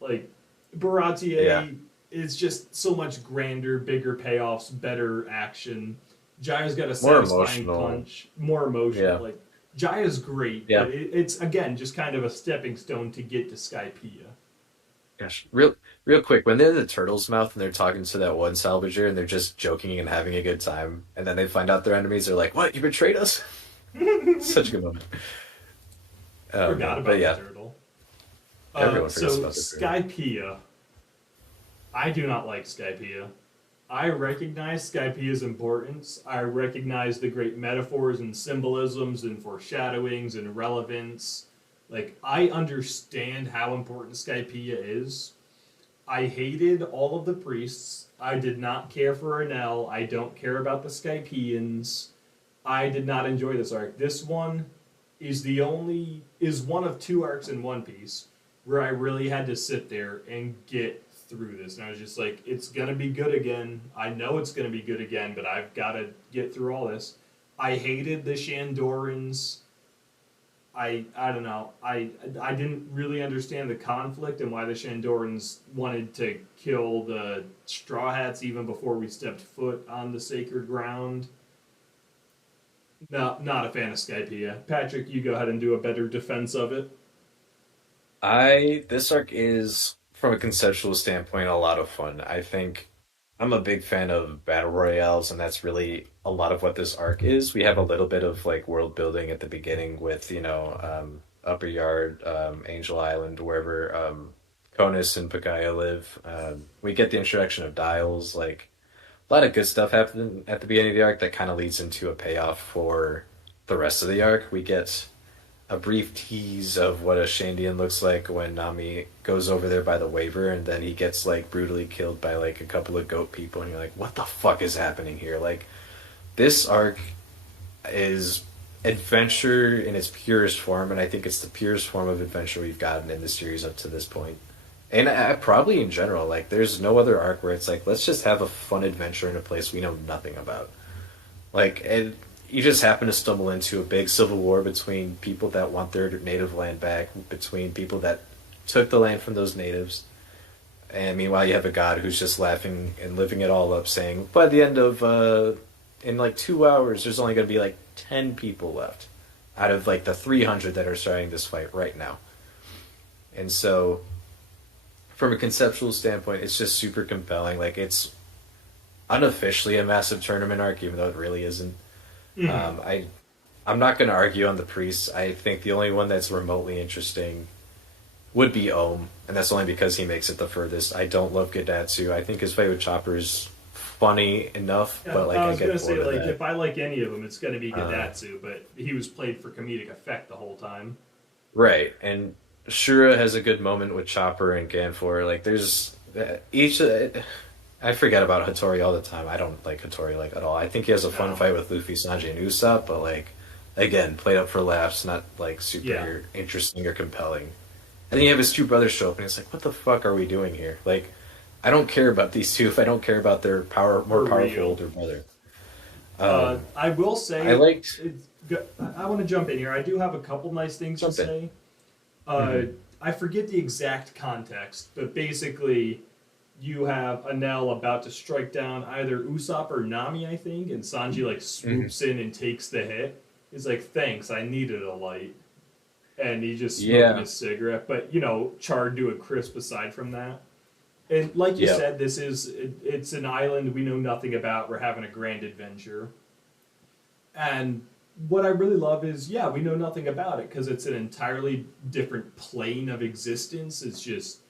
Like Baratier Yeah. is just so much grander, bigger payoffs, better action. Jaya's got a More satisfying emotional. punch, more emotional. Yeah. Like Jaya's great, Yeah. but it's again just kind of a stepping stone to get to Skypiea. Gosh, real quick, when they're in the turtle's mouth and they're talking to that one salvager and they're just joking and having a good time, and then they find out they're enemies, they're like, "What? You betrayed us?" Such a good moment. Forgot about But yeah, the turtle. everyone forgets So about the turtle. Skypiea, I do not like Skypiea. I recognize Skypiea's importance. I recognize the great metaphors and symbolisms and foreshadowings and relevance. Like, I understand how important Skypiea is. I hated all of the priests. I did not care for Enel. I don't care about the Skypieans. I did not enjoy this arc. This one is one of two arcs in One Piece where I really had to sit there and get through this. And I was just like, it's gonna be good again. I know it's gonna be good again, but I've gotta get through all this. I hated the Shandorans. I don't know. I didn't really understand the conflict and why the Shandorans wanted to kill the Straw Hats even before we stepped foot on the sacred ground. No, not a fan of Skypiea. Patrick, you go ahead and do a better defense of it. This arc is, from a conceptual standpoint, a lot of fun. I think I'm a big fan of battle royales, and that's really a lot of what this arc is. We have a little bit of like world building at the beginning with Upper Yard, Angel Island, wherever Conus and Pagaya live. We get the introduction of Dials, like a lot of good stuff happening at the beginning of the arc that kind of leads into a payoff for the rest of the arc. We get a brief tease of what a Shandian looks like when Nami goes over there by the waiver, and then he gets like brutally killed by like a couple of goat people, and you're like, what the fuck is happening here? Like, this arc is adventure in its purest form, and I think it's the purest form of adventure we've gotten in the series up to this point. And probably in general, like there's no other arc where it's like let's just have a fun adventure in a place we know nothing about. Like, and you just happen to stumble into a big civil war between people that want their native land back, between people that took the land from those natives. And meanwhile, you have a god who's just laughing and living it all up, saying, by the end of, in like 2 hours, there's only going to be like 10 people left out of like the 300 that are starting this fight right now. And so, from a conceptual standpoint, it's just super compelling. Like, it's unofficially a massive tournament arc, even though it really isn't. Mm-hmm. I'm not going to argue on the priests. I think the only one that's remotely interesting would be Ohm, and that's only because he makes it the furthest. I don't love Gadatsu. I think his fight with Chopper is funny enough, yeah, but like I was going to say, like, that. if I like any of them, it's going to be Gadatsu, but he was played for comedic effect the whole time. Right, and Shura has a good moment with Chopper and Ganfor. Like, there's each. I forget about Hattori all the time. I don't like Hattori like at all. I think he has a fun fight with Luffy, Sanji, and Usopp, but like, again, played up for laughs, not like super interesting or compelling. And then you have his two brothers show up, and it's like, what the fuck are we doing here? Like, I don't care about these two if I don't care about their more powerful older brother. I will say, I liked. I want to jump in here. I do have a couple nice things to say. I forget the exact context, but basically, you have Enel about to strike down either Usopp or Nami, I think, and Sanji like swoops in and takes the hit. He's like, "Thanks, I needed a light." And he just smoking his cigarette, but charred to a crisp aside from that. And like you said, it's an island we know nothing about. We're having a grand adventure. And what I really love is, we know nothing about it because it's an entirely different plane of existence. It's just,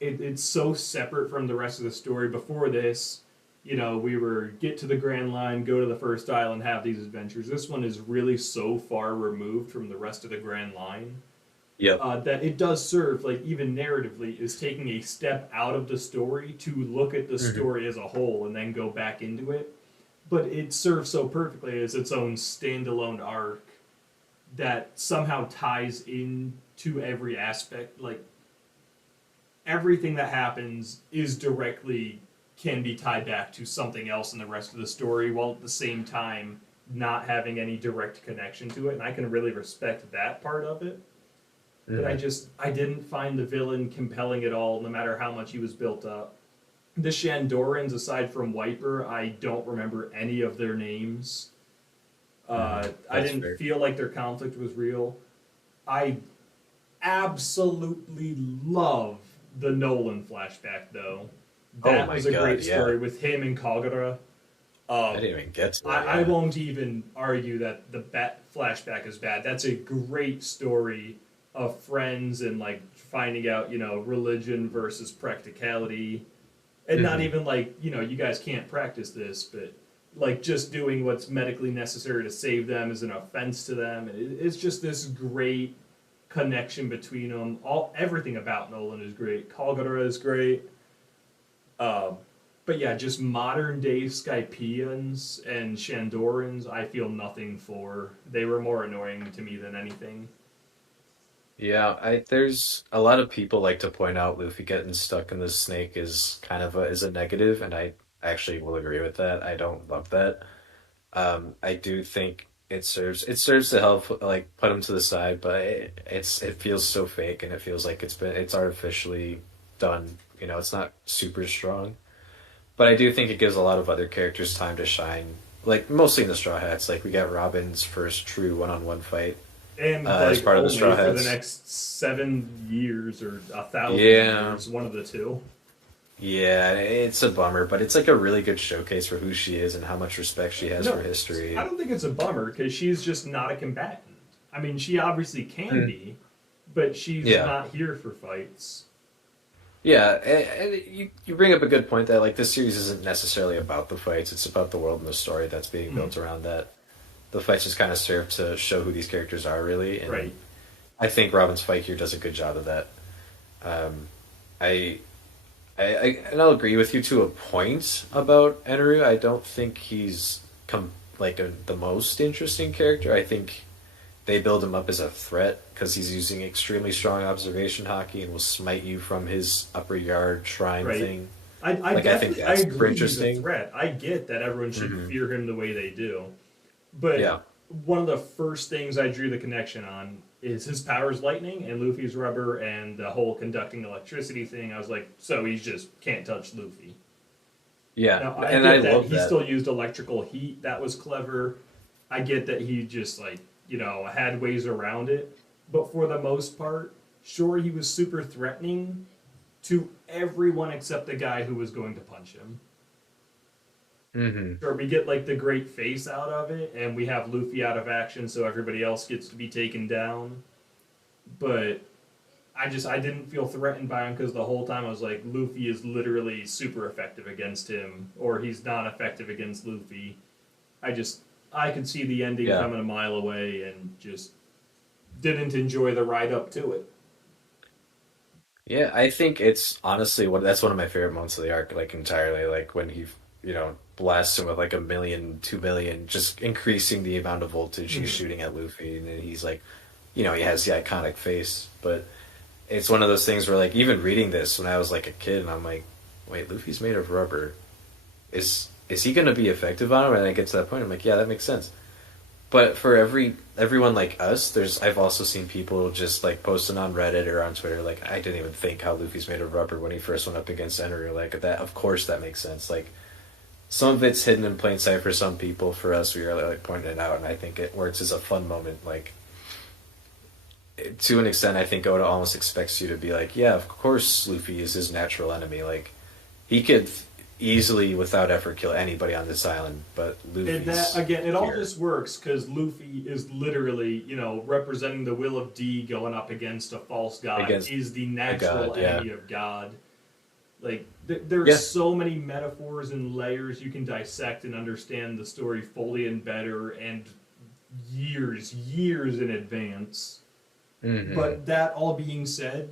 it's so separate from the rest of the story. Before this, we were get to the Grand Line, go to the first island, have these adventures. This one is really so far removed from the rest of the Grand Line that it does serve, like even narratively, is taking a step out of the story to look at the story as a whole and then go back into it. But it serves so perfectly as its own standalone arc that somehow ties into every aspect. Like, everything that happens is directly can be tied back to something else in the rest of the story, while at the same time not having any direct connection to it. And I can really respect that part of it. But I didn't find the villain compelling at all, no matter how much he was built up. The Shandorans, aside from Wiper, I don't remember any of their names. I didn't feel like their conflict was real. I absolutely love the Nolan flashback, though. That was a great story with him and Kagura. I didn't even get to that. I won't even argue that the flashback is bad. That's a great story of friends and like finding out, religion versus practicality. And not even like, you guys can't practice this, but like just doing what's medically necessary to save them is an offense to them. It's just this great connection between them. Everything about Nolan is great. Kagura is great. But yeah, just modern day Skypians and Shandorans, I feel nothing for. They were more annoying to me than anything. Yeah, there's a lot of people like to point out Luffy getting stuck in the snake is kind of is a negative, and I actually will agree with that. I don't love that. I do think it serves to help like put him to the side, but it feels so fake, and it feels like it's artificially done. It's not super strong. But I do think it gives a lot of other characters time to shine. Like, mostly in the Straw Hats. Like, we got Robin's first true one-on-one fight. And as part of the Straw Hats. For the next 7 years or 1,000 years, one of the two. Yeah, it's a bummer, but it's like a really good showcase for who she is and how much respect she has for history. I don't think it's a bummer, because she's just not a combatant. I mean, she obviously can be, but she's not here for fights. Yeah, and you bring up a good point that like this series isn't necessarily about the fights; it's about the world and the story that's being built around that. The fights just kind of serve to show who these characters are really, and I think Robin's fight here does a good job of that. And I'll agree with you to a point about Eneru. I don't think he's like the most interesting character. I think they build him up as a threat because he's using extremely strong observation hockey and will smite you from his upper yard shrine Right. thing. I think I that's super agree he's a interesting. threat. I get that everyone should Mhm. fear him the way they do. But Yeah. one of the first things I drew the connection on is his power's lightning and Luffy's rubber and the whole conducting electricity thing. I was like, so he just can't touch Luffy. Yeah, Now, I and get I that love he that. still used electrical heat. That was clever. I get that he just, like, had ways around it. But for the most part, sure, he was super threatening to everyone except the guy who was going to punch him. Hmm. Sure, we get like the great face out of it, and we have Luffy out of action, so everybody else gets to be taken down. But I didn't feel threatened by him because the whole time I was like, Luffy is literally super effective against him, or he's not effective against Luffy. I could see the ending Yeah. coming a mile away, and just didn't enjoy the ride up to it. Yeah, I think it's honestly that's one of my favorite moments of the arc, like entirely. Like when he, blasts him with like 1 million, 2 million, just increasing the amount of voltage he's shooting at Luffy, and then he's like, he has the iconic face. But it's one of those things where like even reading this when I was like a kid, and I'm like, wait, Luffy's made of rubber. Is he going to be effective on him? And I get to that point, I'm like, yeah, that makes sense. But for everyone like us, I've also seen people just like posting on Reddit or on Twitter like I didn't even think how Luffy's made of rubber when he first went up against Enru. Like that, of course that makes sense. Like some of it's hidden in plain sight for some people. For us, we are like pointing it out, and I think it works as a fun moment. Like to an extent, I think Oda almost expects you to be like, yeah, of course Luffy is his natural enemy. Like he could easily, without effort, kill anybody on this island, but Luffy's And that again, it all here. just works because Luffy is literally, representing the will of D going up against a false god. Against Is the a natural god, yeah. enemy of God. Like there's Yeah. so many metaphors and layers you can dissect and understand the story fully and better, and years in advance. Mhm. But that all being said,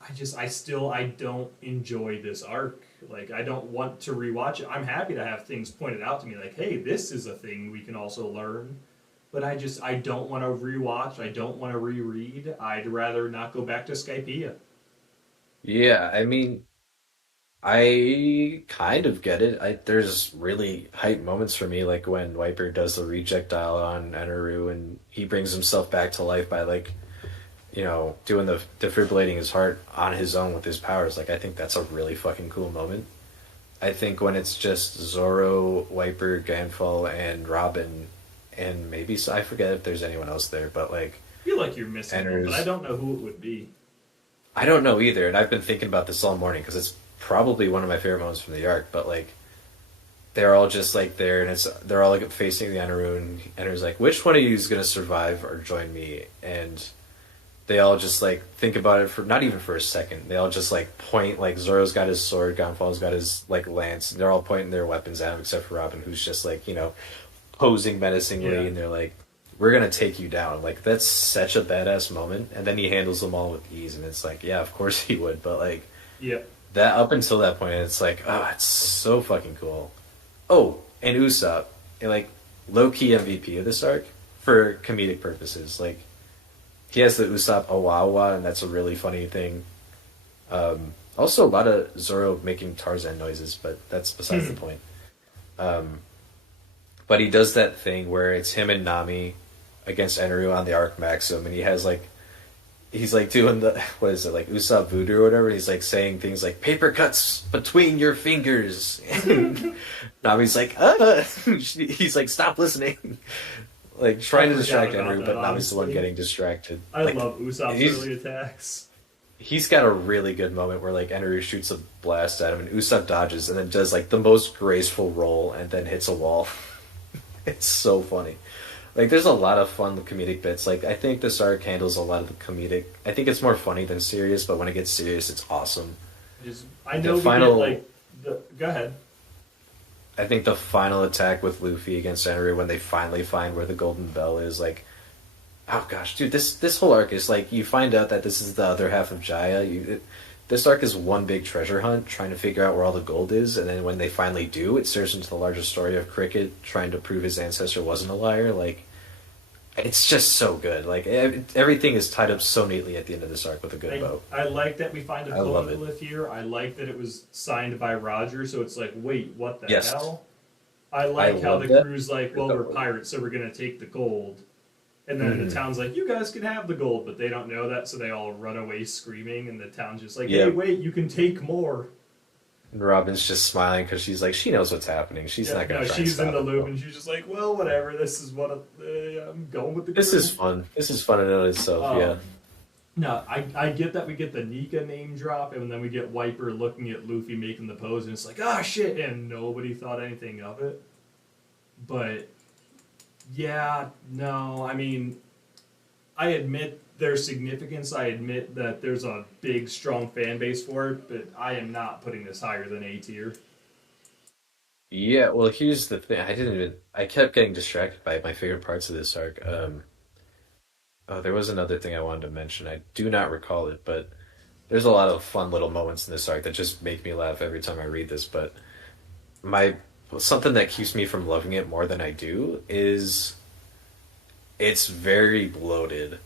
I don't enjoy this arc. Like I don't want to rewatch it. I'm happy to have things pointed out to me like, hey, this is a thing we can also learn. But I don't want to rewatch. I don't want to reread. I'd rather not go back to Skypiea. Yeah, I mean, I kind of get it. There's really hype moments for me, like when Wiper does the rejectile on Eneru and he brings himself back to life by like, doing the defibrillating his heart on his own with his powers. Like I think that's a really fucking cool moment. I think when it's just Zoro, Wiper, Ganfall, and Robin, and maybe I forget if there's anyone else there, but like I feel like you're missing one, but Enters. I don't know who it would be. I don't know either, and I've been thinking about this all morning because it's probably one of my favorite moments from the arc. But like, they're all just like there, and they're all like facing the Eneru, and Eneru's like, "Which one of you is gonna survive or join me?" And they all just like think about it for not even for a second. They all just like point. Like Zoro's got his sword, Gonfal's got his like lance. They're all pointing their weapons at him, except for Robin, who's just like posing menacingly, Yeah. and they're like, "We're gonna take you down." Like that's such a badass moment, and then he handles them all with ease, and it's like, yeah, of course he would, but like Yeah. that up until that point, it's like, oh, it's so fucking cool. Oh, and Usopp, like low key MVP of this arc for comedic purposes. Like he has the Usopp Awawa, and that's a really funny thing. Also, a lot of Zoro making Tarzan noises, but that's besides the point. But he does that thing where it's him and Nami against Enru on the Arc Maxim, and he's like doing the, what is it, like Usopp Voodoo or whatever, and he's like saying things like, paper cuts between your fingers. And Nami's like, he's like, stop listening. Like trying to distract about Enru, that, but Nami's the one honestly. getting distracted. I Like, love Usopp's he's- early attacks. He's got a really good moment where like Enru shoots a blast at him and Usopp dodges and then does like the most graceful roll and then hits a wall. It's so funny. Like there's a lot of fun comedic bits. Like I think this arc handles a lot of the comedic. I think it's more funny than serious, but when it gets serious, it's awesome. I The know we final- get like go ahead. I think the final attack with Luffy against Enru when they finally find where the golden bell is, like, oh gosh, dude, this whole arc is like you find out that this is the other half of Jaya. this arc is one big treasure hunt, trying to figure out where all the gold is, and then when they finally do, it serves into the larger story of Cricket trying to prove his ancestor wasn't a liar. Like, it's just so good. Like, everything is tied up so neatly at the end of this arc with a good bow. I like that we find a I love it. poneglyph here. I like that it was signed by Roger, so it's like, wait, what the Yes. hell? I like how love the that. crew's like, well, we're pirates, so we're gonna take the gold. And then the town's like, you guys can have the gold, but they don't know that, so they all run away screaming, and the town's just like, hey, Yeah. wait, you can take more. And Robin's just smiling because she's like, she knows what's happening. She's not going to try and she's stop in the it. loop, and she's just like, well, whatever, this is what I'm going with the This crew. is fun. This is fun in and of itself, yeah. No, I get that we get the Nika name drop, and then we get Wiper looking at Luffy making the pose, and it's like, ah, shit, and nobody thought anything of it. But, yeah, no, I mean, I admit their significance. I admit that there's a big, strong fan base for it, but I am not putting this higher than A tier. Yeah, well, here's the thing. I kept getting distracted by my favorite parts of this arc. Oh, there was another thing I wanted to mention. I do not recall it, but there's a lot of fun little moments in this arc that just make me laugh every time I read this. But something that keeps me from loving it more than I do is it's very bloated,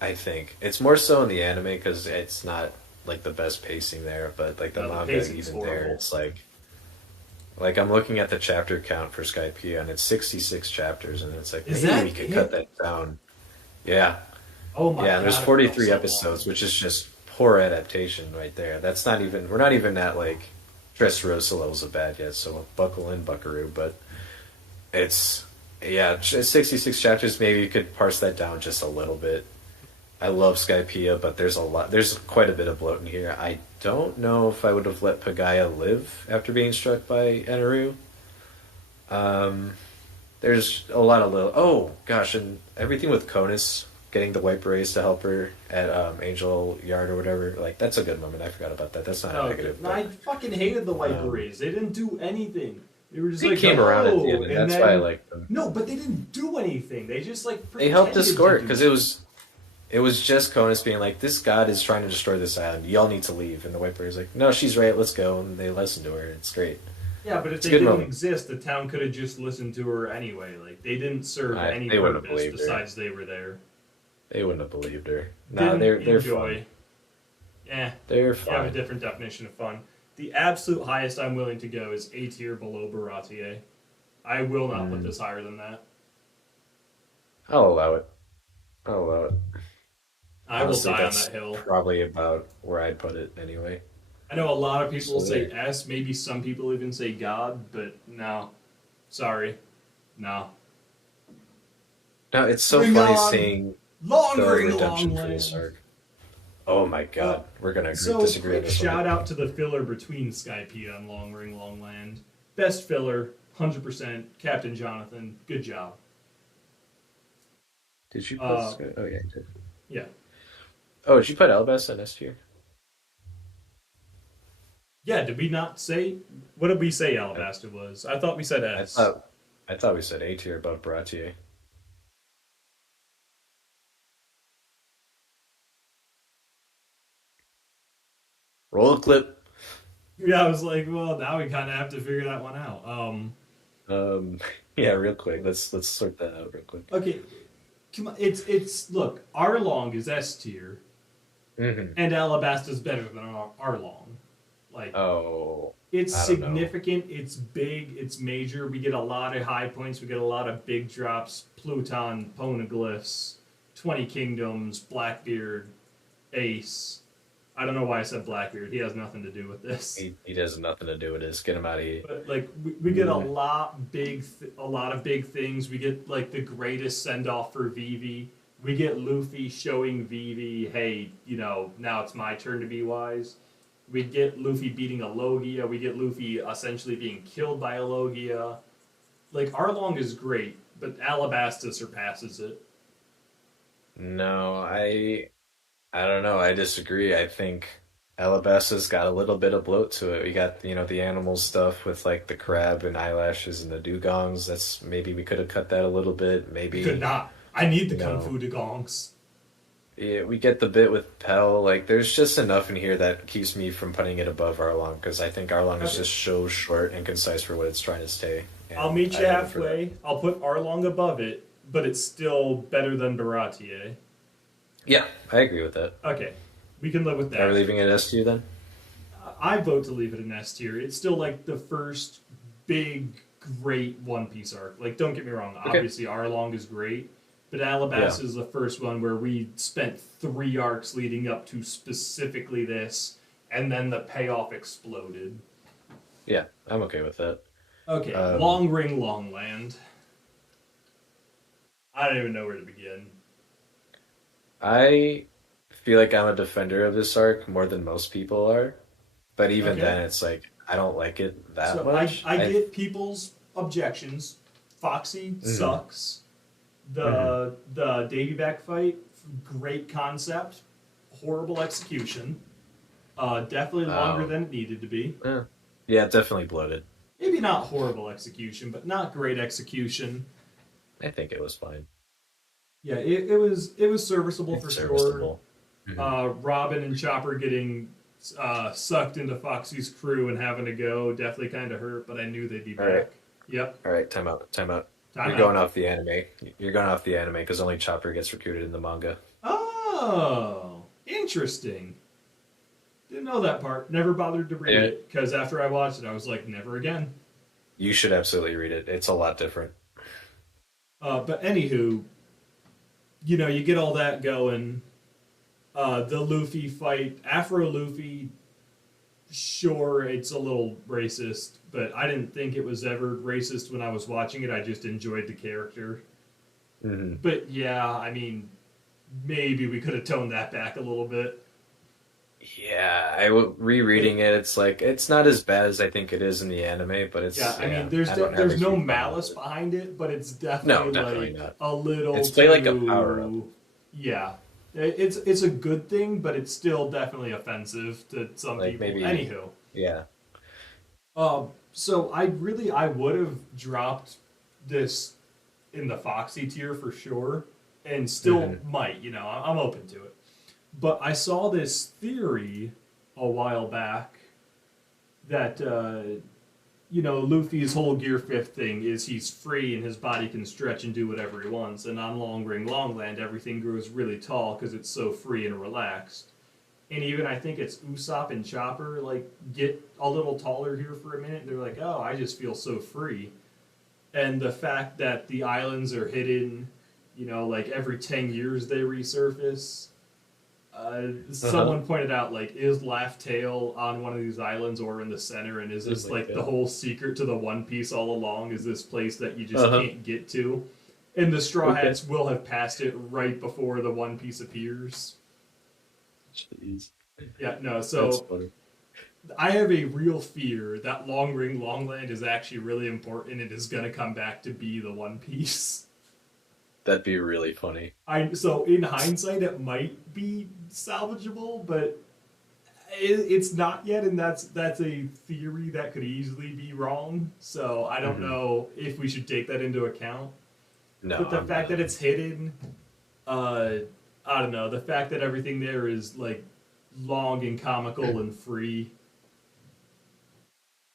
I think. It's more so in the anime because it's not like the best pacing there, but like the No, the manga, pacing's even there, horrible. it's like I'm looking at the chapter count for Skypiea and it's 66 chapters, and it's like Is maybe that we could it? cut that down. Yeah, Oh my yeah, and there's God, it 43 felt so episodes, long. which is just poor adaptation right there. We're not even at like Dressrosa levels of bad yet, so buckle in, Buckaroo. But it's 66 chapters. Maybe you could parse that down just a little bit. I love Skypiea, but there's quite a bit of bloat in here. I don't know if I would have let Pagaya live after being struck by Eneru. There's a lot of oh gosh, and everything with Conus getting the white berets to help her at Angel Yard or whatever, like that's a good moment. I forgot about that. That's not a negative. I But fucking hated the White Berets. They didn't do anything. They were just they like, came around at the "Oh," end, and that's why I like them. No, but they didn't do anything. They just like They helped pretended to escort do because it was just Conus being like, this god is trying to destroy this island. Y'all need to leave. And the white berets like, no, she's right. Let's go. And they listen to her. It's great. Yeah, but if It's a they good didn't moment. exist, the town could have just listened to her anyway. Like they didn't serve any They wouldn't have purpose believed her. besides they were there. They wouldn't have believed her. No, Didn't they're enjoy. fun. Eh, They're you have a fun. different definition of fun. The absolute highest I'm willing to go is A tier below Baratier. I will not put this higher than that. I'll allow it. I'll allow it. I Honestly, will die on that's that hill. probably about where I'd put it anyway. I know a lot of people So say there. S, maybe some people even say God, but no. Sorry. No. No, it's so Bring funny on seeing Long the ring, redemption long for this land. arc. Oh my god, we're gonna So, disagree on quick this shout one. out to the filler between Skypiea and Long Ring, Long Land. Best filler, 100%, Captain Jonathan. Good job. Did you put? Uh, Oh yeah, you did. Yeah. Oh, did you put Alabasta in S tier? Yeah, did we not say... What did we say Alabasta was? I thought we said S. I thought we said A tier above Baratier. Roll a clip. Yeah, I was like, well, now we kind of have to figure that one out. Yeah, real quick. Let's sort that out real quick. Okay, come on. It's look, Arlong is S tier, Mm-hmm. and Alabasta's better than Arlong. Like, Oh, it's I don't know. significant, it's big, it's major. We get a lot of high points, we get a lot of big drops. Pluton, Poneglyphs, 20 Kingdoms, Blackbeard, Ace. I don't know why I said Blackbeard. He has nothing to do with this. he has nothing to do with this. Get him out of here. But like we get a lot of big things. We get like the greatest send off for Vivi. We get Luffy showing Vivi, hey, now it's my turn to be wise. We get Luffy beating a Logia. We get Luffy essentially being killed by a Logia. Like Arlong is great, but Alabasta surpasses it. No, I don't know. I disagree. I think Alabasta's got a little bit of bloat to it. We got, the animal stuff with like the crab and eyelashes and the dugongs. Maybe we could have cut that a little bit. Maybe Could not. I need the No. Kung Fu Dugongs. Yeah, we get the bit with Pell. Like, there's just enough in here that keeps me from putting it above Arlong because I think Arlong is Okay. just so short and concise for what it's trying to stay. I'll And meet I you have it for that. halfway. I'll put Arlong above it, but it's still better than Baratier. Yeah, I agree with that. Okay, we can live with Are we that. leaving it S tier then? I vote to leave it in S tier. It's still like the first big, great One Piece arc. Like, don't get me wrong. Okay. Obviously, Arlong is great, but Alabasta Yeah. is the first one where we spent 3 arcs leading up to specifically this, and then the payoff exploded. Yeah, I'm okay with that. Okay, Um, Long Ring Longland. I don't even know where to begin. I feel like I'm a defender of this arc more than most people are, but even Okay. then, it's like I don't like it that So much. I get people's objections. Foxy Mm-hmm. sucks. The Davy back fight, great concept, horrible execution. Definitely longer Oh. than it needed to be. Yeah, definitely bloated. Maybe not horrible execution, but not great execution. I think it was fine. Yeah, it was serviceable for It's sure. serviceable. Mhm. Robin and Chopper getting sucked into Foxy's crew and having to go definitely kind of hurt, but I knew they'd be back. All right. Yep. All right, time out, time out. Time You're out. going off the anime. You're going off the anime because only Chopper gets recruited in the manga. Oh, interesting. Didn't know that part. Never bothered to read Yeah. it because after I watched it, I was like, never again. You should absolutely read it. It's a lot different. But anywho, you get all that going. The Luffy fight, Afro Luffy. Sure, it's a little racist, but I didn't think it was ever racist when I was watching it. I just enjoyed the character. Hmm. But yeah, I mean, maybe we could have toned that back a little bit. Yeah, rereading it. It's like it's not as bad as I think it is in the anime, but it's Yeah, I mean, there's I don't have a there's no huge problem malice with it. behind it, but it's No, definitely definitely like not. a little. It's played like a too- power-up. Yeah, it's a good thing, but it's still definitely offensive to some Like, people. maybe- Anywho, Yeah. so I would have dropped this in the Foxy tier for sure, and still Mhm. might. I'm open to it. But I saw this theory a while back that Luffy's whole Gear Fifth thing is he's free and his body can stretch and do whatever he wants. And on Long Ring Longland, everything grows really tall because it's so free and relaxed. And even I think it's Usopp and Chopper get a little taller here for a minute. They're like, oh, I just feel so free. And the fact that the islands are hidden, every 10 years they resurface. Someone pointed out, is Laugh Tale on one of these islands or in the center? And is this Oh my the God. whole secret to the One Piece all along? Is this place that you just Uh-huh. can't get to? And the Straw Okay. Hats will have passed it right before the One Piece appears. Jeez. Yeah, no, That's so funny. I have a real fear that Long Ring Longland is actually really important and it is going to come back to be the One Piece. That'd be really funny. So in hindsight, it might be salvageable, but it's not yet, and that's a theory that could easily be wrong. So I don't Mhm. know if we should take that into account. No, But the I'm fact not. that it's hidden, I don't know. The fact that everything there is long and comical and free.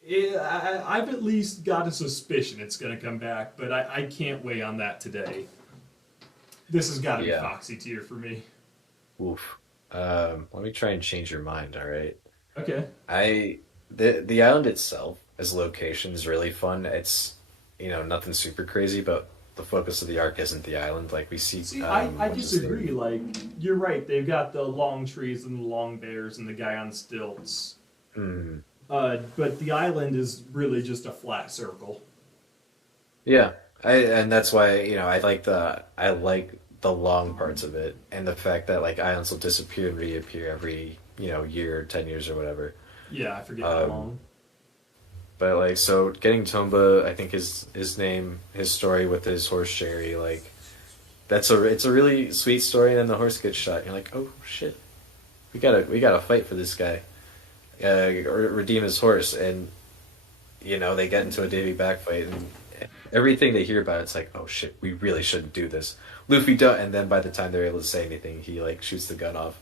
I've at least got a suspicion it's going to come back, but I can't weigh on that today. This has got to Yeah. be Foxy tier for me. Oof. Let me try and change your mind. All right. Okay. The island itself as a location is really fun. It's nothing super crazy, but the focus of the arc isn't the island. Like we see. See, I what's his name? disagree. You're right. They've got the long trees and the long bears and the guy on stilts. Mm. But the island is really just a flat circle. Yeah, and that's why I like the long parts of it, and the fact that islands will disappear and reappear every year, 10 years or whatever. Yeah, I forget how long. But so getting Tomba, I think his name, his story with his horse Sherry, it's a really sweet story. And then the horse gets shot. And you're like, oh shit, we gotta fight for this guy, or redeem his horse. And they get into a Davy back fight, and everything they hear about it's like, oh shit, we really shouldn't do this. Luffy does, and then by the time they're able to say anything, he like shoots the gun off.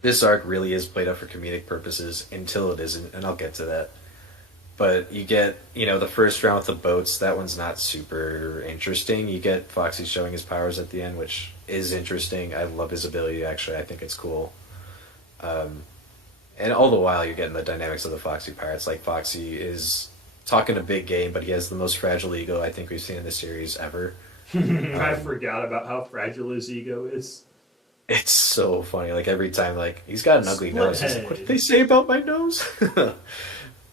This arc really is played up for comedic purposes until it isn't, and I'll get to that. But you get, the first round with the boats, that one's not super interesting. You get Foxy showing his powers at the end, which is interesting. I love his ability, actually. I think it's cool. And all the while, you're getting the dynamics of the Foxy Pirates. Like, Foxy is talking a big game, but he has the most fragile ego I think we've seen in the series ever. I forgot about how fragile his ego is. It's so funny. Like, every time, like, he's got an ugly nose. He's like, what did they say about my nose?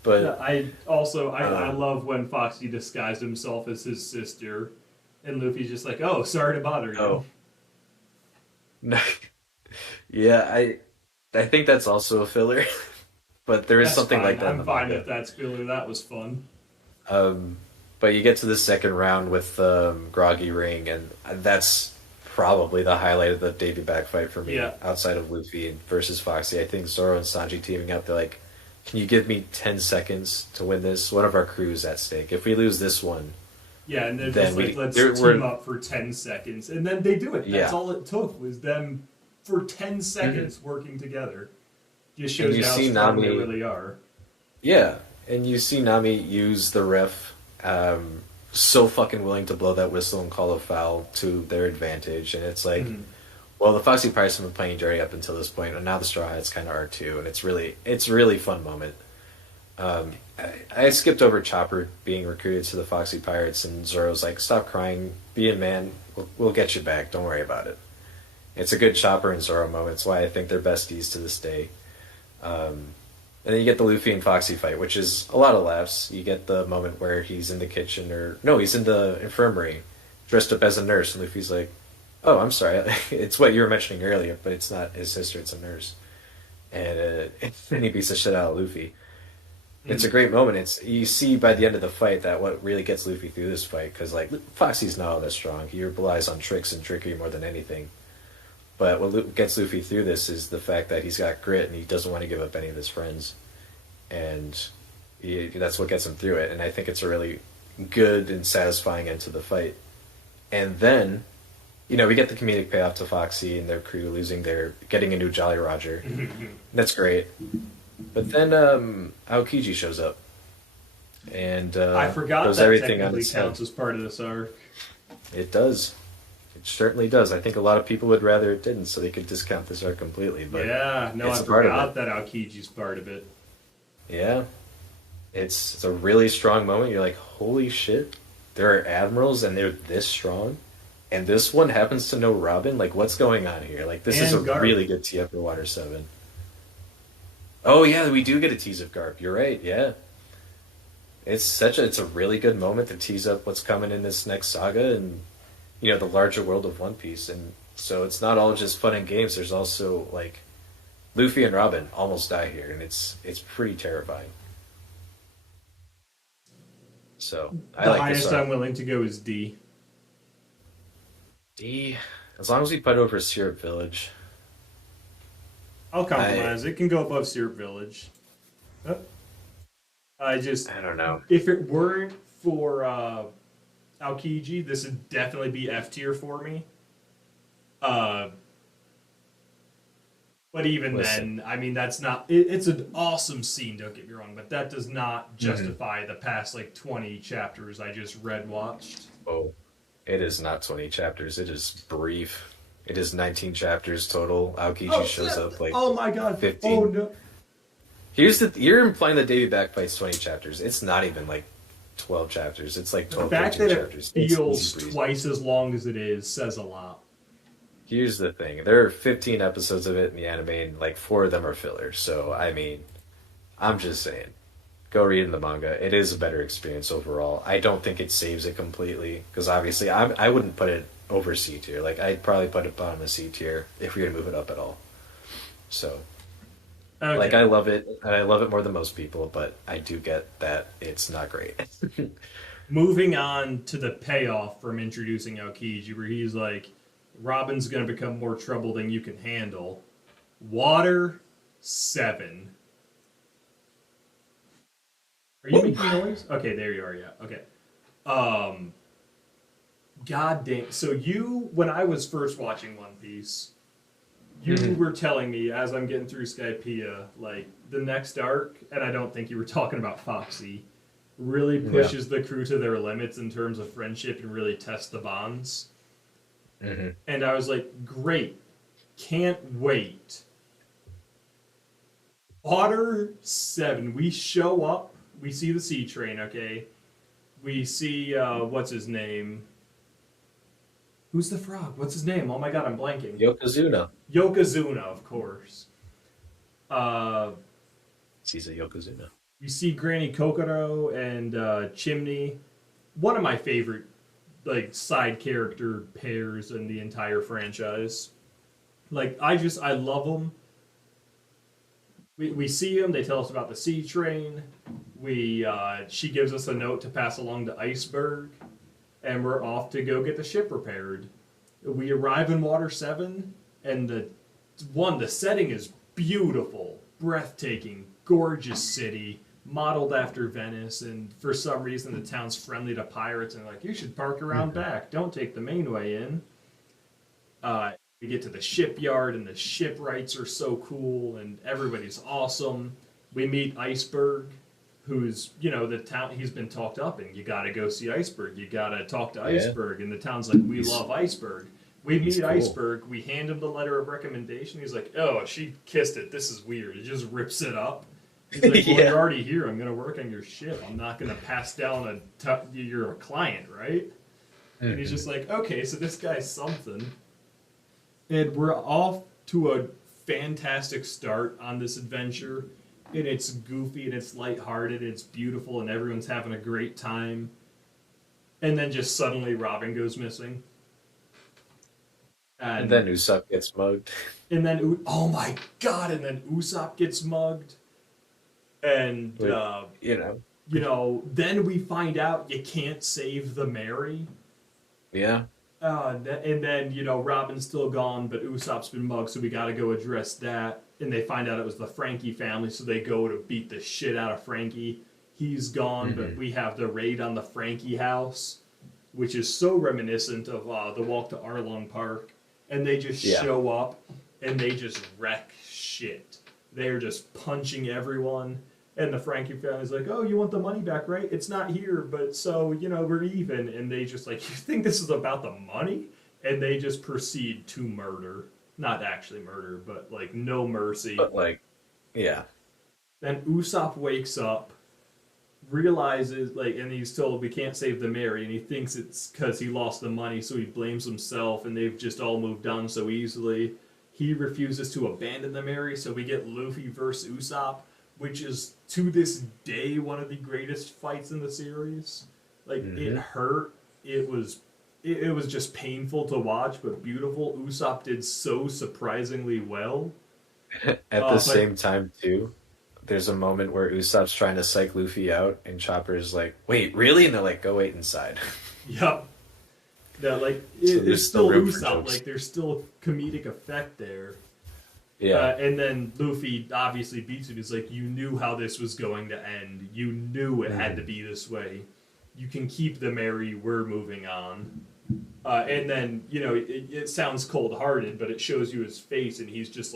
But yeah, I love when Foxy disguised himself as his sister, and Luffy's just like, "Oh, sorry to bother you." Oh, no. Yeah, I think that's also a filler, but there is That's something fine. like that. I'm in the fine manga. if that's filler. That was fun. But you get to the second round with Groggy Ring, and that's probably the highlight of the Davy Back fight for me. Yeah. Outside of Luffy versus Foxy, I think Zoro and Sanji teaming up. They're like, "Can you give me 10 seconds to win this? One of our crew is at stake. If we lose this one, Yeah, and they're Then just like, let's we're- team up for 10 seconds. And then they do it. That's Yeah. all it took was them for 10 seconds working together. Just And shows you you how see strong they Nami- really are. yeah." And you see Nami use the ref, so fucking willing to blow that whistle and call a foul to their advantage, and it's like. Well, the Foxy Pirates have been playing dirty up until this point, and now the Straw Hats kind of are too, and it's really fun moment. I skipped over Chopper being recruited to the Foxy Pirates, and Zoro's like, "Stop crying, be a man. We'll get you back. Don't worry about it." It's a good Chopper and Zoro moment. It's why I think they're besties to this day. And then you get the Luffy and Foxy fight, which is a lot of laughs. You get the moment where he's in the kitchen, he's in the infirmary, dressed up as a nurse, and Luffy's like, "Oh, I'm sorry. It's what you were mentioning earlier, but it's not his sister. It's a nurse." And then he beats the shit out of Luffy. It's a great moment. You see by the end of the fight that what really gets Luffy through this fight, because like Foxy's not all that strong. He relies on tricks and trickery more than anything. But what gets Luffy through this is the fact that he's got grit and he doesn't want to give up any of his friends, and that's what gets him through it. And I think it's a really good and satisfying end to the fight. And then, we get the comedic payoff to Foxy and their crew getting a new Jolly Roger. That's great. But then Aokiji shows up, and I forgot throws that everything on technically its head. counts as part of this arc. It does. It certainly does. I think a lot of people would rather it didn't, so they could discount this arc completely. But Yeah, no, it's I a part of forgot it. that Aokiji's part of it. Yeah, it's a really strong moment. You're like, holy shit, there are admirals and they're this strong, and this one happens to know Robin. Like, what's going on here? Like, this is a And Garp. really good tee up for Water 7. Oh yeah, we do get a tease of Garp. You're right. Yeah, it's a really good moment to tease up what's coming in this next saga and the larger world of One Piece. And so it's not all just fun and games. There's also like Luffy and Robin almost die here, and it's pretty terrifying. So I The like this highest arc. I'm willing to go is D. D, as long as we put over Syrup Village. I'll compromise. It can go above Syrup Village. I don't know. if it weren't for Aokiji, this would definitely be F tier for me. But even Listen. then, I mean, that's not. It's an awesome scene. Don't get me wrong, but that does not justify the past 20 chapters I just watched. Oh, it is not 20 chapters. It is brief. It is 19 chapters total. Aokiji shows up oh my god! 15. Oh no! You're implying that Davy Back fights 20 chapters. It's not even 12 chapters. It's 12, The fact 13 that chapters. it It's feels easy breezy. twice as long as it is says a lot. Here's the thing. There are 15 episodes of it in the anime, and 4 of them are filler. So, I mean, I'm just saying. Go read in the manga. It is a better experience overall. I don't think it saves it completely, because obviously I wouldn't put it over C tier. I'd probably put it bottom of C tier if we were to move it up at all. So, Okay. I love it, and I love it more than most people, but I do get that it's not great. Moving on to the payoff from introducing Aokiji, where he's like, Robin's going to become more trouble than you can handle. Water 7. Are you making noise? Okay, there you are. Yeah. Okay. Um, God damn. So when I was first watching One Piece, you were telling me as I'm getting through Skypiea, like the next arc, and I don't think you were talking about Foxy, really Yeah. pushes the crew to their limits in terms of friendship and really tests the bonds. Hmm. And I was like, great, can't wait. Otter 7, we show up, we see the sea train, okay? We see, what's his name? Who's the frog? What's his name? Oh my god, I'm blanking. Yokozuna. Yokozuna, of course. Uh, He's a Yokozuna. we see Granny Kokoro and Chimney. One of my favorite like side character pairs in the entire franchise. Like I love them. We see them. They tell us about the sea train. She gives us a note to pass along to Iceberg, and we're off to go get the ship repaired. We arrive in Water 7, and the setting is beautiful, breathtaking, gorgeous city, modeled after Venice, and for some reason the town's friendly to pirates, and like, you should park around back, don't take the main way in. We get to the shipyard, and the shipwrights are so cool, and everybody's awesome. We meet Iceberg, who's, the town, he's been talked up, and you gotta go see Iceberg, you gotta talk to Iceberg, and the town's like, we love Iceberg. We meet cool. Iceberg, we hand him the letter of recommendation, he's like, oh, she kissed it, this is weird, he just rips it up. He's like, well, you're already here, I'm gonna work on your ship, I'm not gonna pass down you're a client, right? And he's just like, okay, so this guy's something. And we're off to a fantastic start on this adventure. And it's goofy and it's lighthearted, it's beautiful, and everyone's having a great time. And then just suddenly Robin goes missing. And then Usopp gets mugged. And then, oh my god, and then Usopp gets mugged. And, then we find out you can't save the Mary. Yeah. And then, Robin's still gone, but Usopp's been mugged, so we gotta go address that. And they find out it was the Frankie family, so they go to beat the shit out of Frankie. He's gone, but we have the raid on the Frankie house, which is so reminiscent of the walk to Arlong Park. And they just show up, and they just wreck shit. They're just punching everyone. And the Frankie family's like, oh, you want the money back, right? It's not here, but so, we're even. And they just like, you think this is about the money? And they just proceed to murder. Not actually murder, but like no mercy. But like, yeah. Then Usopp wakes up, realizes, and he's told we can't save the Mary, and he thinks it's because he lost the money, so he blames himself, and they've just all moved on so easily. He refuses to abandon the Mary, so we get Luffy versus Usopp, which is to this day one of the greatest fights in the series. It hurt. It was just painful to watch, but beautiful. Usopp did so surprisingly well. At the same time, too, there's a moment where Usopp's trying to psych Luffy out, and Chopper's like, wait, really? And they're like, go wait inside. Yep. That, it's still Usopp. There's still comedic effect there. Yeah. And then Luffy obviously beats it. He's like, you knew how this was going to end. You knew it had to be this way. You can keep the Mary. We're moving on. And then, it sounds cold-hearted, but it shows you his face, and he's just,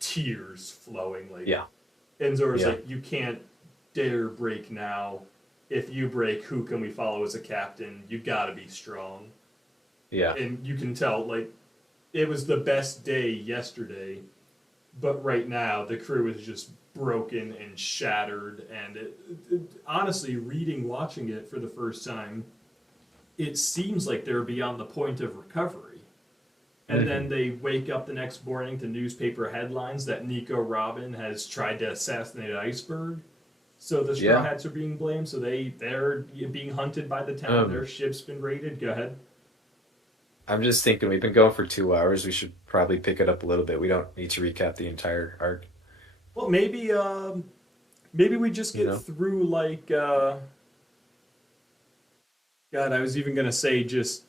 tears flowing. And Zoro's like, you can't dare break now. If you break, who can we follow as a captain? You gotta be strong. Yeah. And you can tell, it was the best day yesterday, but right now the crew is just broken and shattered. And honestly, watching it for the first time, it seems like they're beyond the point of recovery. And then they wake up the next morning to newspaper headlines that Nico Robin has tried to assassinate Iceberg. So the Straw Hats are being blamed, so they're being hunted by the town. Their ship's been raided. Go ahead. I'm just thinking, we've been going for 2 hours. We should probably pick it up a little bit. We don't need to recap the entire arc. Well, maybe we just get through, God, I was even going to say just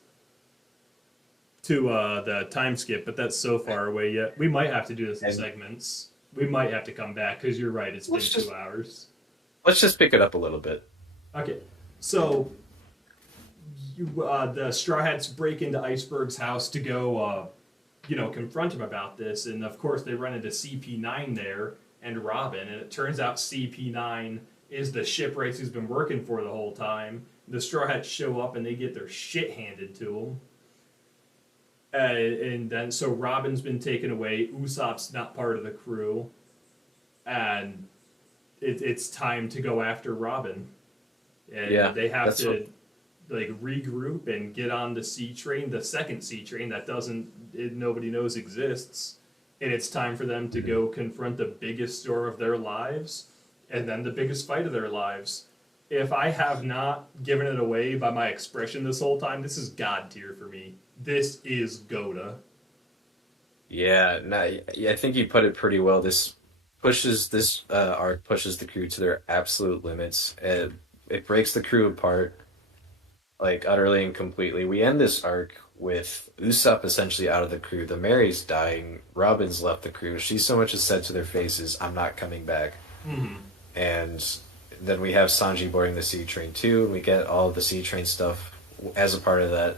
to the time skip, but that's so far away yet. We might have to do this in segments. We might have to come back, because you're right, it's been 2 hours. let's just pick it up a little bit. Okay, so the Straw Hats break into Iceberg's house to go, confront him about this, and of course they run into CP9 there and Robin, and it turns out CP9 is the shipwrights who's been working for the whole time. The Straw Hats show up and they get their shit handed to them. And then, so Robin's been taken away. Usopp's not part of the crew. And it's time to go after Robin. And Yeah, they have that's what. to like regroup and get on the sea train, the second sea train that nobody knows exists. And it's time for them to go confront the biggest storm of their lives and then the biggest fight of their lives. If I have not given it away by my expression this whole time, this is God tier for me. This is Goda. Yeah, no, yeah, I think you put it pretty well. This arc pushes the crew to their absolute limits. It breaks the crew apart like utterly and completely. We end this arc with Usopp essentially out of the crew. The Mary's dying. Robin's left the crew. She so much as said to their faces, "I'm not coming back." Mm-hmm. And then we have Sanji boarding the sea train too, and we get all of the sea train stuff as a part of that.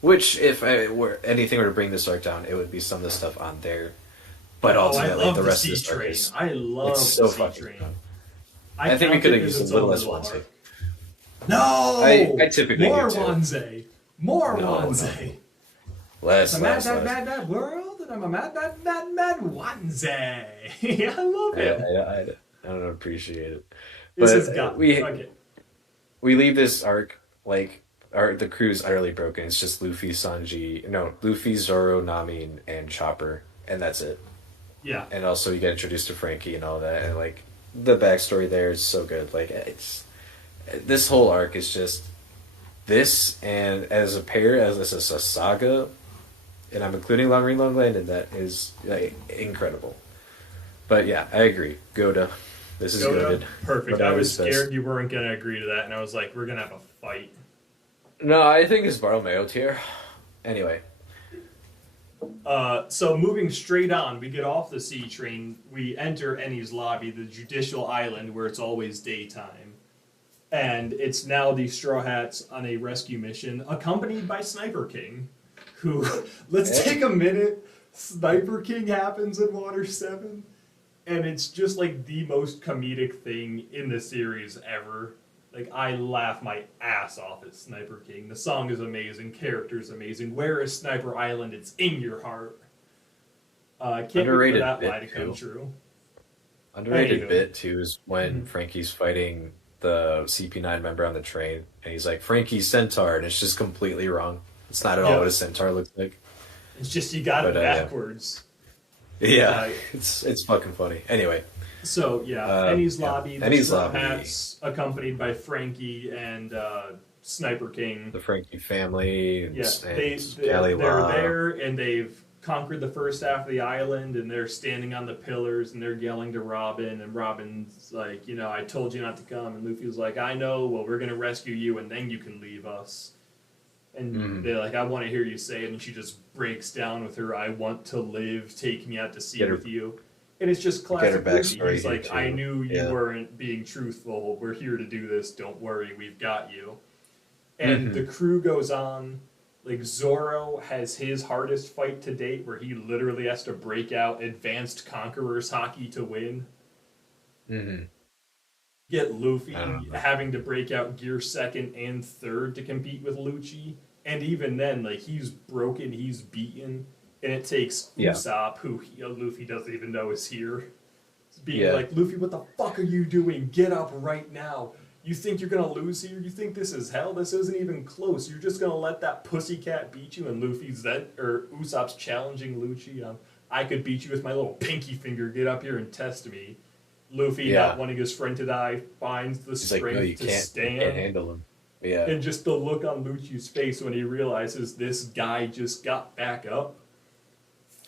Which, if anything were to bring this arc down, it would be some of the stuff on there. But Oh, I ultimately, love the the rest of sea this arc train. is I love it's the so sea fucking train. fun. I I think we count could it have as used a its little own less little one take. arc. No! I typically More do too. Wanze! More No, Wanze! Less, It's a mad, less, mad, less. mad, mad world, and I'm a mad, mad, mad, mad Wanze! I love I, him. I, I, I don't appreciate it, This but has got okay. we leave this arc like the crew's utterly broken. It's just Luffy, Sanji, no, Luffy, Zoro, Nami, and Chopper, and that's it. Yeah. And also you get introduced to Frankie and all that, and like the backstory there is so good. Like it's this whole arc is just this, and as a pair, as this is a saga, and I'm including Long Ring Long Land, and that is like incredible. But yeah, I agree. Goda, this is Goda, good. perfect. Goda I was is best. scared you weren't going to agree to that, and I was like, we're going to have a fight. No, I think it's Bartolomeo tier. Anyway, So moving straight on, we get off the sea train. We enter Ennie's lobby, the judicial island where it's always daytime. And it's now the Straw Hats on a rescue mission, accompanied by Sniper King, who, let's take a minute. Sniper King happens in Water 7, and it's just like the most comedic thing in the series ever. Like, I laugh my ass off at Sniper King. The song is amazing, character's amazing. Where is Sniper Island? It's in your heart. I can't wait for underrated that bit lie to come too. true. Underrated Anywho. bit too is when Frankie's fighting the CP9 member on the train, and he's like Frankie's centaur, and it's just completely wrong. It's not at all Yep. what a centaur looks like. It's just you got it But, yeah. backwards. Yeah, Uh, it's fucking funny. Anyway, So yeah, Ennie's yeah. lobby, the Ennie's Straw lobby. Hats, accompanied by Frankie and Sniper King. the Frankie family and, Yeah, and they're Galley-La. there and they've conquered the first half of the island and they're standing on the pillars and they're yelling to Robin and Robin's like, I told you not to come, and Luffy's like, I know. Well, we're gonna rescue you and then you can leave us. And they're like, I want to hear you say it, and she just breaks down with her, I want to live, take me out to sea Get her- with you. And it's just her classic Luffy. backstory He's here, like, I too. knew you Yeah. weren't being truthful. We're here to do this. Don't worry, we've got you. And the crew goes on. Like, Zoro has his hardest fight to date, where he literally has to break out Advanced Conqueror's Hockey to win. Mm-hmm. Get Luffy I don't know. having to break out Gear 2nd and 3rd to compete with Lucci. And even then, like, he's broken, he's beaten. And it takes Yeah. Usopp, who Luffy doesn't even know is here, being Yeah. like, Luffy, what the fuck are you doing? Get up right now. You think you're gonna lose here? You think this is hell? This isn't even close. You're just gonna let that pussycat beat you? And Usopp's challenging Lucci. I could beat you with my little pinky finger. Get up here and test me. Luffy, Yeah. not wanting his friend to die, finds the He's like, no, strength you to can't. You stand. can't handle him. Yeah. And just the look on Lucci's face when he realizes this guy just got back up.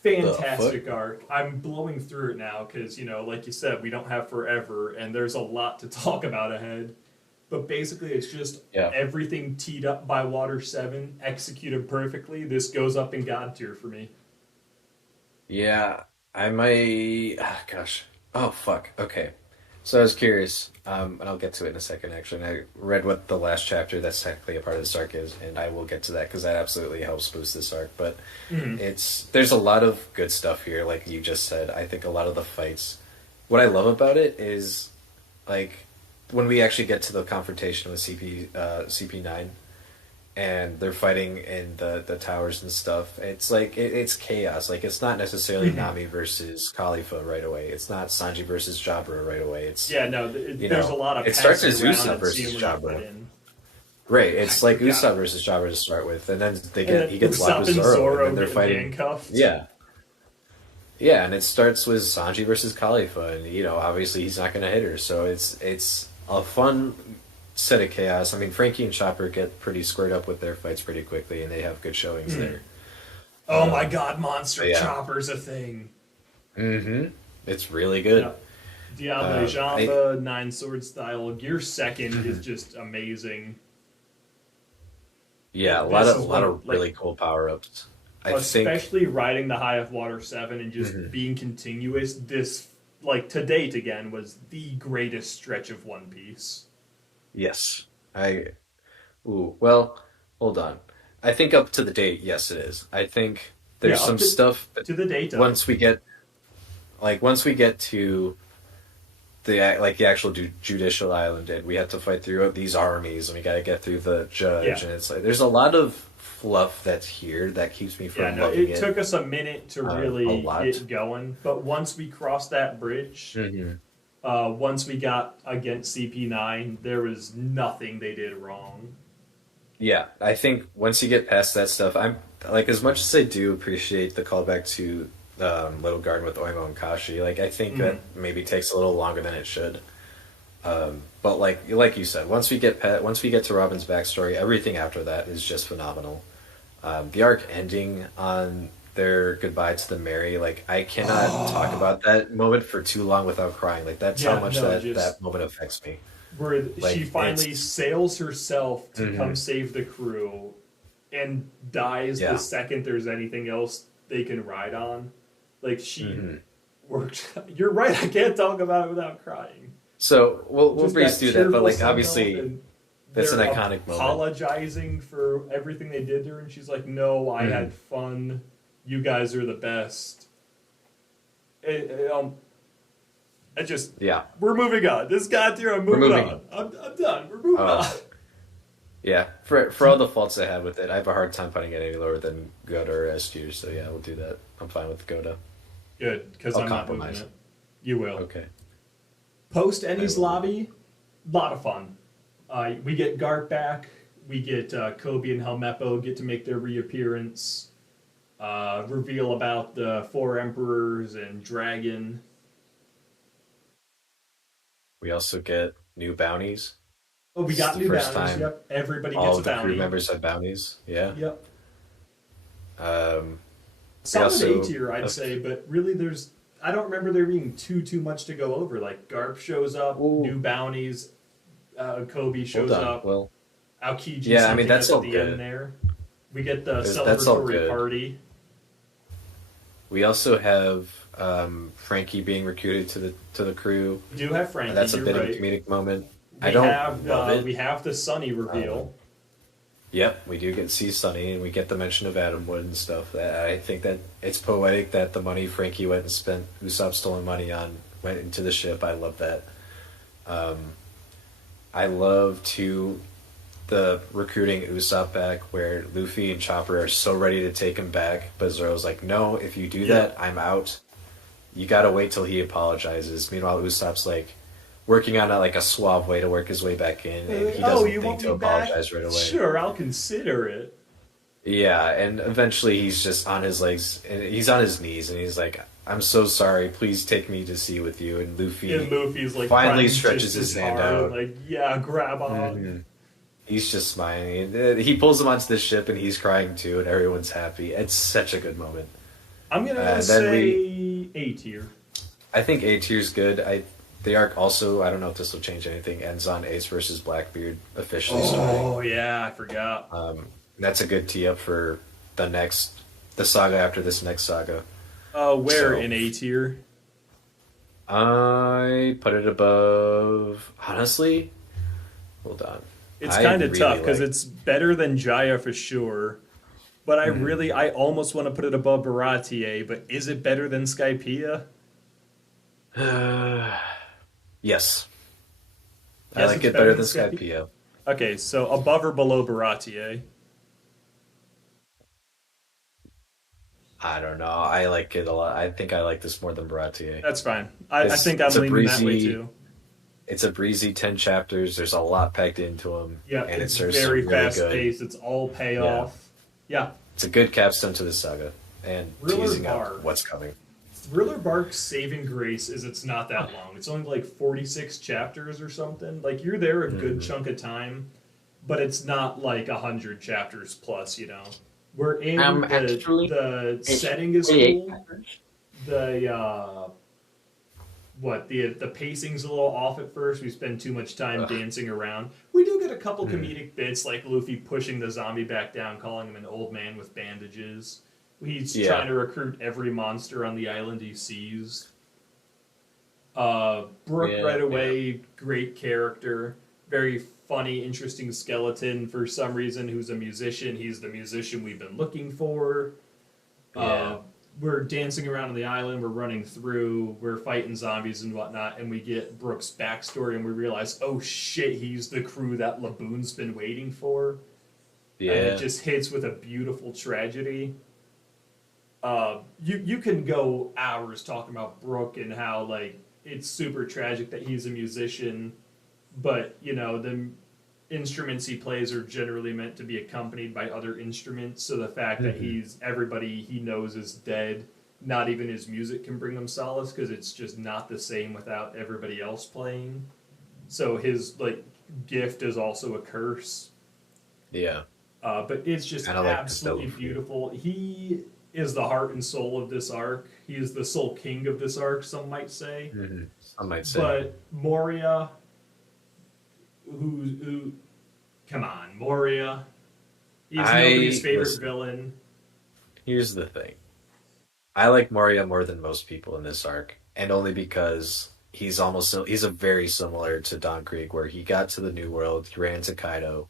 Fantastic arc. I'm blowing through it now because, like you said, we don't have forever and there's a lot to talk about ahead. But basically, it's just everything teed up by Water 7, executed perfectly. This goes up in God tier for me. Yeah, I might. Gosh. Oh, fuck. Okay. So I was curious, and I'll get to it in a second. Actually, and I read what the last chapter that's technically a part of this arc is, and I will get to that because that absolutely helps boost this arc. But there's a lot of good stuff here, like you just said. I think a lot of the fights. What I love about it is, like, when we actually get to the confrontation with CP9, and they're fighting in the towers and stuff. It's like it's chaos. Like it's not necessarily Nami versus Khalifa right away. It's not Sanji versus Jabra right away. It's there's a lot of it starts as Usopp versus Jabra. Right, it's like Usopp versus Jabra to start with, and then he gets locked with Zoro, and then they're fighting. Handcuffed. Yeah. Yeah, and it starts with Sanji versus Khalifa, and obviously he's not going to hit her, so it's a fun set of chaos. I mean, Frankie and Chopper get pretty squared up with their fights pretty quickly, and they have good showings there. Oh my god, Monster Chopper's a thing. Mm-hmm. It's really good. Yeah. Diable Jamba, Nine Sword style. Gear second is just amazing. Yeah, a lot of really cool power-ups. Especially riding the High of Water 7 and just being continuous. This, to date again, was the greatest stretch of One Piece. Yes. Well, hold on. I think up to the date, yes, it is. I think there's some stuff that to the date. Once we get to the actual judicial island, and we have to fight through these armies, and we got to get through the judge, and it's like there's a lot of fluff that's here that keeps me from loving it. It took us a minute to really get going, but once we crossed that bridge. Once we got against CP9, there was nothing they did wrong. Yeah, I think once you get past that stuff, I'm as much as I do appreciate the callback to Little Garden with Oimo and Kashi. I think that maybe takes a little longer than it should. But like you said, once we get to Robin's backstory, everything after that is just phenomenal. The arc ending on their goodbye to the Mary, I cannot talk about that moment for too long without crying. That's how much that moment affects me. Where she finally sails herself to come save the crew and dies the second there's anything else they can ride on. She worked. You're right, I can't talk about it without crying. So we'll breeze through that, but obviously that's an iconic moment. Apologizing for everything they did to her, and she's like, "No, I had fun. You guys are the best." We're moving on. This got here. I'm moving on. I'm done. We're moving on. Yeah, for all the faults I had with it, I have a hard time putting it any lower than Goda or S tier. So yeah, we'll do that. I'm fine with Goda. Good, because I'm not moving it. You will. Okay. Post Ennie's lobby, lot of fun. We get Garp back. We get Kobe and Helmeppo get to make their reappearance. Reveal about the 4 emperors and dragon. We also get new bounties. Oh, we got new bounties. Yep, everybody gets a bounty. All of the crew members have bounties. Yeah. Yep. Solid A tier, I'd say, but really, I don't remember there being too much to go over. Garp shows up, new bounties. Kobe shows up. Well, Aokiji. Yeah, I mean that's all at the good. end there. We get the celebratory party. We also have Frankie being recruited to the crew. We do have Frankie. That's a bit of a comedic moment. We have the Sunny reveal. Yep, we do get to see Sunny, and we get the mention of Adamwood and stuff. I think that it's poetic that the money Frankie went and spent, Usopp stolen money on, went into the ship. I love that. I love the recruiting Usopp back, where Luffy and Chopper are so ready to take him back, but Zoro's like, "No, if you do that, I'm out. You gotta wait till he apologizes." Meanwhile, Usopp's working on a suave way to work his way back in, and he doesn't think to apologize right away. Sure, I'll consider it. Yeah, and eventually he's just on his legs, and he's on his knees, and he's like, "I'm so sorry, please take me to sea with you." And Luffy's finally stretches his hand out. Grab on. Mm-hmm. He's just smiling. He pulls him onto the ship, and he's crying too, and everyone's happy. It's such a good moment. I'm gonna say A tier. I think A tier's good. The arc also, I don't know if this will change anything, ends on Ace versus Blackbeard officially starting. Oh yeah, I forgot. That's a good tee up for the saga after this next saga. Where in A tier? I put it above. Honestly, hold on. It's I kind of tough really because like. it's better than Jaya for sure. But Mhm. I almost want to put it above Baratier. But is it better than Skypiea? Yes, I Yes, like it's it better better than than Skypiea. Skypea. Okay, so above or below Baratier? I don't know. I like it a lot. I think I like this more than Baratier. That's fine. I It's think it's I'm a leaning that way breezy too. it's a breezy 10 chapters. There's a lot packed into them, Yeah, and it it's serves some very really fast good. paced. It's all Yeah, payoff. Yeah, it's a good capstone to the saga and Thriller teasing up Bark. what's coming. Thriller Bark's saving grace is it's not that long. It's only like 46 chapters or something. Like you're there a good Hmm. chunk of time, but it's not like 100 chapters plus, you know. We're in Actually, the it's setting is 48 cool. chapters. The the pacing's a little off at first. We spend too much time Ugh. dancing around. We do get a couple Mm. comedic bits like Luffy pushing the zombie back down, calling him an old man with bandages. He's Yeah, trying to recruit every monster on the island he sees. Brooke yeah, right yeah, away, great character, very funny, interesting skeleton for some reason. Who's a musician? He's the musician we've been looking for. yeah. Uh, we're dancing around on the island, we're running through, we're fighting zombies and whatnot, and we get Brooks' backstory, and we realize, oh shit, he's the crew that Laboon's been waiting for, and it Yeah. just hits with a beautiful tragedy. You can go hours talking about Brooke and how like it's super tragic that he's a musician, but you know the instruments he plays are generally meant to be accompanied by other instruments. So the fact that Hmm. everybody he knows is dead, not even his music can bring him solace because it's just not the same without everybody else playing. So his like gift is also a curse. Yeah. But it's just Kind of like absolutely Costello for you. beautiful. He is the heart and soul of this arc. He is the soul king of this arc, some might say. Some might say. But Moria, who come on, Moria. He's nobody's I favorite listen. villain. Here's the thing. I like Moria more than most people in this arc, and only because he's a very similar to Don Krieg, where he got to the New World, he ran into Kaido,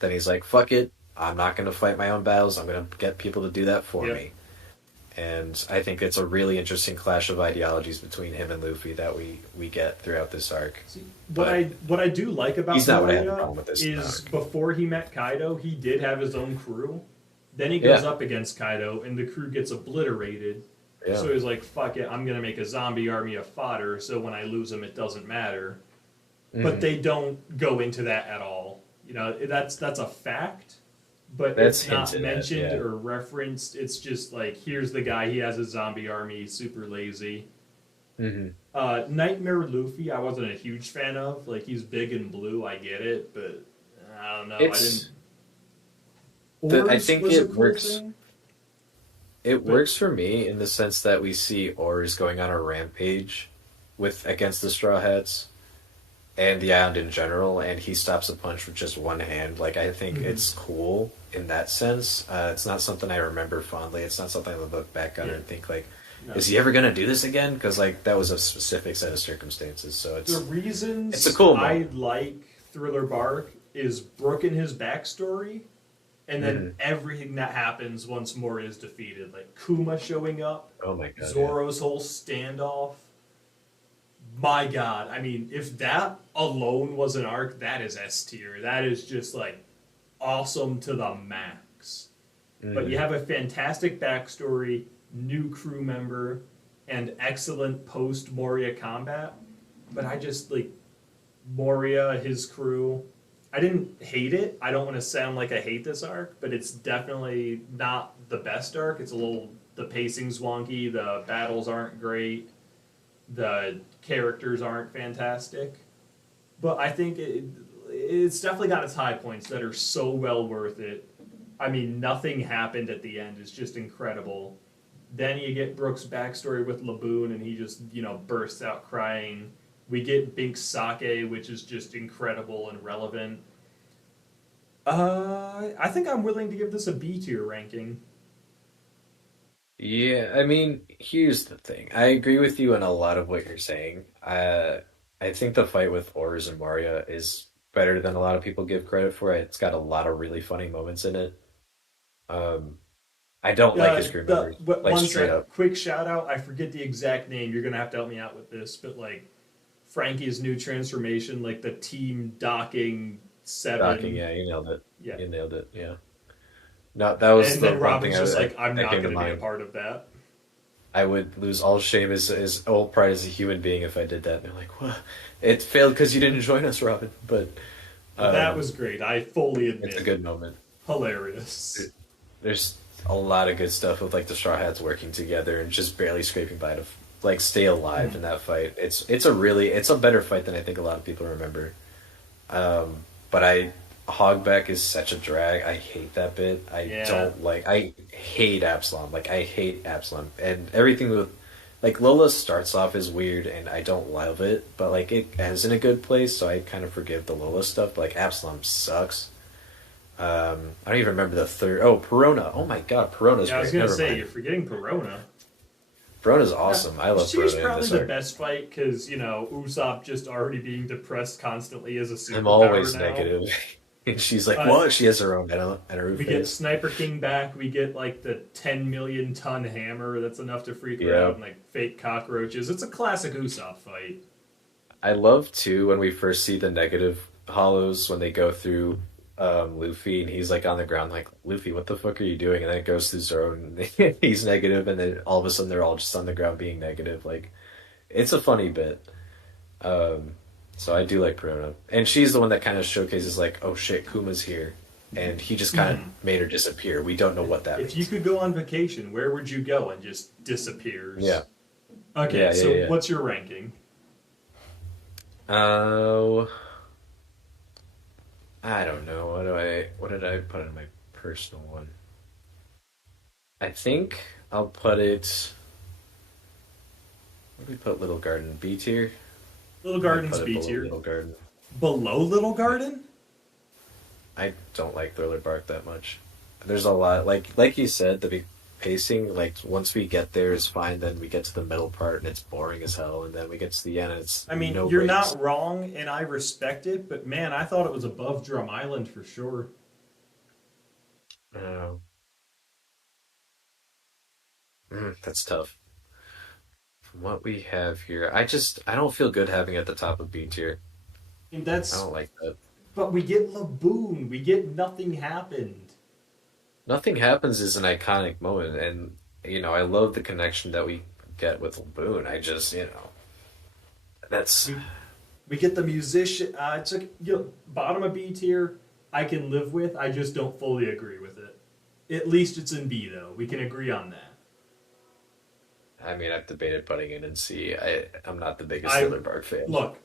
then he's like, "Fuck it, I'm not gonna fight my own battles. I'm gonna get people to do that for Yep. me." And I think it's a really interesting clash of ideologies between him and Luffy that we get throughout this arc. See, But what I do like he's about not what I have a Moria problem with this is arc. before he met Kaido, he did have his own crew. Then he goes Yeah, up against Kaido, and the crew gets obliterated. yeah. So he's like, "Fuck it, I'm gonna make a zombie army of fodder. So when I lose them, it doesn't matter." But Hmm. they don't go into that at all. You know, that's a fact, but That's it's not hinted at. mentioned Yeah. or referenced. It's just like, here's the guy. He has a zombie army. He's super lazy. Hmm. Nightmare Luffy, I wasn't a huge fan of. Like he's big and blue, I get it, but I don't know. I didn't. It's I Ors think was a it cool works. thing, It but works for me in the sense that we see Oars going on a rampage with against the Straw Hats and the island in general, and he stops a punch with just one hand. Like I think mhm, it's cool in that sense. It's not something I remember fondly. It's not something I would look back on yeah, and think like, no. is he ever gonna do this again? Because like that was a specific set of circumstances. So The it's a reasons cool I moment. like Thriller Bark is Brook and his backstory, and then Hmm. everything that happens once Moria is defeated, like Kuma showing up, Oh my god, yeah. Zoro's whole standoff. My God, I mean, if that alone was an arc, that is S tier. That is just like awesome to the max. But you Hmm. have a fantastic backstory, new crew member, and excellent post Moria combat. But I just like Moria, his crew. I didn't hate it. I don't want to sound like I hate this arc, but it's definitely not the best arc. It's a little, the pacing's wonky, the battles aren't great, the characters aren't fantastic. But I think it's definitely got its high points that are so well worth it. I mean, nothing happened at the end. It's just incredible. Then you get Brooks' backstory with Laboon, and he just, you know, bursts out crying. We get Bink's sake, which is just incredible and relevant. I think I'm willing to give this a B tier ranking. Yeah, I mean, here's the thing. I agree with you on a lot of what you're saying. I think the fight with Ors and Moria is better than a lot of people give credit for. It's got a lot of really funny moments in it. Um, I don't like his crew members, like One straight sec, up. quick shout out. I forget the exact name. You're gonna have to help me out with this, but like Frankie's new transformation, like the team docking Docking, seven. yeah, you nailed it. Yeah. You nailed it, yeah. No, that was And the then one thing Robin's just like, I'm that not came to going to be a mind. part of that. I would lose all shame as old pride as a human being if I did that. And they're like, "What? It failed because you didn't join us, Robin." But That um, was great. I fully it's a admit. good moment. Hilarious. There's a lot of good stuff with like the Straw Hats working together and just barely scraping by to like stay alive in that fight. It's a better fight than I think a lot of people remember. But Hogback is such a drag. I hate that bit. Yeah. I hate Absalom. Like I hate Absalom and everything with like Lola starts off as weird and I don't love it, but like it ends in a good place, so I kind of forgive the Lola stuff. But like Absalom sucks. I don't even remember the third. Oh, Perona. Oh my god, Perona's Yeah, I was great. going to Never say, mind. you're forgetting Perona. Perona's awesome. I love She was Perona in probably this the arc. best fight because, Usopp just already being depressed constantly as a I'm superpower always now. negative. And she's like, Uh, what? She has her own Enaru we get face. Sniper King back. We get like the 10 million ton hammer that's enough to freak her Yeah. out, and like fake cockroaches. It's a classic Usopp fight. I love too when we first see the negative hollows when they go through Luffy and he's like on the ground like Luffy, what the fuck are you doing? And then it goes through Zoro and he's negative and then all of a sudden they're all just on the ground being negative. Like it's a funny bit. Um, so I do like Perona. And she's the one that kind of showcases like, oh shit, Kuma's here. And he just kind of made her disappear. We don't know what that If you means. could go on vacation, where would you go? And just disappears. Yeah. Okay, Yeah, so yeah, yeah. what's your ranking? Oh, I don't know. What did I put in my personal one? I think I'll put it. What do we put Little Garden? B tier? Little I might Garden's put it B below tier. Little Garden. Below Little Garden? I don't like Thriller Bark that much. There's a lot, like you said, the pacing. Like once we get there is fine. Then we get to the middle part and it's boring as hell. And then we get to the end and it's I mean, no you're breaks. not wrong, and I respect it, but man, I thought it was above Drum Island for sure. Oh, that's tough. From what we have here, I don't feel good having it at the top of B tier. And I that's, don't like that. but we get Laboon, we get Nothing Happened. Nothing Happens is an iconic moment, and I love the connection that we get with Laboon. I just, that's We, we get the musician. It's like, bottom of B tier, I can live with. I just don't fully agree with it. At least it's in B though. We can agree on that. I mean, I've debated putting it in C. I'm not the biggest I Thriller Bark fan. look.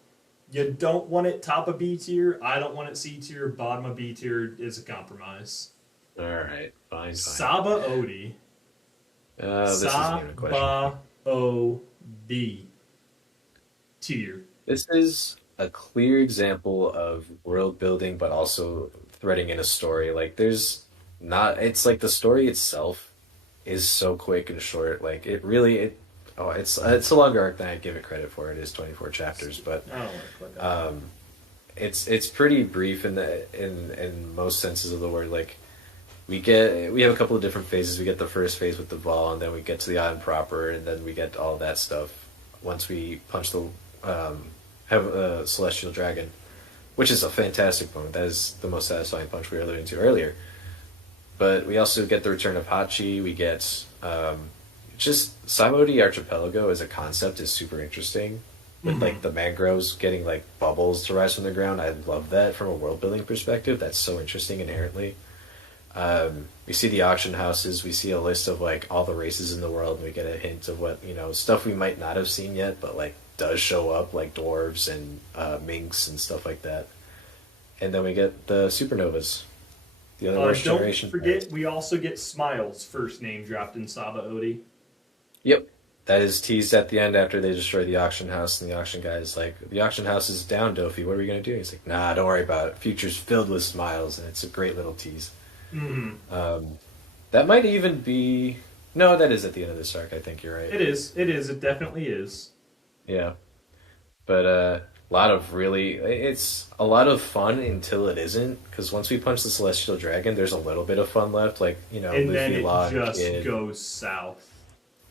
You don't want it top of B tier. I don't want it C tier. Bottom of B tier is a compromise. All right, fine, fine. Saba Odi. This isn't even a question. Saba O D tier. This is a clear example of world building, but also threading in a story. Like, there's not. It's like the story itself is so quick and short. Like, it really. It's a longer arc than I give it credit for. It is 24 chapters, but I don't want to click on um, it's pretty brief in most senses of the word. Like we have a couple of different phases. We get the first phase with the ball, and then we get to the island proper, and then we get all that stuff once we punch the have a celestial dragon, which is a fantastic moment. That is the most satisfying punch we were alluding to earlier. But we also get the return of Hachi. We get just Sabaody Archipelago as a concept is super interesting. With like the mangroves getting like bubbles to rise from the ground, I love that from a world building perspective. That's so interesting inherently. We see the auction houses. We see a list of like all the races in the world, and we get a hint of what stuff we might not have seen yet, but like does show up, like dwarves and minks and stuff like that. And then we get the supernovas, the other worst Don't generation. forget, we also get Smiles' first name dropped in Saba Odi. Yep. That is teased at the end after they destroy the auction house, and the auction guy is like, the auction house is down, Dofi, what are we going to do? He's like, nah, don't worry about it. Future's filled with smiles, and it's a great little tease. Mm-hmm. That might even be No, that is at the end of this arc. I think you're right. It is. It is. It definitely is. Yeah, but a lot of really, it's a lot of fun until it isn't. Because once we punch the Celestial Dragon, there's a little bit of fun left. Like And then Luffy, it Law, and just Kid. goes south.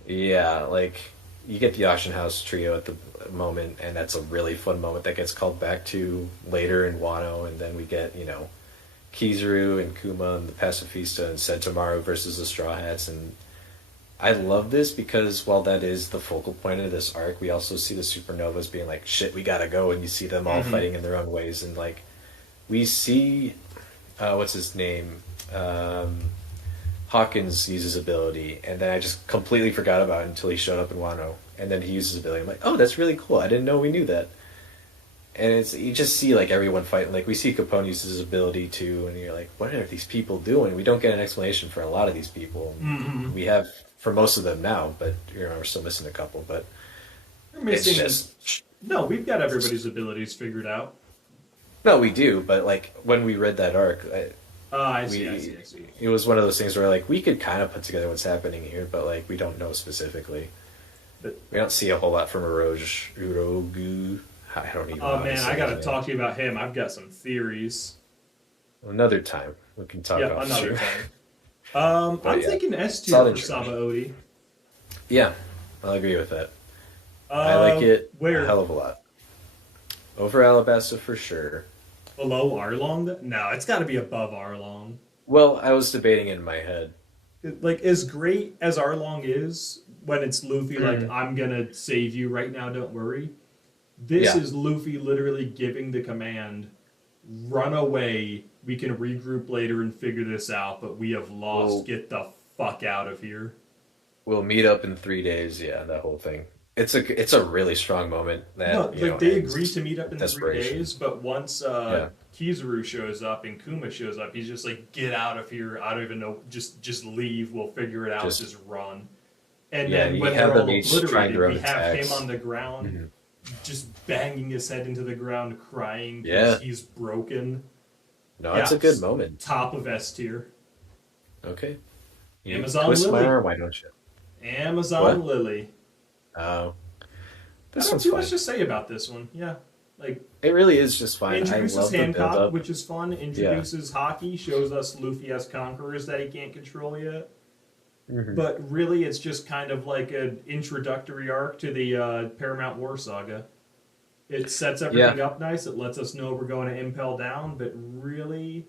Yeah, like you get the Auction House trio at the moment, and that's a really fun moment that gets called back to later in Wano, and then we get Kizaru and Kuma and the Pacifista and Sentomaru versus the Straw Hats, and I love this because while that is the focal point of this arc, we also see the Supernovas being like, "Shit, we gotta go," and you see them all fighting in their own ways, and like we see, what's his name? Hawkins uses ability, and then I just completely forgot about it until he showed up in Wano, and then he uses ability. I'm like, oh, that's really cool. I didn't know we knew that. And it's you just see like everyone fighting. Like we see Capone uses his ability too, and you're like, what are these people doing? We don't get an explanation for a lot of these people. Mm-hmm. We have for most of them now, but we're still missing a couple. But We're missing. it's just No, we've got everybody's abilities figured out. no, we do. But like when we read that arc, I see. I see. I see. it was one of those things where like we could kind of put together what's happening here, but like we don't know specifically. But, We don't see a whole lot from Urogu. I don't even know oh how to man, say I gotta his talk to you about him. I've got some theories. name. Another time we can talk Yeah, off another stream. time. I'm yeah. thinking S tier Solid for introduction. Sabaody. Yeah, I'll agree with that. I like it Where a hell of a lot. Over Alabasta for sure. below Arlong? No, it's got to be above Arlong. Well, I was debating in my head. Like as great as Arlong is when it's Luffy, like I'm gonna save you right now, don't worry. This Yeah. is Luffy literally giving the command, run away. We can regroup later and figure this out, but we have lost. Well- Get the fuck out of here. We'll meet up in 3 days. Yeah, that whole thing. It's a really strong moment. That No, like they ends agree to meet up in 3 desperation. days, but once Yeah. Kizaru shows up and Kuma shows up, he's just like, "Get out of here! I don't even know. Just leave. We'll figure it out. Just- Just run." And Yeah, then you when have they're all them each trying obliterated, their own we have attacks. him on the ground, just banging his head into the ground, crying Yeah. because he's broken. No, Yeah, it's a good moment. Top of S tier. Okay. You Amazon twist my Lily. arm, why don't you? Amazon What? Lily. Oh, I this don't one's too fine. much to say about this one. Yeah, like It really is just fine. I introduces love the build Hancock, up. which is fun. Introduces Hockey, shows us Luffy has conquerors that he can't control yet. But really, it's just kind of like an introductory arc to the Paramount War saga. It sets everything up nice. It lets us know we're going to Impel Down, but really,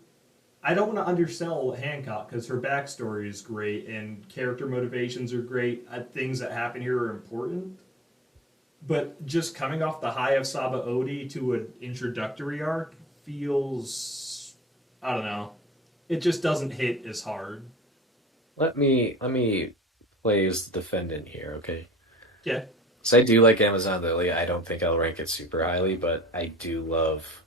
I don't want to undersell Hancock because her backstory is great and character motivations are great. Things that happen here are important. But just coming off the high of Sabaody to an introductory arc feels, I don't know, it just doesn't hit as hard. Let me play as the defendant here, okay? Yeah. So I do like Amazon Lily. I don't think I'll rank it super highly, but I do love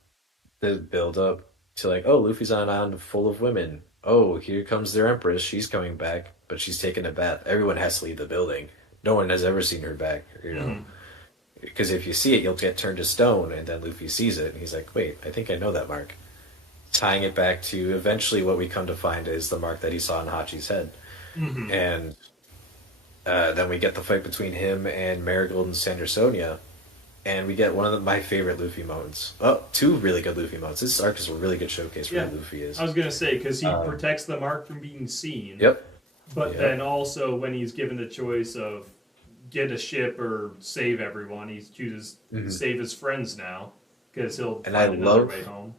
the build up to like, oh, Luffy's on an island full of women. Oh, here comes their empress. She's coming back, but she's taking a bath. Everyone has to leave the building. No one has ever seen her back, Because if you see it, you'll get turned to stone, and then Luffy sees it, and he's like, wait, I think I know that mark. Tying it back to eventually what we come to find is the mark that he saw in Hachi's head. And then we get the fight between him and Marigold and Sandersonia, and we get one of my favorite Luffy moments. Oh, two really good Luffy moments. This arc is a really good showcase for Yeah. who Luffy is. I was going to say, because he protects the mark from being seen. Yep. But Yep. then also, when he's given the choice of get a ship or save everyone, he chooses save his friends now because he'll And find I another love- way home.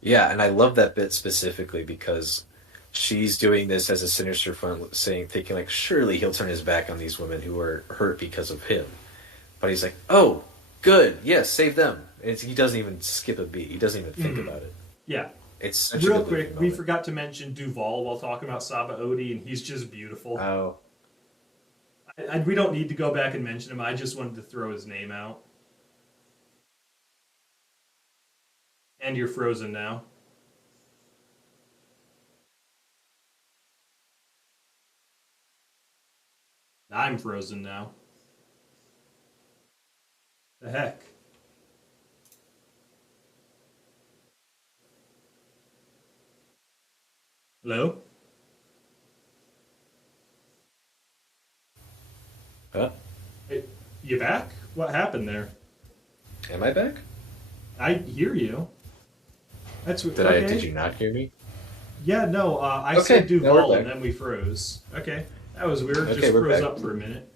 Yeah, and I love that bit specifically because she's doing this as a sinister front, thinking like, surely he'll turn his back on these women who are hurt because of him. But he's like, oh, good, yes, save them. He doesn't even skip a beat. He doesn't even think about it. Yeah. It's such a Real good quick, Luffy we moment. forgot to mention Duval while talking about Sabaody, and he's just beautiful. Oh, We don't need to go back and mention him. I just wanted to throw his name out. And you're frozen now. I'm frozen now. The heck? Hello? Huh? Hey, you back? What happened there? Am I back? I hear you. That's Did I? okay. Did you not hear me? Yeah, no, I said Okay, now we're Duval and back. then we froze. Okay, that was weird. Okay, Just we're froze back. up for a minute.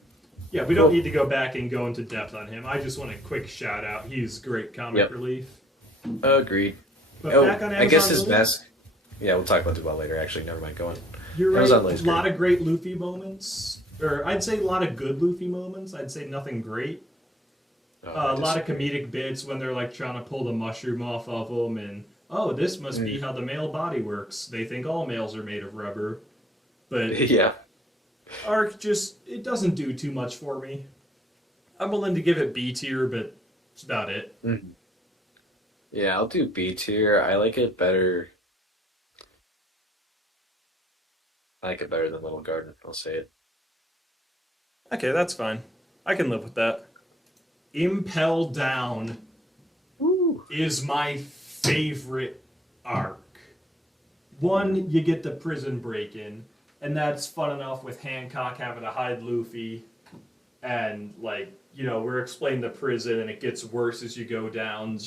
Yeah, we don't Cool. need to go back and go into depth on him. I just want a quick shout out. He's great comic Yep. relief. Agreed. But Oh, back on I guess Amazon his Lily, mask. Yeah, we'll talk about Duval later. Actually, never mind. Go on. you're right. Amazon A Lily's lot great. of great Luffy moments, or I'd say a lot of good Luffy moments. I'd say nothing great. Oh, I A lot of disagree. comedic bits when they're like trying to pull the mushroom off of them, and oh, this must be Mm. how the male body works. They think all males are made of rubber, but Yeah. Arc just it doesn't do too much for me. I'm willing to give it B tier, but that's about it. Mhm. Yeah, I'll do B tier. I like it better. I like it better than Little Garden. I'll say it. Okay, that's fine. I can live with that. Impel Down Woo. is my favorite arc. One, you get the prison break in, and that's fun enough with Hancock having to hide Luffy, and like we're explained the prison, and it gets worse as you go down,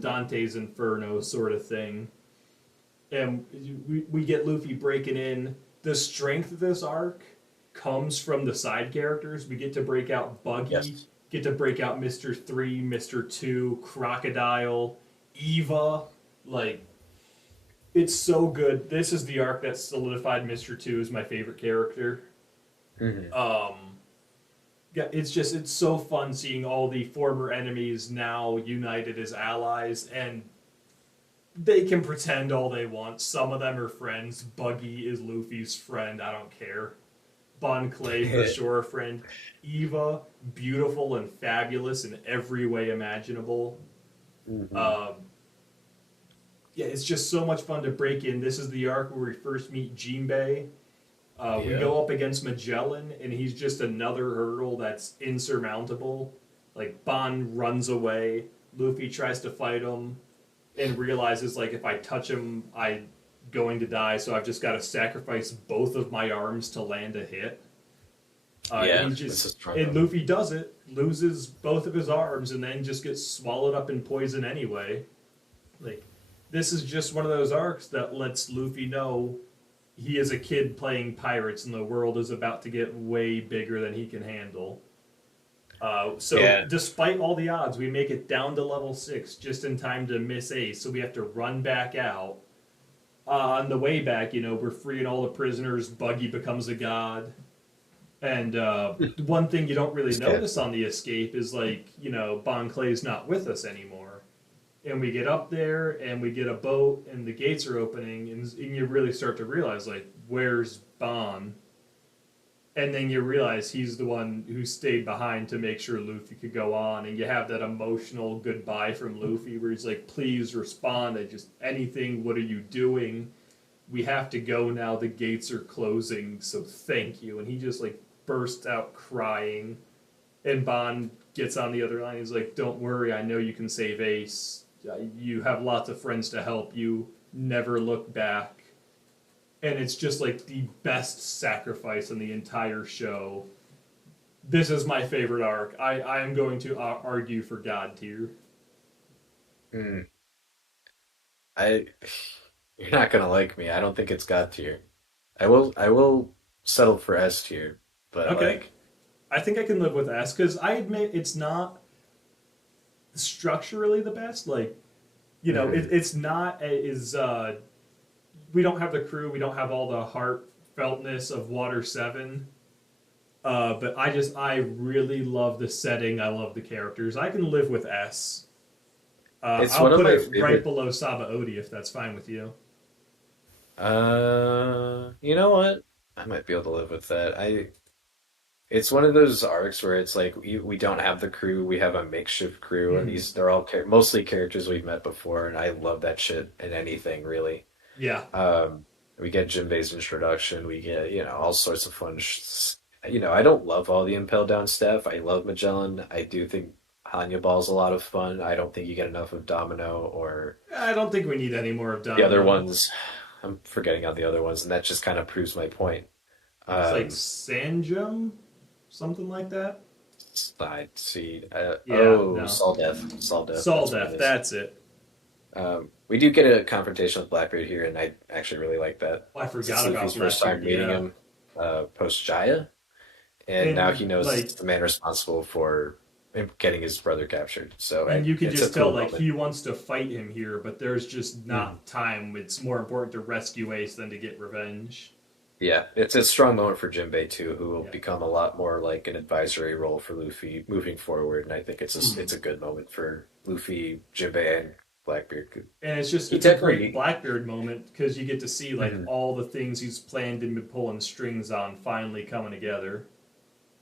Dante's Inferno sort of thing, and we get Luffy breaking in. The strength of this arc comes from the side characters. We get to break out Buggy, Yes. get to break out Mr. 3, Mr. 2, Crocodile, Eva. Like, it's so good. This is the arc that solidified Mr. 2 as my favorite character. Hmm. Um, yeah, it's so fun seeing all the former enemies now united as allies, and they can pretend all they want. Some of them are friends. Buggy is Luffy's friend. I don't care. Bon Clay for sure a friend. Eva, beautiful and fabulous in every way imaginable. Hmm. Um, yeah, it's just so much fun to break in. This is the arc where we first meet Jinbei. We Yeah. go up against Magellan, and he's just another hurdle that's insurmountable. Like, Bon runs away. Luffy tries to fight him and realizes, like, if I touch him, I'm going to die, so I've just got to sacrifice both of my arms to land a hit. Yeah, He it's a just strong and one. Luffy does it, loses both of his arms, and then just gets swallowed up in poison anyway. Like, this is just one of those arcs that lets Luffy know he is a kid playing pirates, and the world is about to get way bigger than he can handle. So, Yeah. despite all the odds, we make it down to level 6 just in time to miss Ace, so we have to run back out. On the way back, we're freeing all the prisoners. Buggy becomes a god. And one thing you don't really Yeah. notice on the escape is like, Bon Clay's not with us anymore. And we get up there and we get a boat and the gates are opening and you really start to realize like, where's Bon? And then you realize he's the one who stayed behind to make sure Luffy could go on, and you have that emotional goodbye from Luffy where he's like, please respond, I just anything, what are you doing? We have to go now, the gates are closing, so thank you. And he just like bursts out crying, and Bond gets on the other line, he's like, don't worry, I know you can save Ace, you have lots of friends to help you, never look back. And it's just like the best sacrifice in the entire show. This is my favorite arc. I am going to argue for God tier. Mm. I. You're not gonna like me. I don't think it's God tier. I will. I will settle for S tier, but Okay, like. I think I can live with S because I admit it's not structurally the best. Like, Mhm. it's not is we don't have the crew, we don't have all the heartfeltness of Water 7. But I really love the setting. I love the characters. I can live with S. It's I'll one of put my it right favorite. below Sabaody if that's fine with you. You know what? I might be able to live with that. It's one of those arcs where it's like we don't have the crew, we have a makeshift crew, and Mhm. they're all mostly characters we've met before, and I love that shit in anything really. Yeah, We get Jinbei's introduction, we get all sorts of fun. I don't love all the Impel Down stuff. I love Magellan. I do think Hanya Ball's a lot of fun. I don't think you get enough of Domino or I don't think we need any more of the other Domino. ones. I'm forgetting on the other ones, and that just kind of proves my point. It's like Um, Sanjum. something like that. Side seed. Yeah, no. Saul Death. Saul Death. Saul That's what it Death, is. that's it. We do get a confrontation with Blackbeard here, and I actually really like that. I Since forgot about Luffy's first time Blackbeard, meeting yeah. him, post Jaya, and now he And knows it's like the man responsible for him getting his brother captured. So and you can it's a just tell cool like moment. he wants to fight him here, but there's just Mhm. not time. It's more important to rescue Ace than to get revenge. Yeah, it's a strong moment for Jinbei too, who will Yeah. become a lot more like an advisory role for Luffy moving forward. And I think it's a good moment for Luffy, Jinbei, and Blackbeard. And it's just He it's a great definitely. Blackbeard moment because you get to see like Mhm. all the things he's planned and been pulling strings on finally coming together.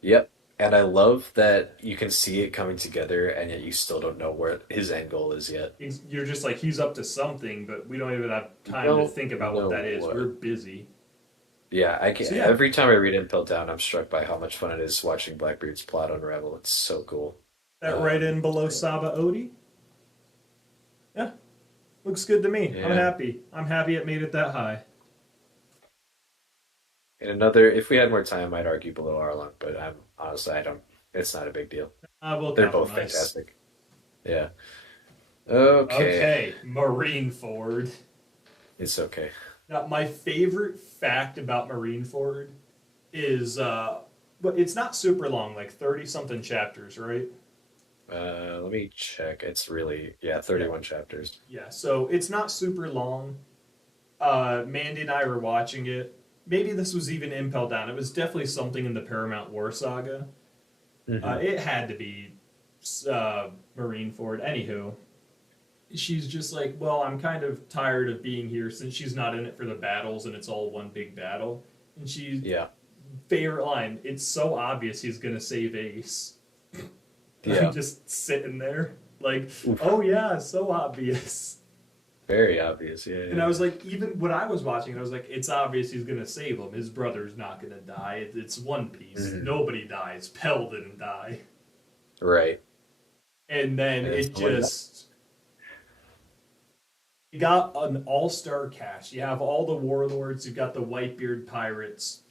Yep. And I love that you can see it coming together, and yet you still don't know where his end goal is yet. You're just like he's up to something, but we don't even have You time to don't think about what know that is. We're what. busy. Yeah, I can, So yeah, every time I read Impel Down, I'm struck by how much fun it is watching Blackbeard's plot unravel. It's so cool. that right in below Yeah. Saba Odie. Yeah, looks good to me. I'm Yeah. happy. I'm happy it made it that high. And another, if we had more time, I'd argue below Arlong, but I'm honestly, I don't. It's not a big deal. I will They're both compromise. fantastic. Yeah. Okay. Okay, Marineford. It's okay. Now, my favorite fact about Marineford is, but it's not super long, like 30 something chapters, right? Let me check. It's really, yeah, Yeah. 31 chapters. Yeah, so it's not super long. Mandy and I were watching it. Maybe this was even Impel Down. It was definitely something in the Paramount War saga. Hmm. It had to be Marineford. Anywho, she's just like, well, I'm kind of tired of being here since she's not in it for the battles and it's all one big battle. And she, Yeah. favorite line, it's so obvious he's gonna save Ace. Yeah. I'm just sitting there, like, Oof. oh yeah, so obvious. Very obvious. Yeah. And I Yeah. was like, even when I was watching it, I was like, it's obvious he's gonna save him. His brother's not gonna die. It's One Piece. Mhm. Nobody dies. Pell didn't die. Right. And then And it someone just you got an all-star cast. You have all the warlords. You've got the Whitebeard pirates.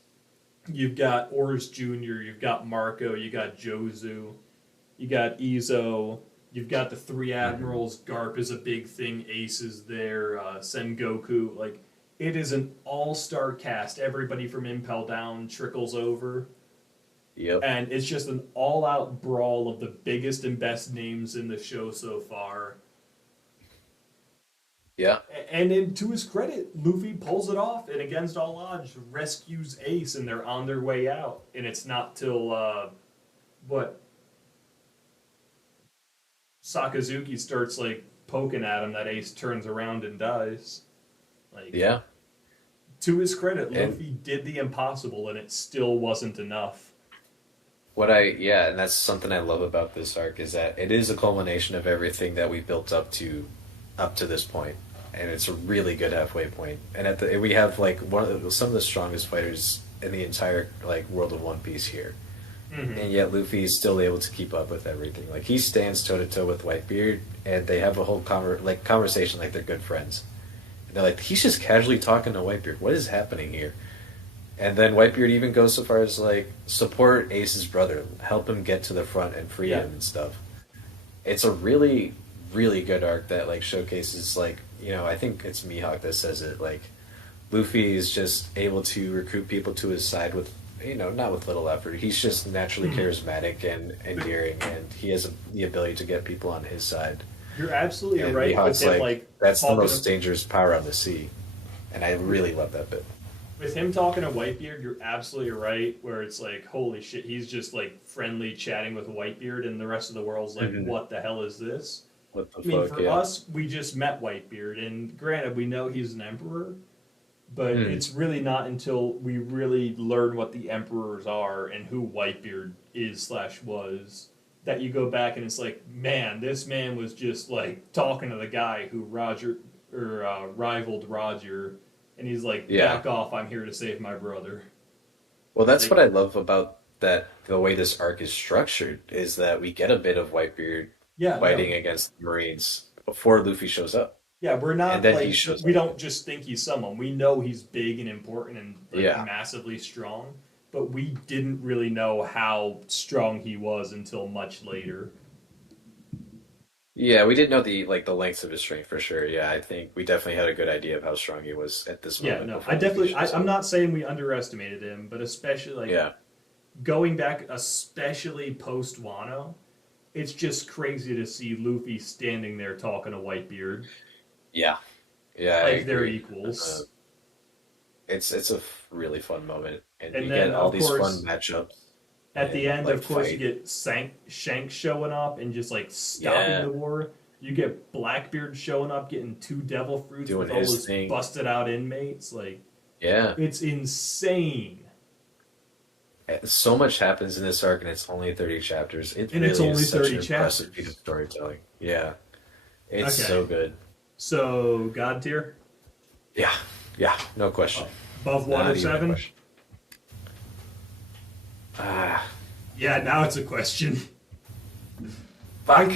You've got Oars Jr. You've got Marco. You got Jozu. You got Izo. You've got the three Mhm. admirals. Garp is a big thing. Ace is there. Sengoku. Like it is an all-star cast. Everybody from Impel Down trickles over, Yep. and it's just an all-out brawl of the biggest and best names in the show so far. Yeah. And to his credit, Luffy pulls it off and against all odds rescues Ace and they're on their way out. And it's not till what Sakazuki starts like poking at him that Ace turns around and dies. Like Yeah. to his credit, And Luffy did the impossible and it still wasn't enough. yeah, and that's something I love about this arc is that it is a culmination of everything that we built up to this point, and it's a really good halfway point. And we have like some of the strongest fighters in the entire like world of One Piece here, Mm-hmm. and yet Luffy is still able to keep up with everything. Like he stands toe to toe with Whitebeard, and they have a whole conversation like they're good friends. And they're like, he's just casually talking to Whitebeard. What is happening here? And then Whitebeard even goes so far as like support Ace's brother, help him get to the front and free Yeah. him and stuff. It's a really, really good arc that like showcases like I think it's Mihawk that says it like Luffy is just able to recruit people to his side with not with little effort. He's just naturally charismatic and endearing, and he has the ability to get people on his side. You're absolutely And right with Mihawk's him like that's the talking most dangerous power on the sea, and I really love that bit. with him talking to Whitebeard, you're absolutely right. Where it's like, holy shit, he's just like friendly chatting with Whitebeard, and the rest of the world's like, Mhm. what the hell is this? What the I mean, fuck? for Yeah. us, we just met Whitebeard, and granted, we know he's an emperor, but Mm. it's really not until we really learn what the emperors are and who Whitebeard is slash was that you go back and it's like, man, this man was just like talking to the guy who rivaled Roger, and he's like, Yeah. back off, I'm here to save my brother. Well, that's Like, what I love about that. The way this arc is structured is that we get a bit of Whitebeard yeah, fighting no, against the Marines before Luffy shows up, yeah, we're and not then he like shows we up. don't just think he's someone. We know he's big and important and like Yeah. massively strong. but we didn't really know how strong he was until much later. Yeah, we didn't know the lengths of his strength for sure. Yeah, I think we definitely had a good idea of how strong he was at this Yeah, moment no, before the fusion. I'm not saying we underestimated him, but especially like Yeah, going back, especially post Wano, it's just crazy to see Luffy standing there talking to Whitebeard yeah, yeah, I like they're agree. Uh, equals. it's a really fun moment, and And you get then, all of these fun course, matchups at the and end, like of course, you fight. get Shanks showing up and just like stopping Yeah, the war. You get Blackbeard showing up, getting two devil fruits doing with all his those thing. busted out inmates. Like, Yeah, it's insane. so much happens in this arc, and it's only 30 chapters. It And it's really only is such 30 an impressive feat of chapters. storytelling. Yeah, it's Okay. so good. So, God tier? Yeah, yeah, no question. Above Water Not even a 7? question. Ah, Yeah, now it's a question. fuck.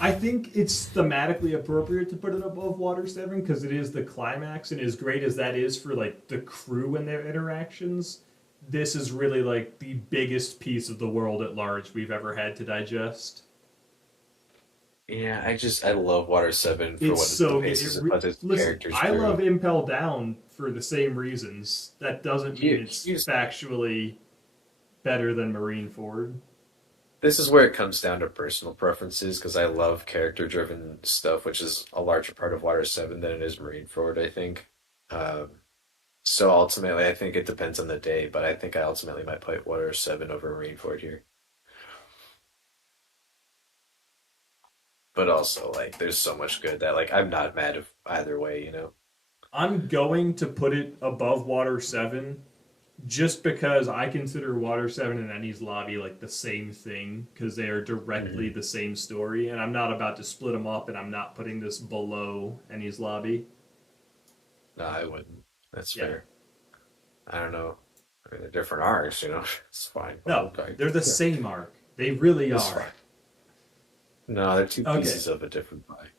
I think it's thematically appropriate to put it above Water 7 because it is the climax, and as great as that is for like the crew and their interactions, this is really like the biggest piece of the world at large we've ever had to digest. Yeah, I love Water 7 for It's what the so good. pace is about its Listen, characters I love through. Impel Down for the same reasons. That doesn't mean it's You, factually better than Marineford. this is where it comes down to personal preferences because I love character-driven stuff, which is a larger part of Water 7 than it is Marineford, I think. Um, so ultimately, I think it depends on the day, but I think I ultimately might play Water 7 over Marineford here. But also, like, there's so much good that, like, I'm not mad if either way, you know? I'm going to put it above Water 7 just because I consider Water 7 and Ennie's Lobby like the same thing because they are directly Hmm. the same story, and I'm not about to split them up, and I'm not putting this below Ennie's Lobby. No, I wouldn't. That's Yeah. fair. I don't know. I mean, they're different arcs, you know? It's fine. But No, okay. they're the same arc. They really It's are. fine. No, they're two Okay. pieces of a different pie.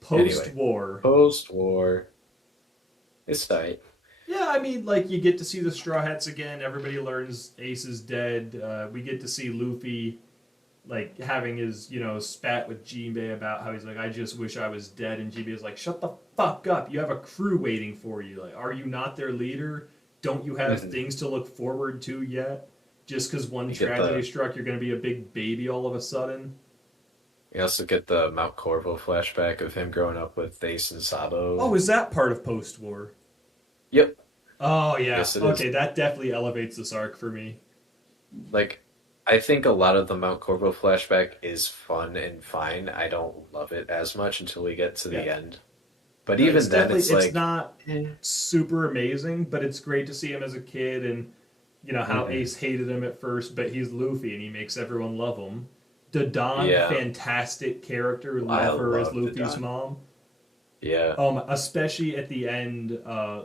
Post Anyway, war. post-war. It's tight. Yeah, I mean, like, you get to see the Straw Hats again. Everybody learns Ace is dead. We get to see Luffy like having his spat with Jinbei about how he's like, I just wish I was dead, and Jinbei is like, shut the fuck up, you have a crew waiting for you. Like, are you not their leader? Don't you have Hmm. things to look forward to yet? Just because one You get tragedy the struck, you're going to be a big baby all of a sudden? you also get the Mount Corvo flashback of him growing up with Ace and Oh, Sabo. is that part of post-war? Yep. Oh yeah, Yes, it is. okay, that definitely elevates this arc for me. Like, I think a lot of the Mount Corvo flashback is fun and fine. I don't love it as much until we get to Yeah, the end. But no, it's even then, definitely, it's it's like, not eh. super amazing, but it's great to see him as a kid, and how Hmm. Ace hated him at first, but he's Luffy and he makes everyone love him. Dadan, Yeah, fantastic character, I love her as love Luffy's Dodon. mom. Yeah. Especially at the end,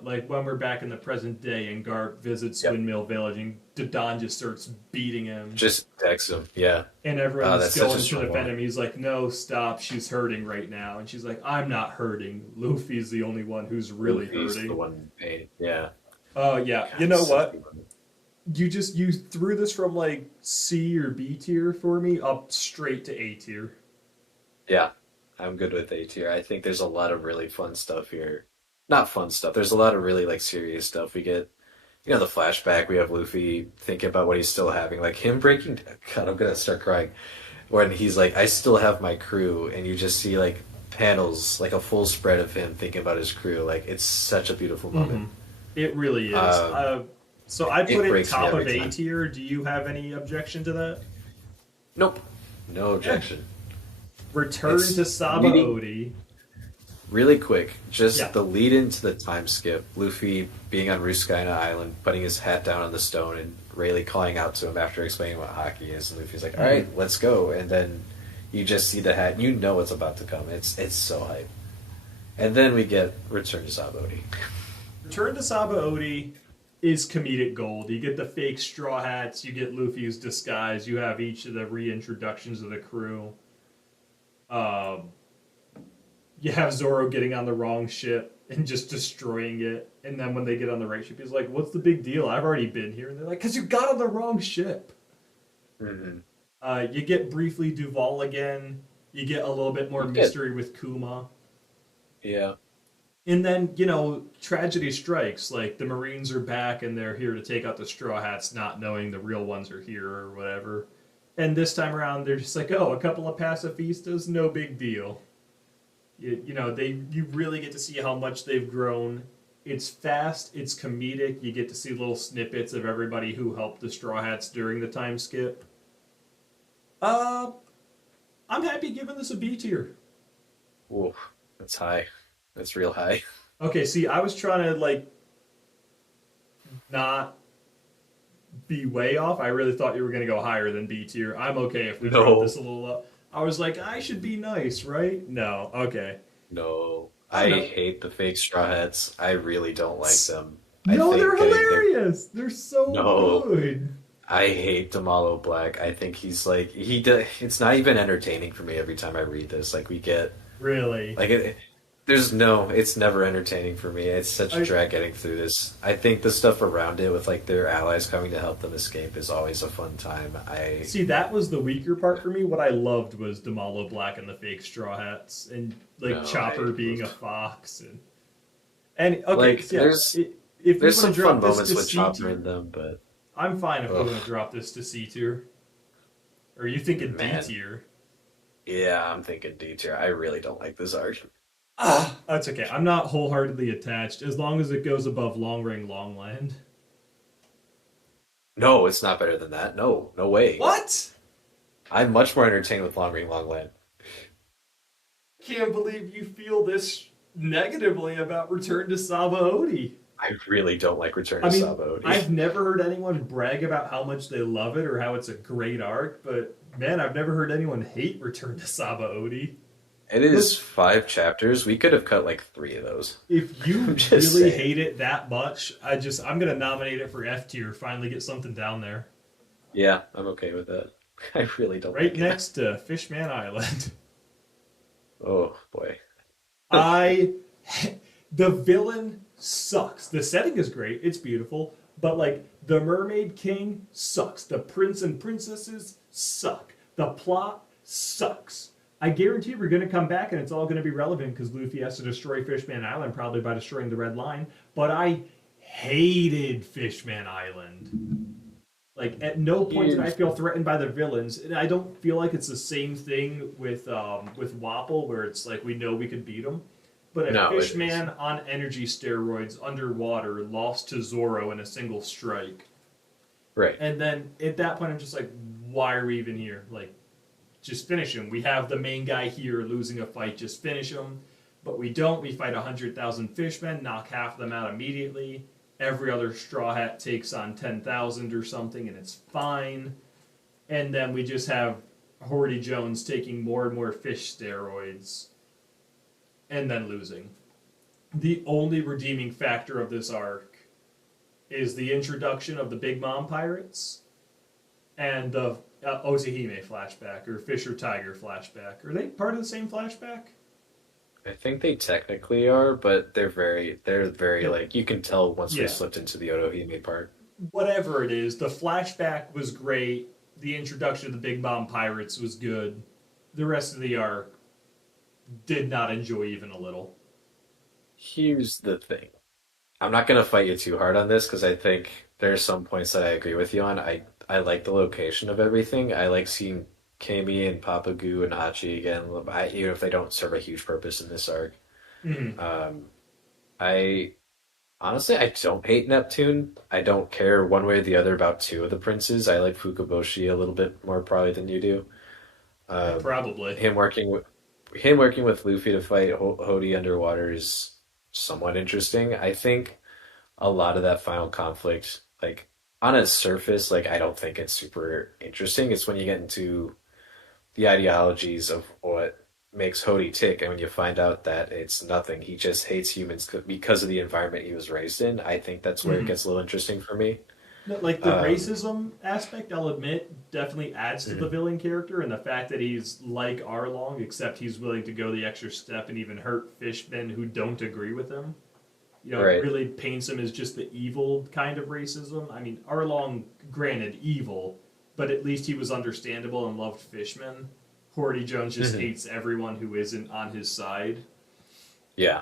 like when we're back in the present day and Garp visits Yep. Windmill Village and Dadan just starts beating him, Just text him. Yeah. and everyone's That's such a going to strong defend moment. him. He's like, "No, stop! She's hurting right now," and she's like, "I'm not hurting. Luffy's the only one who's really Luffy's the hurting." one in pain. Yeah. Oh yeah, you God, know such a what? good moment. You threw this from like C or B tier for me up straight to A tier. Yeah. I'm good with A tier. I think there's a lot of really fun stuff here. Not fun stuff. There's a lot of really like serious stuff. We get, the flashback. We have Luffy thinking about what he's still having. Like him breaking. God, I'm gonna start crying. When he's like, I still have my crew, and you just see like panels, like a full spread of him thinking about his crew. Like it's such a beautiful moment. It really is. Um, So I put it it breaks me top of every A time. tier. Do you have any objection to that? Nope, no Yeah. objection. Return It's to Saba leading Odi. really quick. Yeah. Just the lead into the time skip. Luffy being on Ruskaina Island, putting his hat down on the stone, and Rayleigh calling out to him after explaining what hockey is. And Luffy's like, "All right, let's go." And then you just see the hat, and you know what's about to come. It's so hype. And then we get Return to Sabodi. Return to Saba Odi is comedic gold. You get the fake straw hats. You get Luffy's disguise. You have each of the reintroductions of the crew. Um, you have Zoro getting on the wrong ship. and just destroying it. And then when they get on the right ship, he's like, "What's the big deal? I've already been here." And they're like, "Cause you got on the wrong ship." Hmm. You get briefly Duval again. You get a little bit more You get, mystery with Kuma. yeah. And then, tragedy strikes. Like, the Marines are back and they're here to take out the Straw Hats, not knowing the real ones are here or whatever. And this time around, they're just like, oh, a couple of pacifistas, no big deal. You really get to see how much they've grown. It's fast, it's comedic. You get to see little snippets of everybody who helped the Straw Hats during the time skip. Uh, I'm happy giving this a B tier. Ooh, that's high. That's real high. Okay, see, I was trying to not be way off. I really thought you were going to go higher than B tier. I'm okay if we drop No, this a little up. I was like, I should be nice, right? No, okay. no. I don't I know. hate the fake Straw Hats. I really don't like them. I No, think they're they're hilarious. They're so no. good. I hate Damalo Black. I think he's like he. It's not even entertaining for me every time I read this. Like we get Really. like it. There's no. It's never entertaining for me. It's such a I drag getting through this. I think the stuff around it with like their allies coming to help them escape is always a fun time. I see that was the weaker part for me. What I loved was Damalo Black and the fake Straw Hats, and like no. Chopper being a fox, and okay, Like so yeah. If we there's want some to fun drop this moments to with C Chopper in tier, them, but I'm fine if we ugh, want to drop this to C tier. Or are you thinking D man. tier? Yeah, I'm thinking D tier. I really don't like this arc. That's okay. I'm not wholeheartedly attached as long as it goes above Long Ring Longland. No, it's not better than that. No, no way. What? I'm much more entertained with Long Ring Longland. Can't believe you feel this negatively about Return to Sabaody. I really don't like Return I to mean, Sabaody. I've never heard anyone brag about how much they love it or how it's a great arc, but man, I've never heard anyone hate Return to Sabaody. It Look, is 5 chapters. We could have cut like 3 of those. if I'm you just really saying. hate it that much, I'm gonna nominate it for F tier. Finally, get something down there. Yeah, I'm okay with that. I really don't Right like it. next to Fishman Island. Oh boy. I the villain sucks. The setting is great, it's beautiful, but like the Mermaid King sucks. The prince and princesses suck. The plot sucks. I guarantee we're going to come back and it's all going to be relevant because Luffy has to destroy Fishman Island probably by destroying the Red Line. But I hated Fishman Island. Like at no point did I Here's feel threatened by the villains, and I don't feel like it's the same thing with Wapple, where it's like we know we could beat them. But if no, it is. Fishman on energy steroids underwater lost to Zoro in a single strike, Right. and then at that point I'm just like, why are we even here? Like, just finish him. We have the main guy here losing a fight, just finish him. But we don't. We fight 100,000 fishmen, knock half of them out immediately. Every other Straw Hat takes on 10,000 or something, and it's fine. And then we just have Horty Jones taking more and more fish steroids, and then losing. The only redeeming factor of this arc is the introduction of the Big Mom Pirates and the Ozahime flashback, or Fisher Tiger flashback. Are they part of the same flashback? I think they technically are, but they're very Yeah. like you can tell once we Yeah. slipped into the Otohime part. Whatever it is, the flashback was great. The introduction of the Big Mom Pirates was good. The rest of the arc did not enjoy even a little. Here's the thing. I'm not gonna fight you too hard on this because I think there are some points that I agree with you on. I like the location of everything. I like seeing Kami and Papagu and Achi again, even if they don't serve a huge purpose in this arc. Mhm. I honestly I don't hate Neptune. I don't care one way or the other about 2 of the princes. I like Fukaboshi a little bit more probably than you do. Um, Probably. him working with Luffy to fight Hody underwater is somewhat interesting. I think a lot of that final conflict, like on its surface, like I don't think it's super interesting. It's when you get into the ideologies of what makes Hody tick, and when you find out that it's nothing, he just hates humans because of the environment he was raised in. I think that's where it Mhm. gets a little interesting for me. No, like the racism aspect, I'll admit, definitely adds to the villain character, and the fact that he's like Arlong, except he's willing to go the extra step and even hurt fishmen who don't agree with him. You know, it Right. really paints him as just the evil kind of racism. I mean, Arlong, granted, evil, but at least he was understandable and loved fishmen. Horty Jones just hates everyone who isn't on his side. Yeah.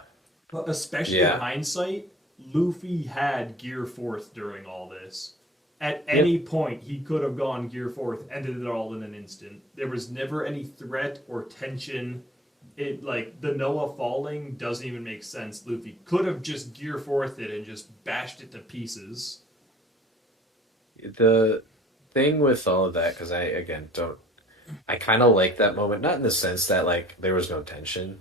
But especially in hindsight, Luffy had Gear Fourth during all this. At any point, he could have gone Gear Fourth, ended it all in an instant. There was never any threat or tension. It like the Noah falling doesn't even make sense. Luffy could have just Gear Fourth it and just bashed it to pieces. The thing with all of that, because I again don't, I kind of like that moment, not in the sense that like there was no tension.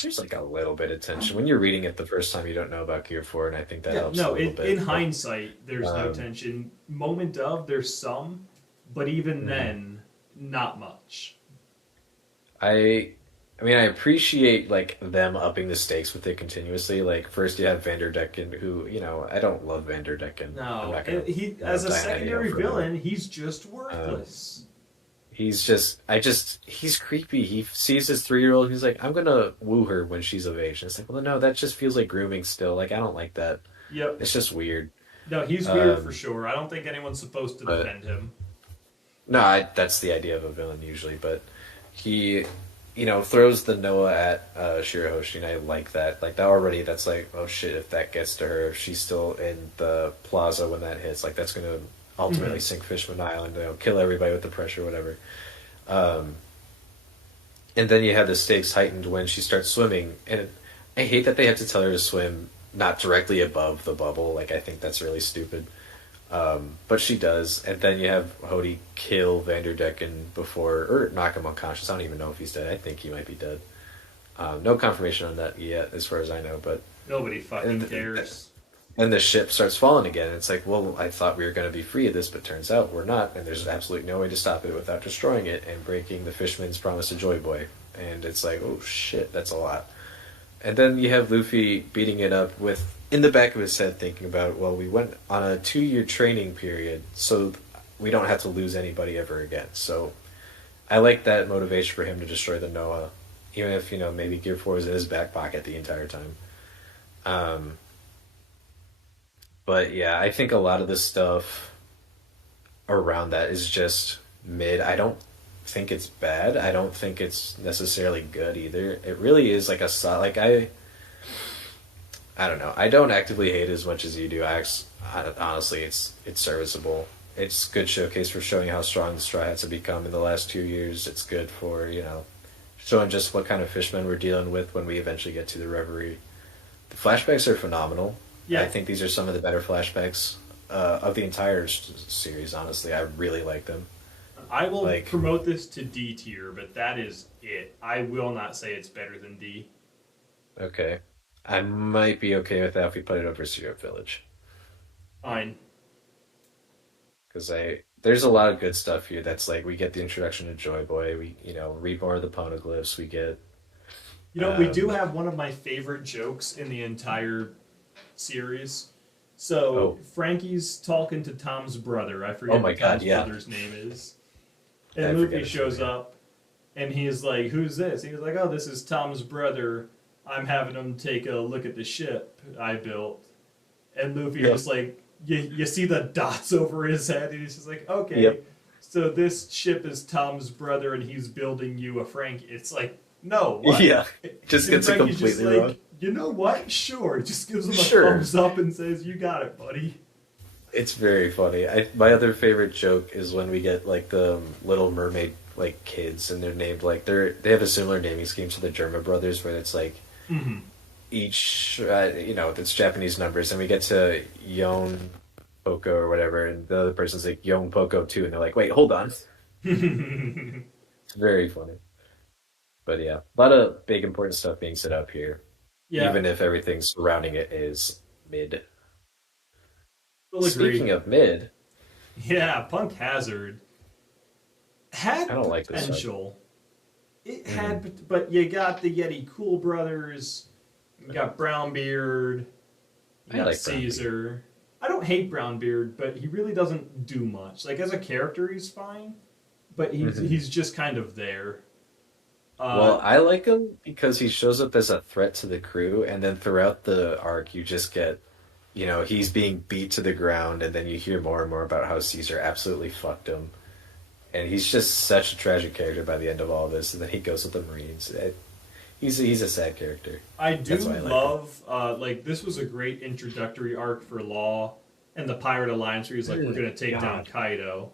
There's like a little bit of tension when you're reading it the first time. You don't know about Gear 4, and I think that helps a little bit. In hindsight, there's no tension. Moment of, there's some, but even then, not much. I mean, I appreciate like them upping the stakes with it continuously. Like first you have Vanderdecken, who I don't love Vanderdecken. No, he as a secondary villain, he's just worthless. He's creepy. He sees his 3-year-old. He's like, I'm gonna woo her when she's of age. And it's like, well, no, that just feels like grooming still. Like I don't like that. Yep, it's just weird. No, he's weird for sure. I don't think anyone's supposed to defend him. No, that's the idea of a villain usually, but he throws the Noah at Shirahoshi, and I like that. Like that already, that's like, oh shit, if that gets to her, if she's still in the plaza when that hits, like that's going to ultimately sink Fishman Island, kill everybody with the pressure, whatever. And then you have the stakes heightened when she starts swimming, and I hate that they have to tell her to swim not directly above the bubble. Like I think that's really stupid. But she does, and then you have Hody kill Vanderdecken or knock him unconscious. I don't even know if he's dead. I think he might be dead. No confirmation on that yet, as far as I know. But nobody fucking cares. And the ship starts falling again. It's like, well, I thought we were going to be free of this, but turns out we're not. And there's absolutely no way to stop it without destroying it and breaking the Fishman's promise to Joy Boy. And it's like, oh shit, that's a lot. And then you have Luffy beating it up with, in the back of his head, thinking about, well, we went on a 2-year training period, so we don't have to lose anybody ever again. So I like that motivation for him to destroy the Noah, even if, maybe Gear 4 is in his back pocket the entire time. But yeah, I think a lot of the stuff around that is just mid. I don't think it's bad. I don't think it's necessarily good either. It really is like I don't know. I don't actively hate it as much as you do. Honestly, it's serviceable. It's good showcase for showing how strong the Straw Hats have become in the last 2 years. It's good for, showing just what kind of fishmen we're dealing with when we eventually get to the Reverie. The flashbacks are phenomenal. Yeah. I think these are some of the better flashbacks of the entire series, honestly. I really like them. I will promote this to D tier, but that is it. I will not say it's better than D. Okay. I might be okay with that if we put it over Syrup Village. Fine. Because there's a lot of good stuff here. That's like, we get the introduction to Joy Boy. We, read more of the poneglyphs. We get... we do have one of my favorite jokes in the entire series. So, Frankie's talking to Tom's brother. I forget what Tom's brother's name is. And Luffy shows up, and he's like, who's this? He was like, oh, this is Tom's brother. I'm having him take a look at the ship I built. And Luffy just like, you see the dots over his head, and he's just like, okay, so this ship is Tom's brother, and he's building you a Frankie. It's like, no, what? Yeah, just gets it completely wrong. You know what? Sure. Just gives him a thumbs up and says, you got it, buddy. It's very funny. My other favorite joke is when we get like the Little Mermaid like kids, and they're named like they have a similar naming scheme to the Germa brothers, where it's like each it's Japanese numbers, and we get to Yon Poko or whatever, and the other person's like Yon Poko too, and they're like, wait, hold on. It's very funny. But yeah, a lot of big important stuff being set up here. Yeah. Even if everything surrounding it is mid. Speaking of mid, Punk Hazard had potential. It had, but you got the Yeti Cool Brothers, you got Brownbeard, you got Caesar. I don't hate Brownbeard, but he really doesn't do much. Like as a character, he's fine, but he's just kind of there. Uh, Well, I like him because he shows up as a threat to the crew, and then throughout the arc, you just get, he's being beat to the ground, and then you hear more and more about how Caesar absolutely fucked him. And he's just such a tragic character by the end of all this, and then he goes with the Marines. He's a sad character. I do That's why I like him. love like this was a great introductory arc for Law and the Pirate Alliance where he's like, we're gonna take down Kaido.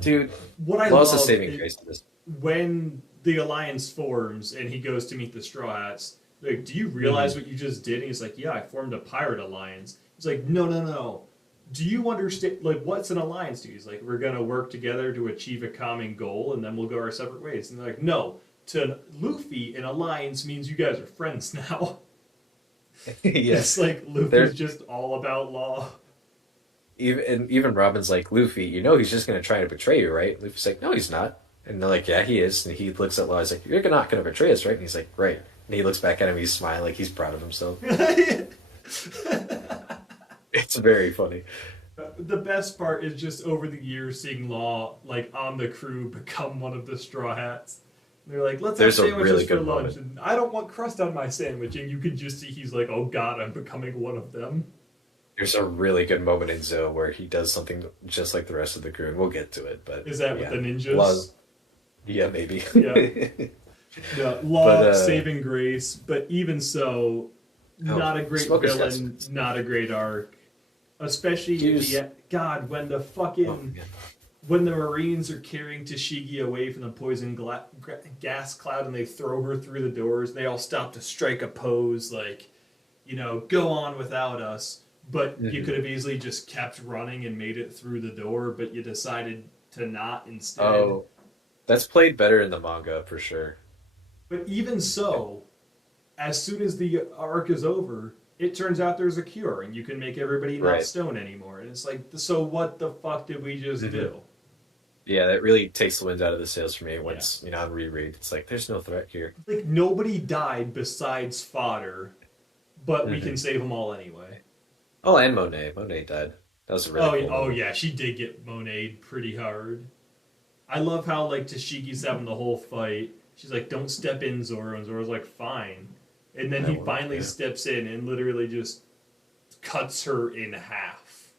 Dude, What I Law's a love saving is grace to this. when the alliance forms and he goes to meet the Straw Hats. Like, do you realize what you just did? And he's like, yeah, I formed a pirate alliance. He's like, no, no, no. Do you understand? Like, what's an alliance to you? He's like, we're gonna work together to achieve a common goal, and then we'll go our separate ways. And they're like, no. To Luffy, an alliance means you guys are friends now. Yes. It's like Luffy's They're- just all about Law. Even Robin's like, Luffy, he's just going to try to betray you, right? Luffy's like, no, he's not. And they're like, yeah, he is. And he looks at Law, he's like, you're not going to betray us, right? And he's like, right. And he looks back at him, he's smiling like he's proud of himself. It's very funny. The best part is just over the years seeing Law like on the crew become one of the Straw Hats. And they're like, let's There's a have sandwiches really for good lunch, moment. and I don't want crust on my sandwich. And you can just see he's like, oh god, I'm becoming one of them. There's a really good moment in Zoe where he does something just like the rest of the crew, and we'll get to it. But Is that yeah. with the ninjas? Law's- yeah, maybe. Yeah. Yeah, Law But, saving grace, but even so, not a great Smoker's got villain, some- not a great arc. Especially He at was- the God, when the fucking Oh, yeah. when the Marines are carrying Tashigi away from the poison gas cloud and they throw her through the doors, they all stop to strike a pose like, go on without us. But you could have easily just kept running and made it through the door, but you decided to not instead. Oh, that's played better in the manga for sure. But even so, as soon as the arc is over, it turns out there's a cure and you can make everybody not Right. stone anymore. And it's like, so what the fuck did we just do? Yeah, that really takes the wind out of the sails for me once, on reread. It's like, there's no threat here. Like, nobody died besides Fodder, but we can save them all anyway. Oh, and Monet. Monet died. That was a really cool moment. Yeah, she did get Monet'd pretty hard. I love how, like, Tashigi's having the whole fight. She's like, don't step in, Zoro. And Zoro's like, fine. And then he finally steps in and literally just cuts her in half.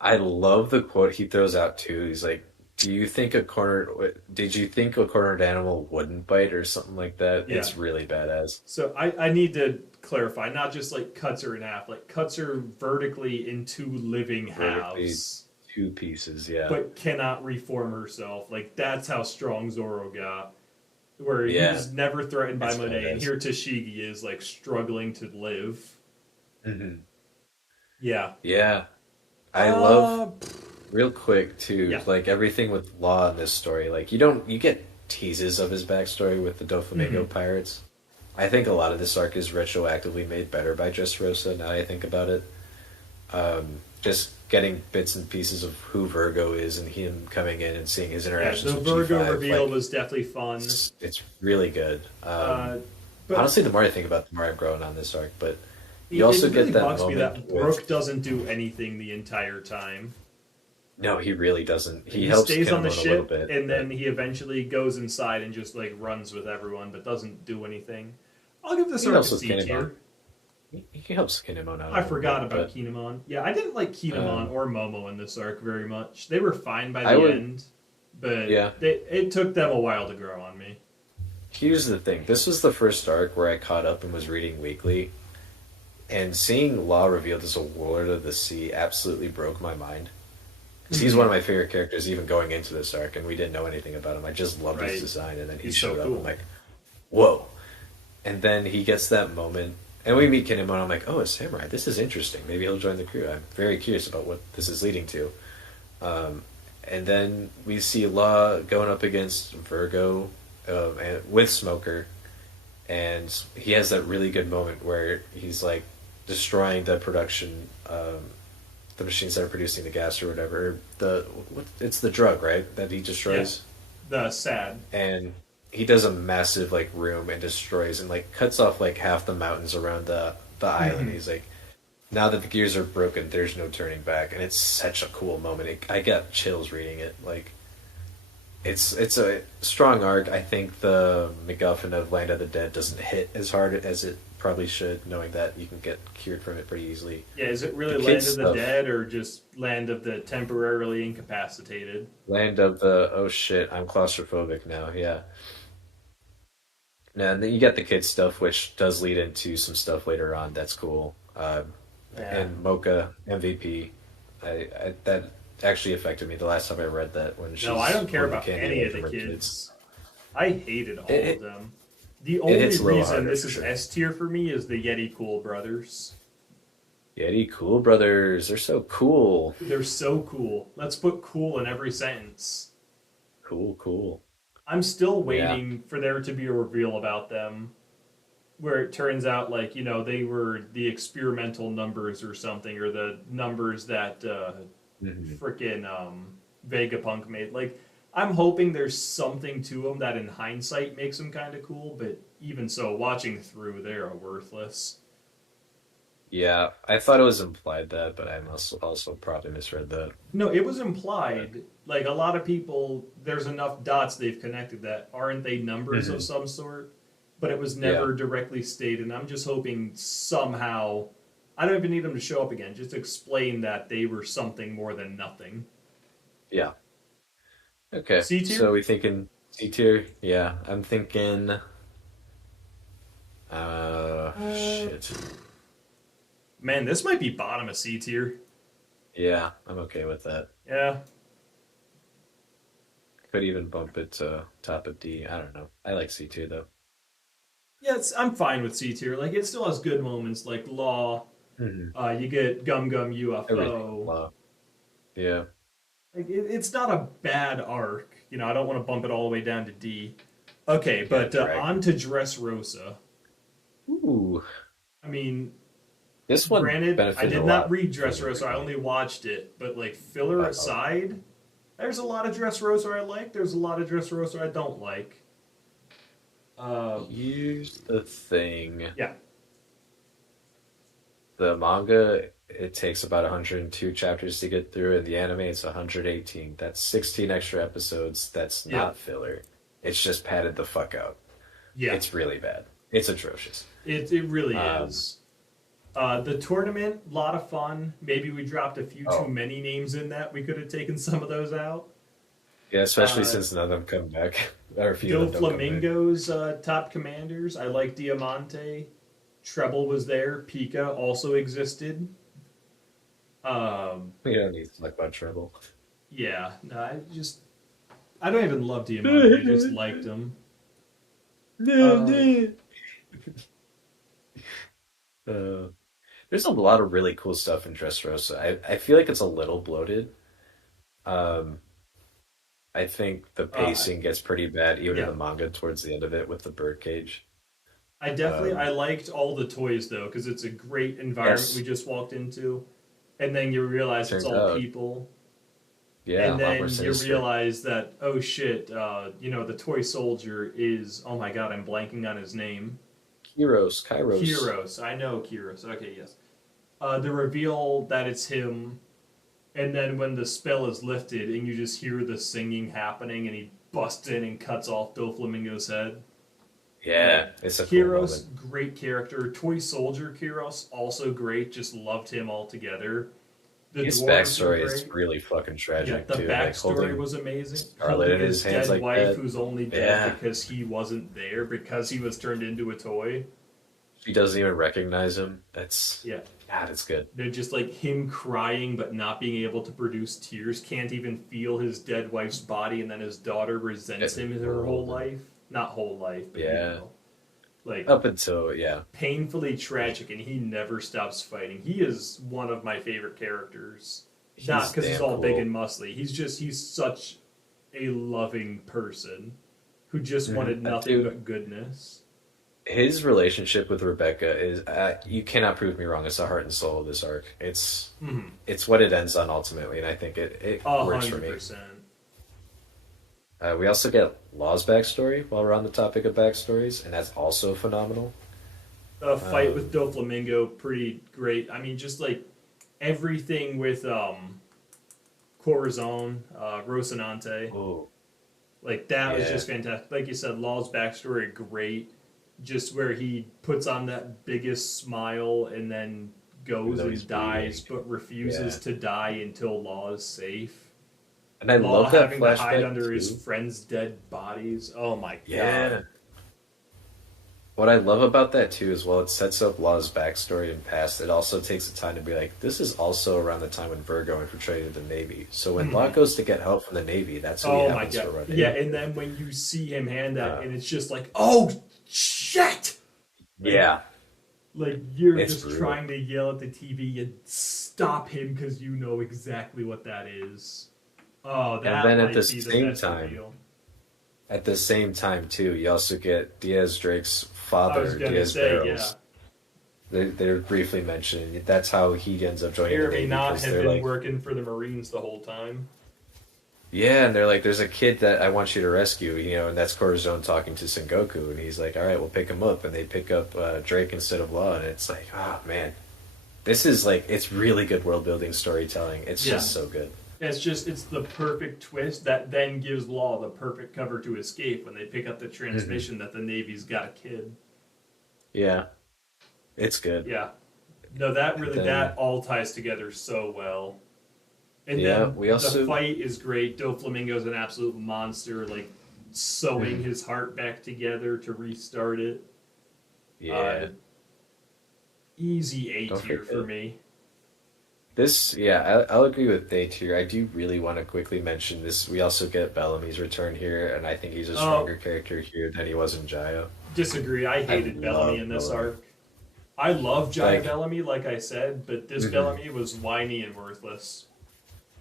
I love the quote he throws out, too. He's like, did you think a cornered animal wouldn't bite or something like that? Yeah. It's really badass. So I need to clarify, not just like cuts her in half, like cuts her vertically in two living Vertically. halves, 2 pieces, yeah. but cannot reform herself. Like that's how strong Zoro got. Where he Yeah. was never threatened by That's Monet, and badass. here Tashigi is like struggling to live. Mm-hmm. Yeah. Yeah. I love, real quick, too, like everything with Law in this story. Like, you get teases of his backstory with the Doflamingo pirates. I think a lot of this arc is retroactively made better by Dressrosa, now that I think about it. Just getting bits and pieces of who Virgo is and him coming in and seeing his Yeah, interactions the with Virgo G5, reveal like, was definitely fun. it's really good. But Honestly, the more I think about it, the more I'm growing on this arc. But you it also really get that bugs me moment that with- Brook doesn't do anything the entire time. No, he really doesn't. He, He helps stays on the Kinemon a little ship, bit. and then he eventually goes inside and just like runs with everyone, but doesn't do anything. I'll give this He arc a helps with C Kinemon. tier. He helps Kinemon out. a I little forgot bit, about but Kinemon. Yeah, I didn't like Kinemon or Momo in this arc very much. They were fine by I the would- end, but Yeah. it took them a while to grow on me. Here's the thing. This was the first arc where I caught up and was reading weekly. And seeing Law revealed as a warlord of the sea absolutely broke my mind. Because he's one of my favorite characters even going into this arc, and we didn't know anything about him. I just loved Right. his design, and then he He's so showed up. cool. I'm like, whoa. And then he gets that moment, and we meet Kinemon, and I'm like, oh, a samurai. This is interesting. Maybe he'll join the crew. I'm very curious about what this is leading to. And then we see Law going up against Virgo and with Smoker, and he has that really good moment where he's like destroying the production, the machines that are producing the gas or whatever. It's the drug, right, that he destroys. The sad. And he does a massive like room and destroys and like cuts off like half the mountains around the island. He's like, now that the gears are broken, there's no turning back, and it's such a cool moment. I got chills reading it. Like, it's a strong arc. I think the MacGuffin of Land of the Dead doesn't hit as hard as it probably should, knowing that you can get cured from it pretty easily. Yeah, is it really The Land kids of the stuff. Dead or just Land of the temporarily incapacitated? Land of the oh shit, I'm claustrophobic now. Yeah. And then you get the kids stuff, which does lead into some stuff later on. That's cool. Yeah. And Mocha MVP, that actually affected me the last time I read that when she's No, I don't care holding about candy any away of the from her kids. I hated all It- of them. The it only hits a little reason harder, this for is sure. S tier for me is the Yeti Cool brothers. Yeti Cool Brothers, they're so cool. They're so cool. Let's put cool in every sentence. Cool, cool. I'm still Yeah. waiting for there to be a reveal about them where it turns out, like, they were the experimental numbers or something, or the numbers that Mhm. frickin' Vegapunk made. Like, I'm hoping there's something to them that in hindsight makes them kind of cool, but even so, watching through, they're worthless. Yeah, I thought it was implied that, but I must also probably misread that. No, it was implied. Like, a lot of people, there's enough dots they've connected that aren't they numbers of Mhm. some sort? But it was Yeah, never directly stated. And I'm just hoping somehow, I don't even need them to show up again, just explain that they were something more than nothing. yeah. Okay, C tier? so we thinking C tier? Yeah, I'm thinking. Shit. Man, this might be bottom of C tier. Yeah, I'm okay with that. Yeah. Could even bump it to top of D. I don't know. I like C tier though. Yeah, I'm fine with C tier. Like, it still has good moments, like Law. Hmm. You get Gum Gum Everything. UFO. Law. Yeah. Like, it's not a bad arc. I don't want to bump it all the way down to D. Okay, Yeah. but on to Dressrosa. Ooh. I mean, This one granted, I benefited a did not lot read from Dressrosa. I everything. only watched it. But, like, filler Uh-oh. aside, there's a lot of Dressrosa I like. There's a lot of Dressrosa I don't like. Here's the thing. Yeah. The manga, it takes about 102 chapters to get through, and the anime, it's 118. That's 16 extra episodes. That's Yeah. not filler. It's just padded the fuck out. Yeah. It's really bad. It's atrocious. It really Um, is. The tournament, a lot of fun. Maybe we dropped a few too oh, many names in that. We could have taken some of those out. yeah, especially Uh, since none of them come back. Or a few of them don't come back. Doflamingo's top commanders. I like Diamante. Treble was there. Pika also existed. We don't need to talk about trouble. Yeah, no, I don't even love Diamante. I just liked him. Uh, Uh, there's a lot of really cool stuff in Dressrosa. I feel like it's a little bloated. Um, I think the uh, pacing gets pretty bad, even in yeah, the manga towards the end of it with the birdcage. I Um, liked all the toys though because it's a great environment we yes, just walked into, and then you realize it's turns all out, people, yeah, and a lot more then you sinister. realize that oh shit, the toy soldier is oh my god, I'm blanking on his name. Kairos. Kiros. I know Kiros. Okay, yes. The reveal that it's him, and then when the spell is lifted and you just hear the singing happening, and he busts in and cuts off Doflamingo's head. Yeah, it's a cool Kiros, moment. great character. Toy Soldier Kiros, also great. Just loved him altogether. The His dwarves were backstory is great. really fucking Yeah, tragic the too. Like backstory holding was amazing. Scarlet Holding in his his hands dead like wife, that. who's only dead Yeah, because he wasn't there, because he was turned into a toy. she doesn't even recognize him. That's Yeah. God, it's good. They're just like him crying but not being able to produce tears, can't even feel his dead wife's body, and then his daughter resents him her whole life. Not whole life, but Yeah, like up until yeah, painfully tragic, and he never stops fighting. He is one of my favorite characters. Not he's because he's damn all big cool. and muscly. He's such a loving person who just wanted That nothing dude, but goodness. his relationship with Rebecca is you cannot prove me wrong. It's the heart and soul of this arc. Mhm. It's what it ends on ultimately, and I think it works for me. 100%. We also get Law's backstory while we're on the topic of backstories, and that's also phenomenal. A fight with Um, Doflamingo, pretty great. I mean, just like everything with Corazon, Rocinante, oh, like that was yeah. just fantastic. Like you said, Law's backstory great. Just where he puts on that biggest smile and then Even goes though he's and dies, bleeding. but refuses Yeah. to die until Law is safe. And I Law love that having to hide flashback under his too. friends' dead bodies. Oh my god. Yeah. What I love about that too is while it sets up Law's backstory and past, it also takes the time to be like, this is also around the time when Virgo infiltrated the Navy. So when Law Mhm. goes to get help from the Navy, that's who he Oh my happens to god. run Yeah, into. and then when you see him hand that, Uh, and it's just like, oh shit! Like, yeah, like you're it's just brutal. trying to yell at the TV and stop him because you know exactly what that is. Oh, And that then at the might be the same best time, reveal. too, you also get Diaz Drake's I was father, gonna Diaz say, yeah. Barrels. They're briefly mentioned. That's how he ends up joining the Jeremy Navy not because have they're been like, working for the Marines the whole time. yeah, and they're like, there's a kid that I want you to rescue, and that's Corazon talking to Sengoku, and he's like, all right, we'll pick him up, and they pick up Drake instead of Law, and it's like, oh man, this is like, it's really good world building storytelling. It's Yeah. just so good. It's the perfect twist that then gives Law the perfect cover to escape when they pick up the Hmm. transmission that the Navy's got a kid. Yeah, it's good. Yeah. No, that And really then, that all ties together so well. And yeah, then we the also, fight is great. Doflamingo's an absolute monster, like sewing mhm, his heart back together to restart it. Uh, yeah, easy A don't tier for forget. me. This, yeah, I'll agree with Day tier. I do really want to quickly mention this. We also get Bellamy's return here, and I think he's a Oh, stronger character here than he was in Jaya. disagree. I I hated Bellamy love in this Bellamy. arc. I love Jaya Like, Bellamy, like I said, but this mhm. Bellamy was whiny and worthless.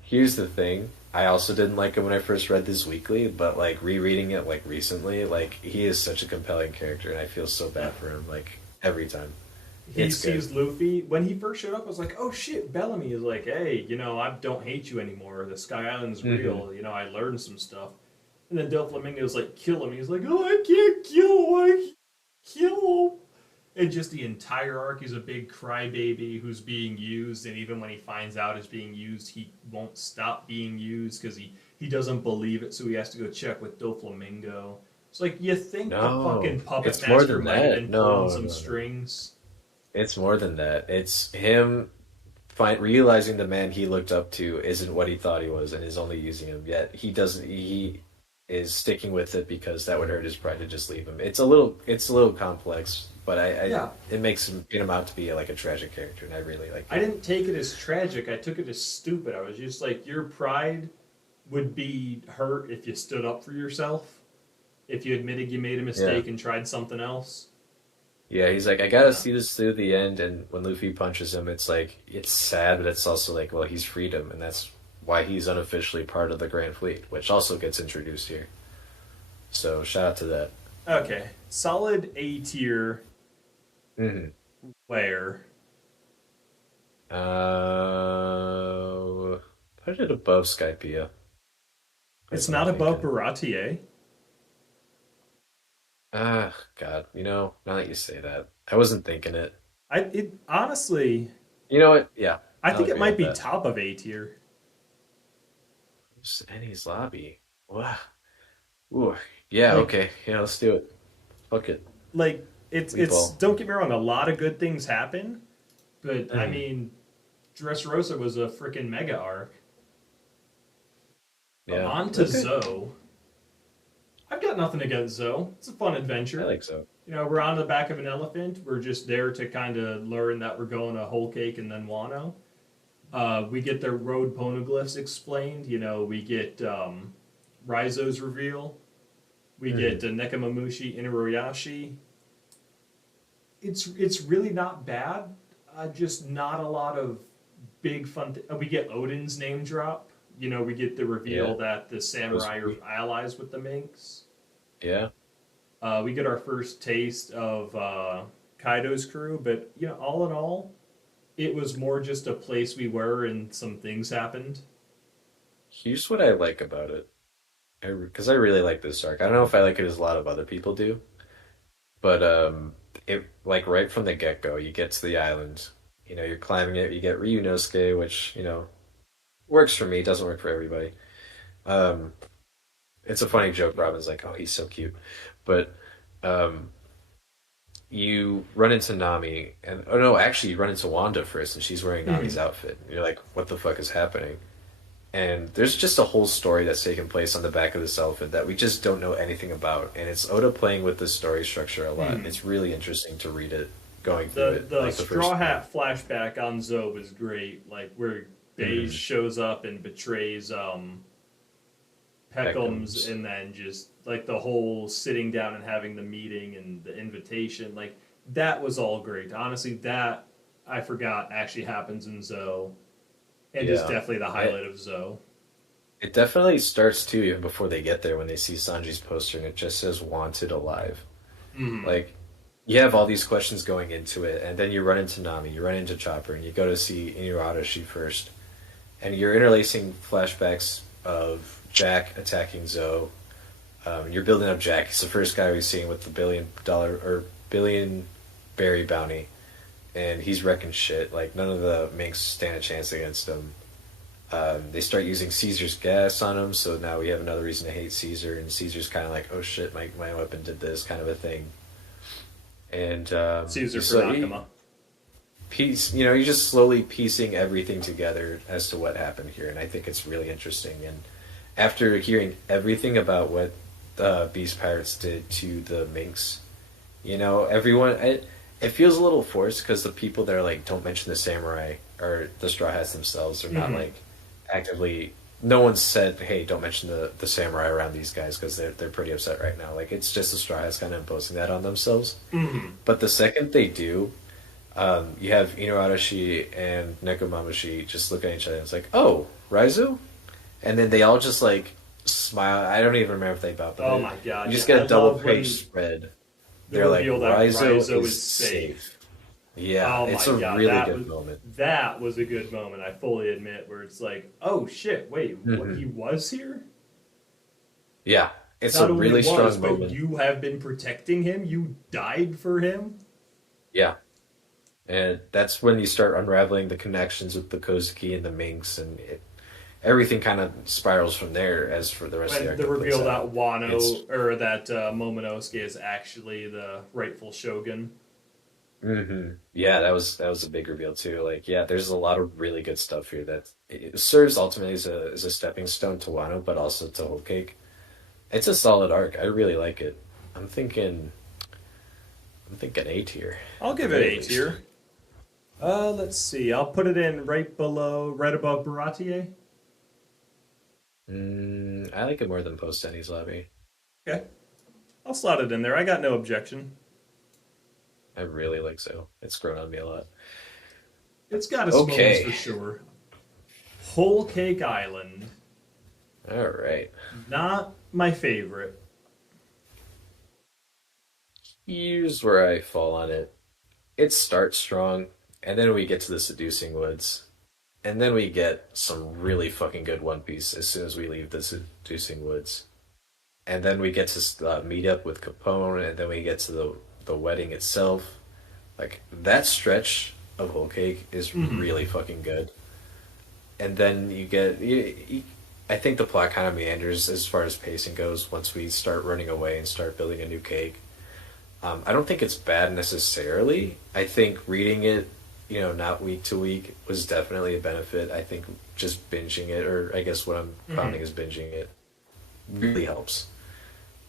Here's the thing. I also didn't like him when I first read this weekly, but like rereading it like recently, like he is such a compelling character, and I feel so Yeah. bad for him like every time. He It's good. sees Luffy. When he first showed up, I was like, oh shit, Bellamy is like, hey, I don't hate you anymore. The Sky Island's Hmm. real. I learned some stuff. And then Doflamingo's like, kill him. He's like, oh, I can't kill him. I can't kill him. And just the entire arc is a big crybaby who's being used. And even when he finds out it's being used, he won't stop being used because he doesn't believe it. So he has to go check with Doflamingo. It's like, you think the No, fucking puppet it's more master than might have that. been pulling No, no, some no, no. strings? It's more than that. It's him realizing the man he looked up to isn't what he thought he was and is only using him. Yet he doesn't. He is sticking with it because that would hurt his pride to just leave him. It's a little complex, but Yeah. it makes him paint him out to be like a tragic character, and I really like I it. didn't take it as tragic. I took it as stupid. I was just like, your pride would be hurt if you stood up for yourself, if you admitted you made a Yeah. mistake and tried something else. Yeah, he's like, I gotta Yeah. see this through the end, and when Luffy punches him, it's like it's sad, but it's also like, well, he's freedom, and that's why he's unofficially part of the Grand Fleet, which also gets introduced here. So shout out to that. Okay. Solid A tier Hmm. player. Put it above Skypiea. It's Is what I'm not above thinking. Baratier. Ah, God, now that you say that, I wasn't thinking it. It honestly, You know what? Yeah, I I'll think it agree might with be that. top of A tier. Annie's lobby. Wow. Ooh, yeah, Like okay. Yeah, let's do it. Fuck it. like We it's ball. don't get me wrong, a lot of good things happen, but I Mhm. mean, Dressrosa was a freaking mega arc. Yeah. On to Okay. Zoe. I've got nothing against Zoe. It's a fun I adventure. like so. We're on the back of an elephant. We're just there to kind of learn that we're going to Whole Cake and then Wano. We get the road poneglyphs explained. We get Raizo's reveal. We get Mhm. Nekamamushi Inuroyashi. It's really not bad. Just not a lot of big fun. We get Odin's name drop. We get the Yeah. reveal that the That was samurai are sweet. allies with the minks. Yeah. We get our first taste of Kaido's crew, but all in all, it was more just a place we were and some things happened. Here's what I like about it. Because I really like this arc. I don't know if I like it as a lot of other people do, but it like right from the get go, you get to the island. You know, you're climbing it. You get Ryunosuke, which works for me. Doesn't work for everybody. Um, it's a funny joke. Robin's like, "Oh, he's so cute," but um, you run into Nami, and oh no, actually, you run into Wanda first, and she's wearing Nami's outfit. And you're like, "What the fuck is happening?" And there's just a whole story that's taking place on the back of this outfit that we just don't know anything about. And it's Oda playing with the story structure a lot. It's really interesting to read it, going through it. The like Straw Hat flashback on Zoe was great. Like where Beige shows up and betrays Peckham's, and then just like the whole sitting down and having the meeting and the invitation. Like that was all great. Honestly, that I forgot actually happens in Zoe. And is definitely the highlight of Zoe. It definitely starts too, even before they get there, when they see Sanji's poster and it just says "Wanted Alive." Like, you have all these questions going into it, and then you run into Nami, you run into Chopper, and you go to see Inuarashi first, and you're interlacing flashbacks of Jack attacking Zoe. You're building up Jack. He's the first guy we've seen with the billion berry bounty. And he's wrecking shit. Like, none of the Minks stand a chance against him. They start using Caesar's gas on him, so now we have another reason to hate Caesar, and Caesar's kind of like, oh shit, my weapon did this, kind of a thing. And Caesar for Nakama. You're just slowly piecing everything together as to what happened here, and I think it's really interesting. And after hearing everything about what the Beast Pirates did to the Minks, everyone... It feels a little forced because the people that are like, don't mention the samurai or the Straw Hats themselves are not like actively. No one said, hey, don't mention the samurai around these guys because they're pretty upset right now. Like, it's just the Straw Hats kind of imposing that on themselves. But the second they do, you have Inuarashi and Nekomamushi just look at each other and it's like, oh, Raizu? And then they all just like smile. I don't even remember if they bow. Oh my god! You just get a double page spread. They're like, Raizo is safe. Yeah, oh it's a God, really good moment. That was a good moment, I fully admit, where it's like, oh shit, wait, what, he was here? Yeah, it's Not a really strong moment. But you have been protecting him? You died for him? Yeah. And that's when you start unraveling the connections with the Kozuki and the Minks, and everything kind of spirals from there as for the rest of the arc. The reveal that Momonosuke is actually the rightful shogun. Yeah, that was a big reveal too. Like, yeah, there's a lot of really good stuff here that it serves ultimately as a stepping stone to Wano, but also to Whole Cake. It's a solid arc. I really like it. I'm thinking A tier. I'll give it A tier. Let's see. I'll put it in right above Baratie. I like it more than Post Tenny's Lobby. Okay. I'll slot it in there. I got no objection. I really like so. It's grown on me a lot. It's got its moments for sure. Whole Cake Island. All right. Not my favorite. Here's where I fall on it. It starts strong, and then we get to the Seducing Woods. And then we get some really fucking good One Piece as soon as we leave the Seducing Woods. And then we get to meet up with Capone, and then we get to the wedding itself. Like, that stretch of Whole Cake is really fucking good. And then you get... I think the plot kind of meanders as far as pacing goes once we start running away and start building a new cake. I don't think it's bad necessarily. I think reading it, not week to week, was definitely a benefit. I think just binging it, or I guess what I'm founding is binging it, really helps.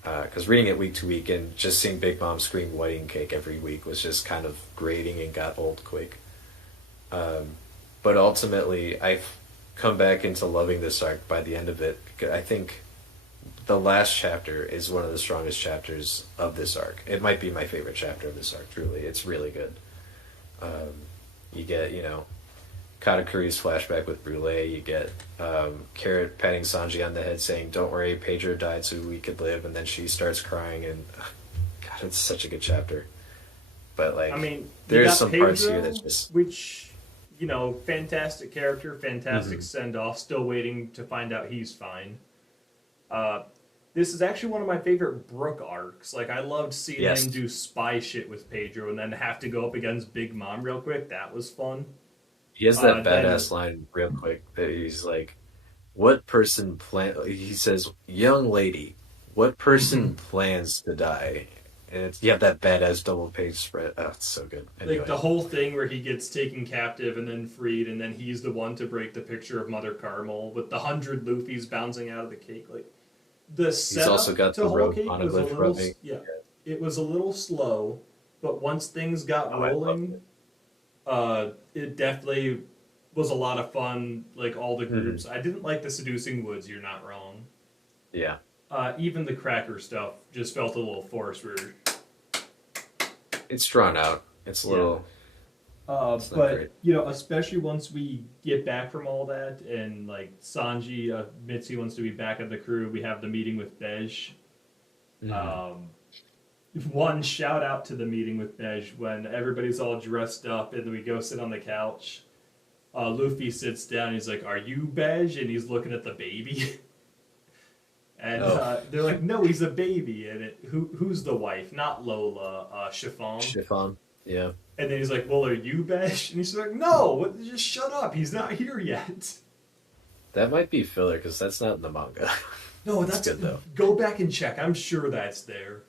Because reading it week to week and just seeing Big Mom scream wedding cake every week was just kind of grating and got old quick. But ultimately, I've come back into loving this arc by the end of it. I think the last chapter is one of the strongest chapters of this arc. It might be my favorite chapter of this arc, truly. It's really good. You get, Katakuri's flashback with Brûlé. You get Carrot patting Sanji on the head saying, don't worry, Pedro died so we could live. And then she starts crying. And God, it's such a good chapter. But, there's some Pedro, parts here that's just... Which, fantastic character, fantastic send-off. Still waiting to find out he's fine. This is actually one of my favorite Brook arcs. Like I loved seeing him Yes. do spy shit with Pedro and then have to go up against Big Mom real quick. That was fun. He has that Then badass line real quick that he's like, "What person plan?" He says, "Young lady, what person plans to die?" And you have that badass double page spread. Oh, it's so good. like Anyway, the whole thing where he gets taken captive and then freed, and then he's the one to break the picture of Mother Carmel with the 100 Luffy's bouncing out of the cake. Like the he's also setup got to the Whole rogue Cake was a monoglyph little rubbing. yeah, it was a little slow, but once things got Oh, I love rolling, it. it definitely was a lot of fun. Like all the Hmm. groups, I didn't like the seducing woods. You're not wrong. Yeah, Even the cracker stuff just felt a little forced. Where it's drawn out. It's a yeah. little. It's not But great. especially once we get back from all that, and like Sanji, Mitzi wants to be back at the crew. We have the meeting with Bej. Hmm. Um, one shout out to the meeting with Bej when everybody's all dressed up and we go sit on the couch. Luffy sits down. He's like, "Are you Bej?" And he's looking at the baby. And Oh, they're like, "No, he's a baby." And who's the wife? Not Lola. Chiffon. chiffon. Yeah, And then he's like, "Well, are you Besh?" And he's like, "No, just shut up. He's not here yet." that might be filler because that's not in the manga. No, It's that's good though. go back and check. I'm sure that's there.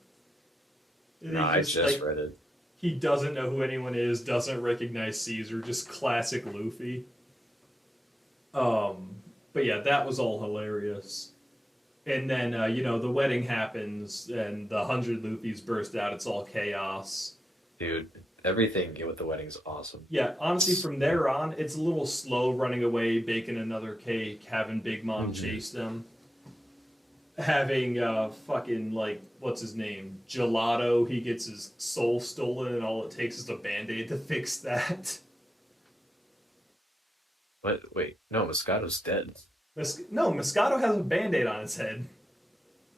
And No, I just like read it. he doesn't know who anyone is, doesn't recognize Caesar, just classic Luffy. But yeah, that was all hilarious. And then the wedding happens and the 100 Luffy's burst out. It's all chaos. Dude, everything with the wedding's awesome. Yeah, honestly, from there on, it's a little slow running away, baking another cake, having Big Mom chase them, having fucking like what's his name, Gelato. He gets his soul stolen, and all it takes is a band-aid to fix that. What? Wait, no, Moscato's dead. No, Moscato has a band-aid on his head.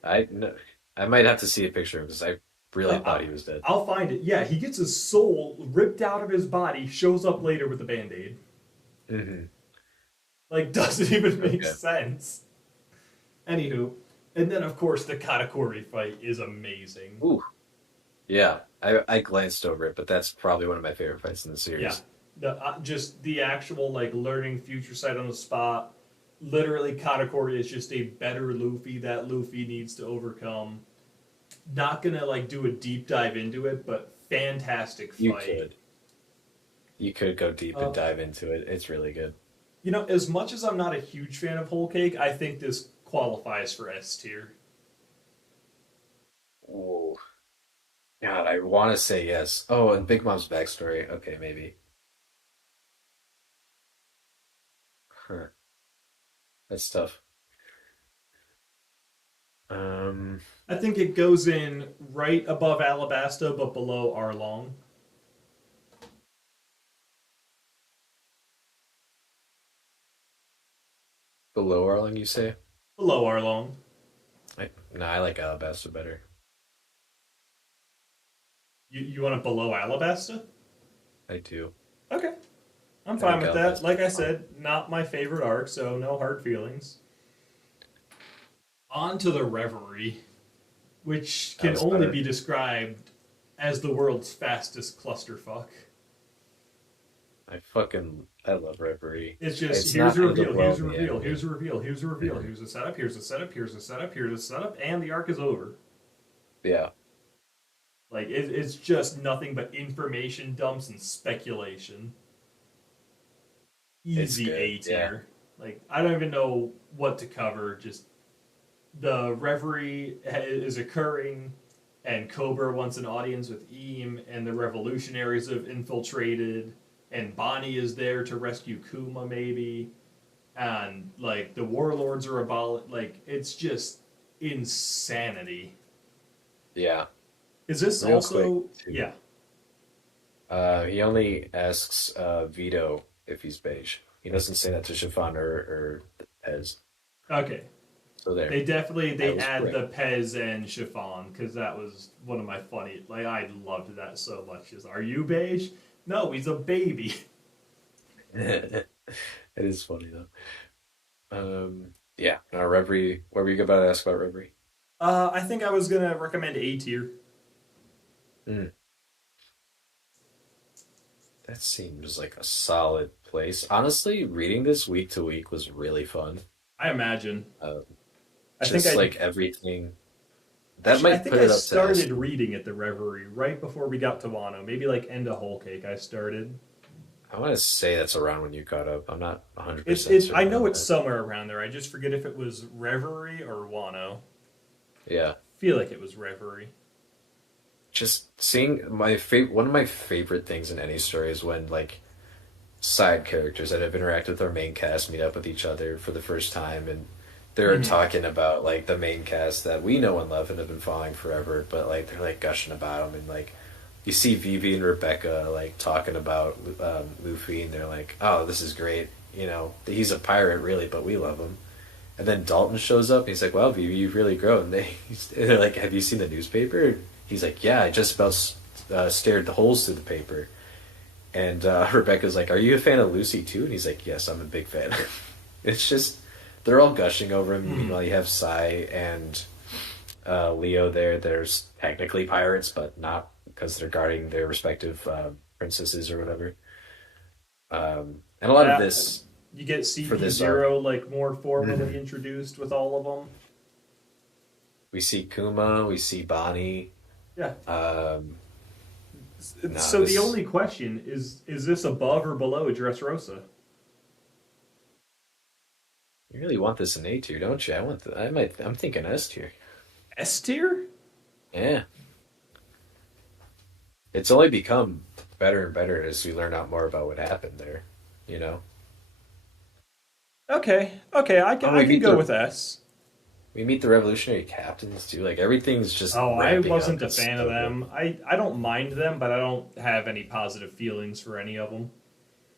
I no, I might have to see a picture because I really thought he was dead. I'll find it. Yeah, he gets his soul ripped out of his body, shows up later with the band-aid. Hmm. Like, doesn't even make Okay. sense. Anywho, and then of course the Katakuri fight is amazing. Ooh, yeah. I glanced over it, but that's probably one of my favorite fights in the Yeah, series. just the actual like learning future sight on the spot. Literally, Katakuri is just a better Luffy that Luffy needs to overcome. Not gonna like do a deep dive into it, but fantastic You fight. could. You could go deep Uh, and dive into it. It's really good. As much as I'm not a huge fan of Whole Cake, I think this qualifies for S tier. Oh, God, I want to say yes. Oh, and Big Mom's backstory. Okay, maybe. Huh. That's tough. Um, I think it goes in right above Alabasta, but below Arlong. Below Arling, you say? Below Arlong. No, I like Alabasta better. You want it below Alabasta? I do. Okay. I'm I fine think with that. Alabasta's Like I fun. said, not my favorite arc, so no hard feelings. On to the Reverie, which That can was only better. be described as the world's fastest clusterfuck. I love Reverie. It's just It's here's not a handled reveal, well here's a in the reveal, anime. here's a reveal, here's a reveal, Mhm. here's a setup, here's a setup, here's a setup, here's a setup, and the arc is over. Yeah, Like it's just nothing but information dumps and speculation. it's Easy good. A Yeah. tier. Like I don't even know what to cover. Just the reverie is occurring, and Cobra wants an audience with Eam, and the revolutionaries have infiltrated, and Bonnie is there to rescue Kuma, maybe, and like the warlords are like it's just insanity. Yeah. Is this Real also quick, too. yeah? He only asks Vito if he's beige. He doesn't say that to Chiffon or Pez. Okay, So there. they definitely That they was add great. the Pez and Chiffon because that was one of my funny. Like I loved that so much. Just are you beige? No, he's a baby. It is funny though. Yeah. No, Reverie. What were you about to ask about Reverie? I think I was gonna recommend A tier. Mm, that seems like a solid place. Honestly, reading this week to week was really fun. I imagine. Uh, I think just I like everything. That actually I might think put I it up to S. started reading at the Reverie right before we got to Wano. Maybe like end of Whole Cake. I started. I want to say that's around when you caught up. I'm not It's 100% it. I certain know on it's that. somewhere around there. I just forget if it was Reverie or Wano. Yeah. Feel like it was Reverie. Just seeing one of my favorite things in any story is when like side characters that have interacted with our main cast meet up with each other for the first time and they're Hmm. talking about like the main cast that we know and love and have been following forever, but like they're like gushing about them and like you see Vivi and Rebecca like talking about Luffy and they're like, oh, this is great. You know, he's a pirate really, but we love him. And then Dalton shows up and he's like, wow, Vivi, you've really grown. And they're like, have you seen the newspaper? He's like, yeah, I just about stared the holes through the paper. And Rebecca's like, are you a fan of Lucy too? And he's like, yes, I'm a big fan. It's just, they're all gushing over him. Hmm. Meanwhile, you have Sai and Leo there. There's technically pirates, but not because they're guarding their respective princesses or whatever. And a lot of Yeah, this, you get for CP this arc, Zero like more formally mhm, introduced with all of them. we see Kuma, we see Bonnie. Yeah. Um, no, So the this only question is this above or below Dressrosa? you really want this in A tier, don't you? I'm thinking S tier. S tier? Yeah. It's only become better and better as we learn out more about what happened there, you know? Okay, okay, Oh, I can go with S. we meet the revolutionary captains too. Like everything's just Oh, I ramping wasn't up. a It's fan of so good. them. I don't mind them, but I don't have any positive feelings for any of them.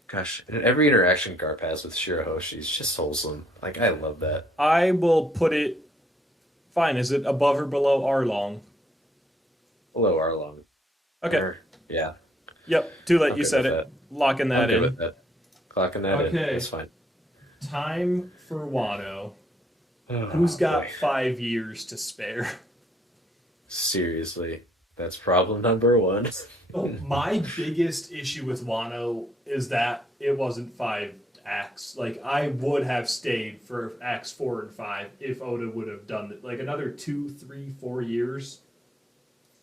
Gosh, and every interaction Garp has with Shirahoshi is just wholesome. Like I love that. I will put it fine. Is it above or below Arlong? Hello, Arlong. Okay. Or yeah, Yep. Too late. I'm You good said with it. that. Locking I'm that good with in. that. Clocking that in. That's Okay. fine. Time for Wano. Who's Oh boy. got 5 years to spare? Seriously, that's problem number one. Oh, my biggest issue with Wano is that it wasn't 5 acts. Like I would have stayed for acts 4 and 5 if Oda would have done it. Like another 2, 3, 4 years.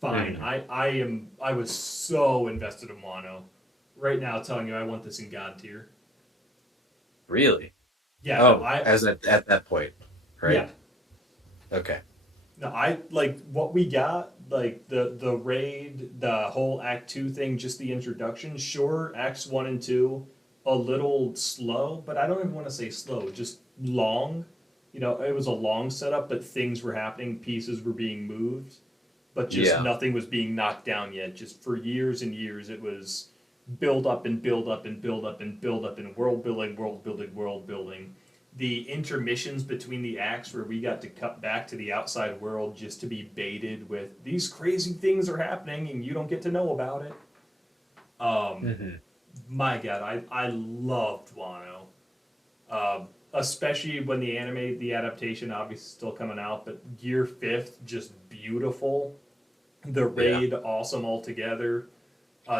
Fine. Mhm. I was so invested in Wano. Right now, telling you I want this in God tier. Really? Yeah, no, Oh, as at that point, yeah. right? Okay. No, I like what we got, like the raid, the whole Act Two thing, just the introduction. Sure, Acts One and Two, a little slow, but I don't even want to say slow, just long. You know, it was a long setup, but things were happening, pieces were being moved, but just Yeah. nothing was being knocked down yet. Just for years and years, it was build up and build up and build up and build up and world building, world building, world building. The intermissions between the acts where we got to cut back to the outside world just to be baited with these crazy things are happening and you don't get to know about it. Um, Hmm. my God, I loved Wano. Especially when the adaptation obviously still coming out, but Gear Fifth just beautiful. The Yeah. raid awesome altogether.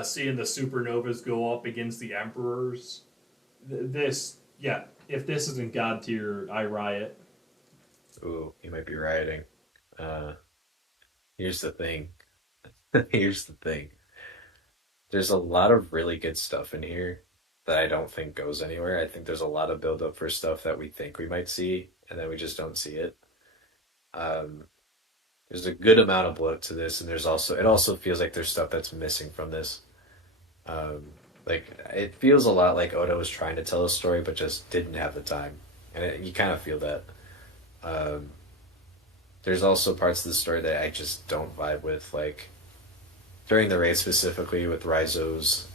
Seeing the supernovas go up against the emperors. This, yeah, if this isn't God tier, I riot. Ooh, you might be rioting. Uh, here's the thing. Here's the thing. There's a lot of really good stuff in here that I don't think goes anywhere. I think there's a lot of build up for stuff that we think we might see, and then we just don't see it. Um, there's a good amount of bloat to this, and it also feels like there's stuff that's missing from this. Um, like it feels a lot like Oda was trying to tell a story, but just didn't have the time, and you kind of feel that. Um, there's also parts of the story that I just don't vibe with, like during the raid specifically with Raizo's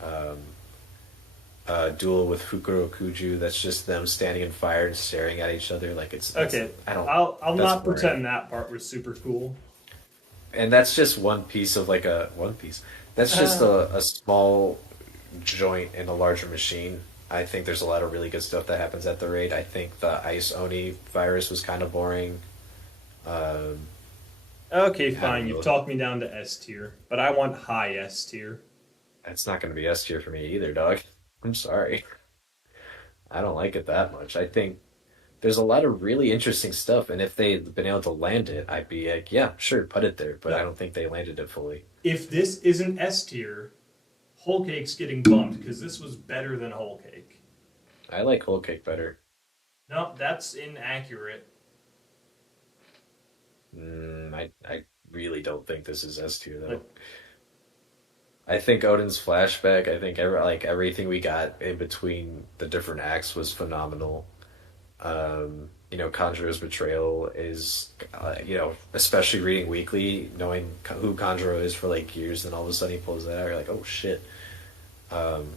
duel with Fukuro Kuju. That's just them standing in fire and staring at each other. Like Okay, I don't. I'll That's not boring. pretend that part was super cool. And that's just one piece of like a one piece. That's just Uh, a small joint in a larger machine. I think there's a lot of really good stuff that happens at the raid. I think the Ice Oni virus was kind of boring. Um, Okay, I don't fine. You've know. talked me down to S tier, but I want high S tier. That's not going to be S tier for me either, dog. I'm sorry. I don't like it that much. I think there's a lot of really interesting stuff, and if they'd been able to land it, I'd be like, yeah, sure, put it there. But I No, don't think they landed it fully. if this isn't S tier, Whole Cake's getting bumped because this was better than Whole Cake. I like whole cake better. No, that's inaccurate. I really don't think this is S tier Like, though. I think Odin's flashback. I think everything we got in between the different acts was phenomenal. Conjuro's betrayal is, especially reading Weekly, knowing who Conjuro is for like years, and all of a sudden he pulls that out. You're like, oh shit. Um,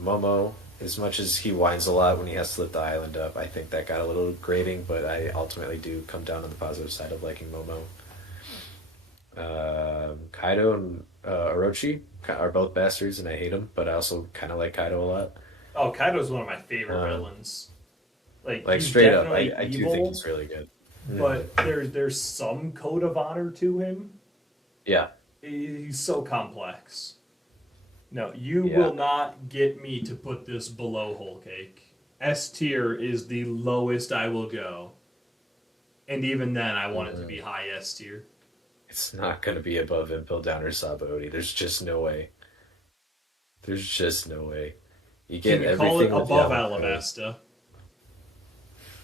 Momo, as much as he whines a lot when he has to lift the island up, I think that got a little grating, but I ultimately do come down on the positive side of liking Momo. Kaido and Orochi are both bastards, and I hate them, but I also kind of like Kaido a lot. oh, Kaido's one of my favorite villains. Like he's Straight up, definitely I do evil, think he's really good. but there's some code of honor to him. Yeah, He's so complex. No, you Yeah. will not get me to put this below Whole Cake. S tier is the lowest I will go. And even then, I want it to be high S tier. it's not going to be above Impel Down or Sabaody. There's just no way. There's just no way. You get Can you call it everything with above Yamato. Alabasta?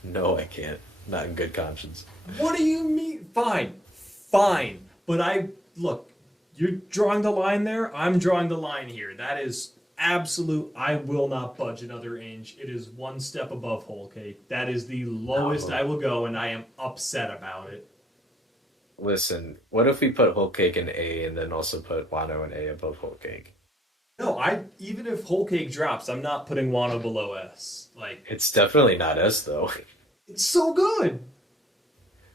No, I can't. Not in good conscience. What do you mean? Fine. Fine. But look, you're drawing the line there. I'm drawing the line here. That is absolute. I will not budge another inch. It is one step above Whole Cake. That is the lowest No. I will go, and I am upset about it. Listen, what if we put Whole Cake in A and then also put Wano in A above Whole Cake? No, even if Whole Cake drops, I'm not putting Wano below S. Like, It's definitely not S though. it's so good.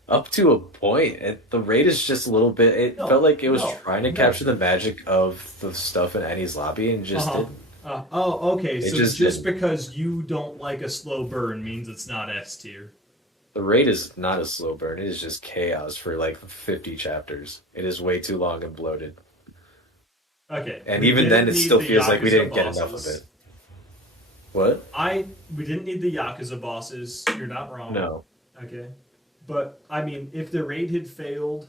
Up to a point. The rate is just a little bit. It No, felt like it was no, trying to no. capture the magic of the stuff in Annie's lobby and just Uh-huh. didn't. Oh, okay. It So just just didn't. because you don't like a slow burn means it's not S tier. The rate is not a slow burn. It is just chaos for like 50 chapters. It is way too long and bloated. Okay. And we even didn't then, it need still the feels like we Yakuza didn't get enough of bosses. it. What? We didn't need the Yakuza bosses. You're not wrong. No. Okay. But I mean, if the raid had failed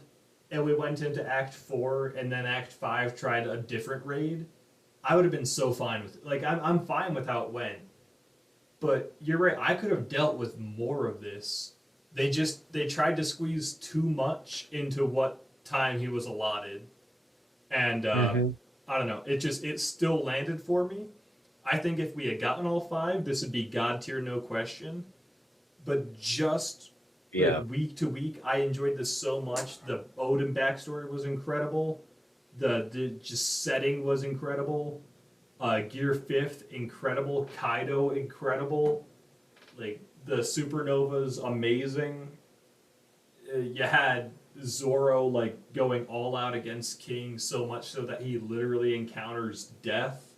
and we went into Act 4 and then Act 5 tried a different raid, I would have been so fine with it. Like I'm fine with how it went. But you're right, I could have dealt with more of this. They tried to squeeze too much into what time he was allotted. And I don't know, it still landed for me. I think if we had gotten all 5, this would be God tier, no question. But just Yeah. like, week to week, I enjoyed this so much. The Odin backstory was incredible. The just setting was incredible. Gear 5th, incredible. Kaido, incredible. Like, the supernovas, amazing. You had Zoro, like, going all out against King so much so that he literally encounters death.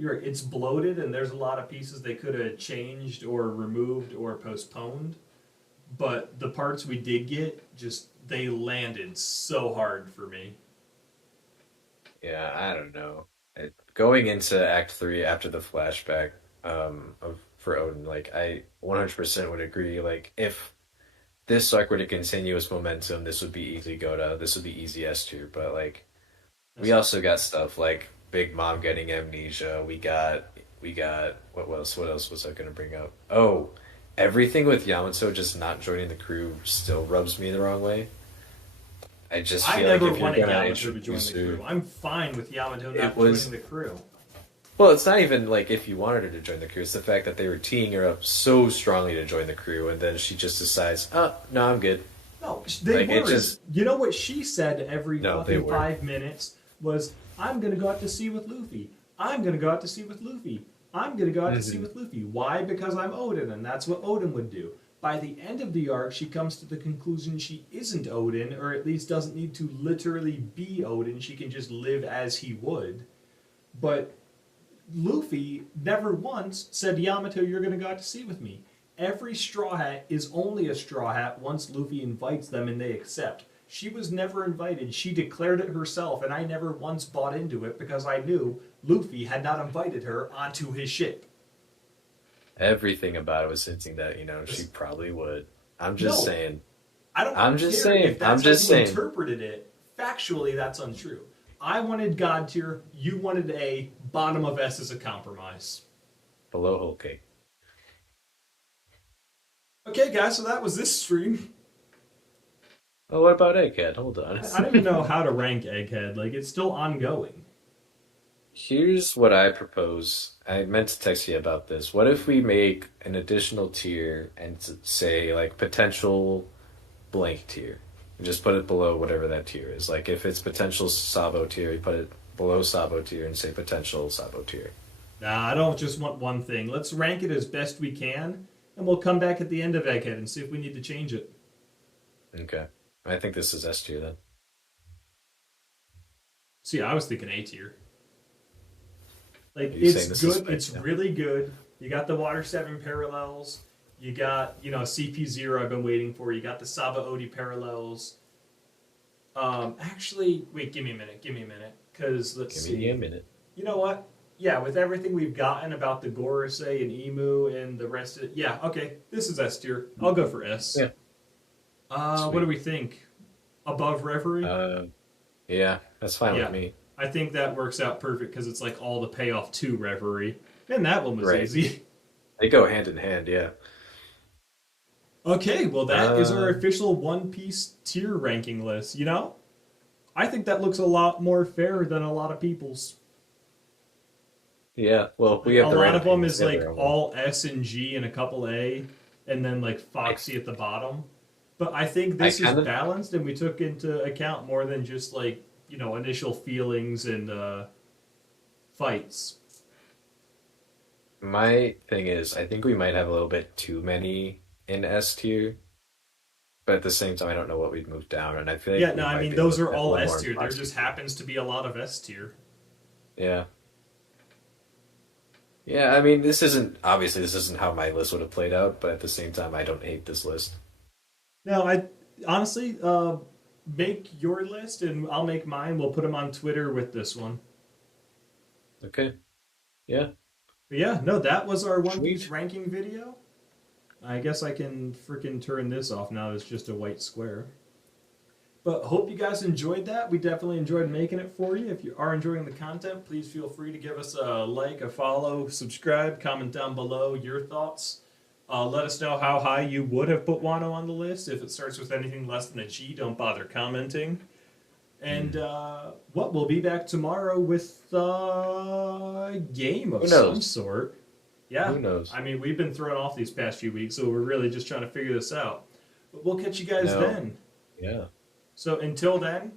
It's bloated, and there's a lot of pieces they could have changed or removed or postponed. But the parts we did get, they landed so hard for me. Yeah, I don't know. Going into Act 3 after the flashback for Odin, like, I 100% would agree. Like, if this arc were to continue its momentum, this would be easy Goda. This would be easy S tier. But, like, we also got stuff like Big Mom getting amnesia. We got what else? What else was I going to bring up? Oh, everything with Yamato just not joining the crew still rubs me the wrong way. I just I feel like never if you're wanted going to Yamato to join introduce the her, crew. I'm fine with Yamato not was- joining the crew. well, it's not even like if you wanted her to join the crew. It's the fact that they were teeing her up so strongly to join the crew, and then she just decides, "Oh, no, I'm good." No, they Like, it were. just- You know what she said every No, they fucking weren't. 5 minutes was, "I'm gonna go out to sea with Luffy. I'm gonna go out to sea with Luffy. I'm gonna go out to sea with Luffy." Why? Because I'm Odin, and that's what Odin would do. By the end of the arc, she comes to the conclusion she isn't Odin, or at least doesn't need to literally be Odin. She can just live as he would. But Luffy never once said, "Yamato, you're going to go out to sea with me." Every Straw Hat is only a Straw Hat once Luffy invites them and they accept. She was never invited. She declared it herself, and I never once bought into it because I knew Luffy had not invited her onto his ship. Everything about it was hinting that, she probably would. I'm just No. saying. I don't I'm just care saying. if that's I'm just how you saying. interpreted it. Factually, that's untrue. I wanted God tier. You wanted a bottom of S as a compromise. Below whole cake. Okay, guys, so that was this stream. Oh, what about Egghead? Hold on. I don't even know how to rank Egghead. Like, it's still ongoing. Here's what I propose. I meant to text you about this. What if we make an additional tier and say, like, potential blank tier? And just put it below whatever that tier is. Like, if it's potential Sabo tier, you put it below Sabo tier and say potential Sabo tier. Nah, I don't just want one thing. Let's rank it as best we can, and we'll come back at the end of Egghead and see if we need to change it. Okay. I think this is S tier then. See, I was thinking A tier. Like, Are you saying it's this is good. It's fake? really good. You got the Water 7 parallels. You got, CP0 I've been waiting for. You got the Saba Odi parallels. Actually, wait, give me a minute. Because, let's see. Give me a minute. You know what? Yeah, with everything we've gotten about the Gorosei and Emu and the rest of it. Yeah, okay. This is S tier. I'll go for S. Yeah. What do we think? Above Reverie? Yeah, that's fine Yeah. with me. I think that works out perfect because it's like all the payoff to Reverie. And that one was Right. easy. They go hand in hand, yeah. Okay, well that is our official One Piece tier ranking list, I think that looks a lot more fair than a lot of people's. Yeah, well, we have A the lot right of them opinions. is They have like their own. all S and G and a couple A, and then like Foxy at the bottom. But I think this is balanced, and we took into account more than just like initial feelings and fights. My thing is, I think we might have a little bit too many in S tier, but at the same time, I don't know what we'd move down, and I feel like Yeah, we no, I might mean be able those to are fit all one S more tier. There Foxy. just happens to be a lot of S tier. Yeah. Yeah, I mean, this isn't how my list would have played out, but at the same time, I don't hate this list. No, I honestly make your list and I'll make mine. We'll put them on Twitter with this one. Okay. Yeah. But yeah, no, that was our One Sweet. Piece ranking video. I guess I can freaking turn this off now. It's just a white square. But hope you guys enjoyed that. We definitely enjoyed making it for you. If you are enjoying the content, please feel free to give us a like, a follow, subscribe, comment down below your thoughts. Let us know how high you would have put Wano on the list. If it starts with anything less than a G, don't bother commenting. And we'll be back tomorrow with a game of some sort. Yeah. Who knows? I mean, we've been thrown off these past few weeks, so we're really just trying to figure this out. But we'll catch you guys then. Yeah. So until then,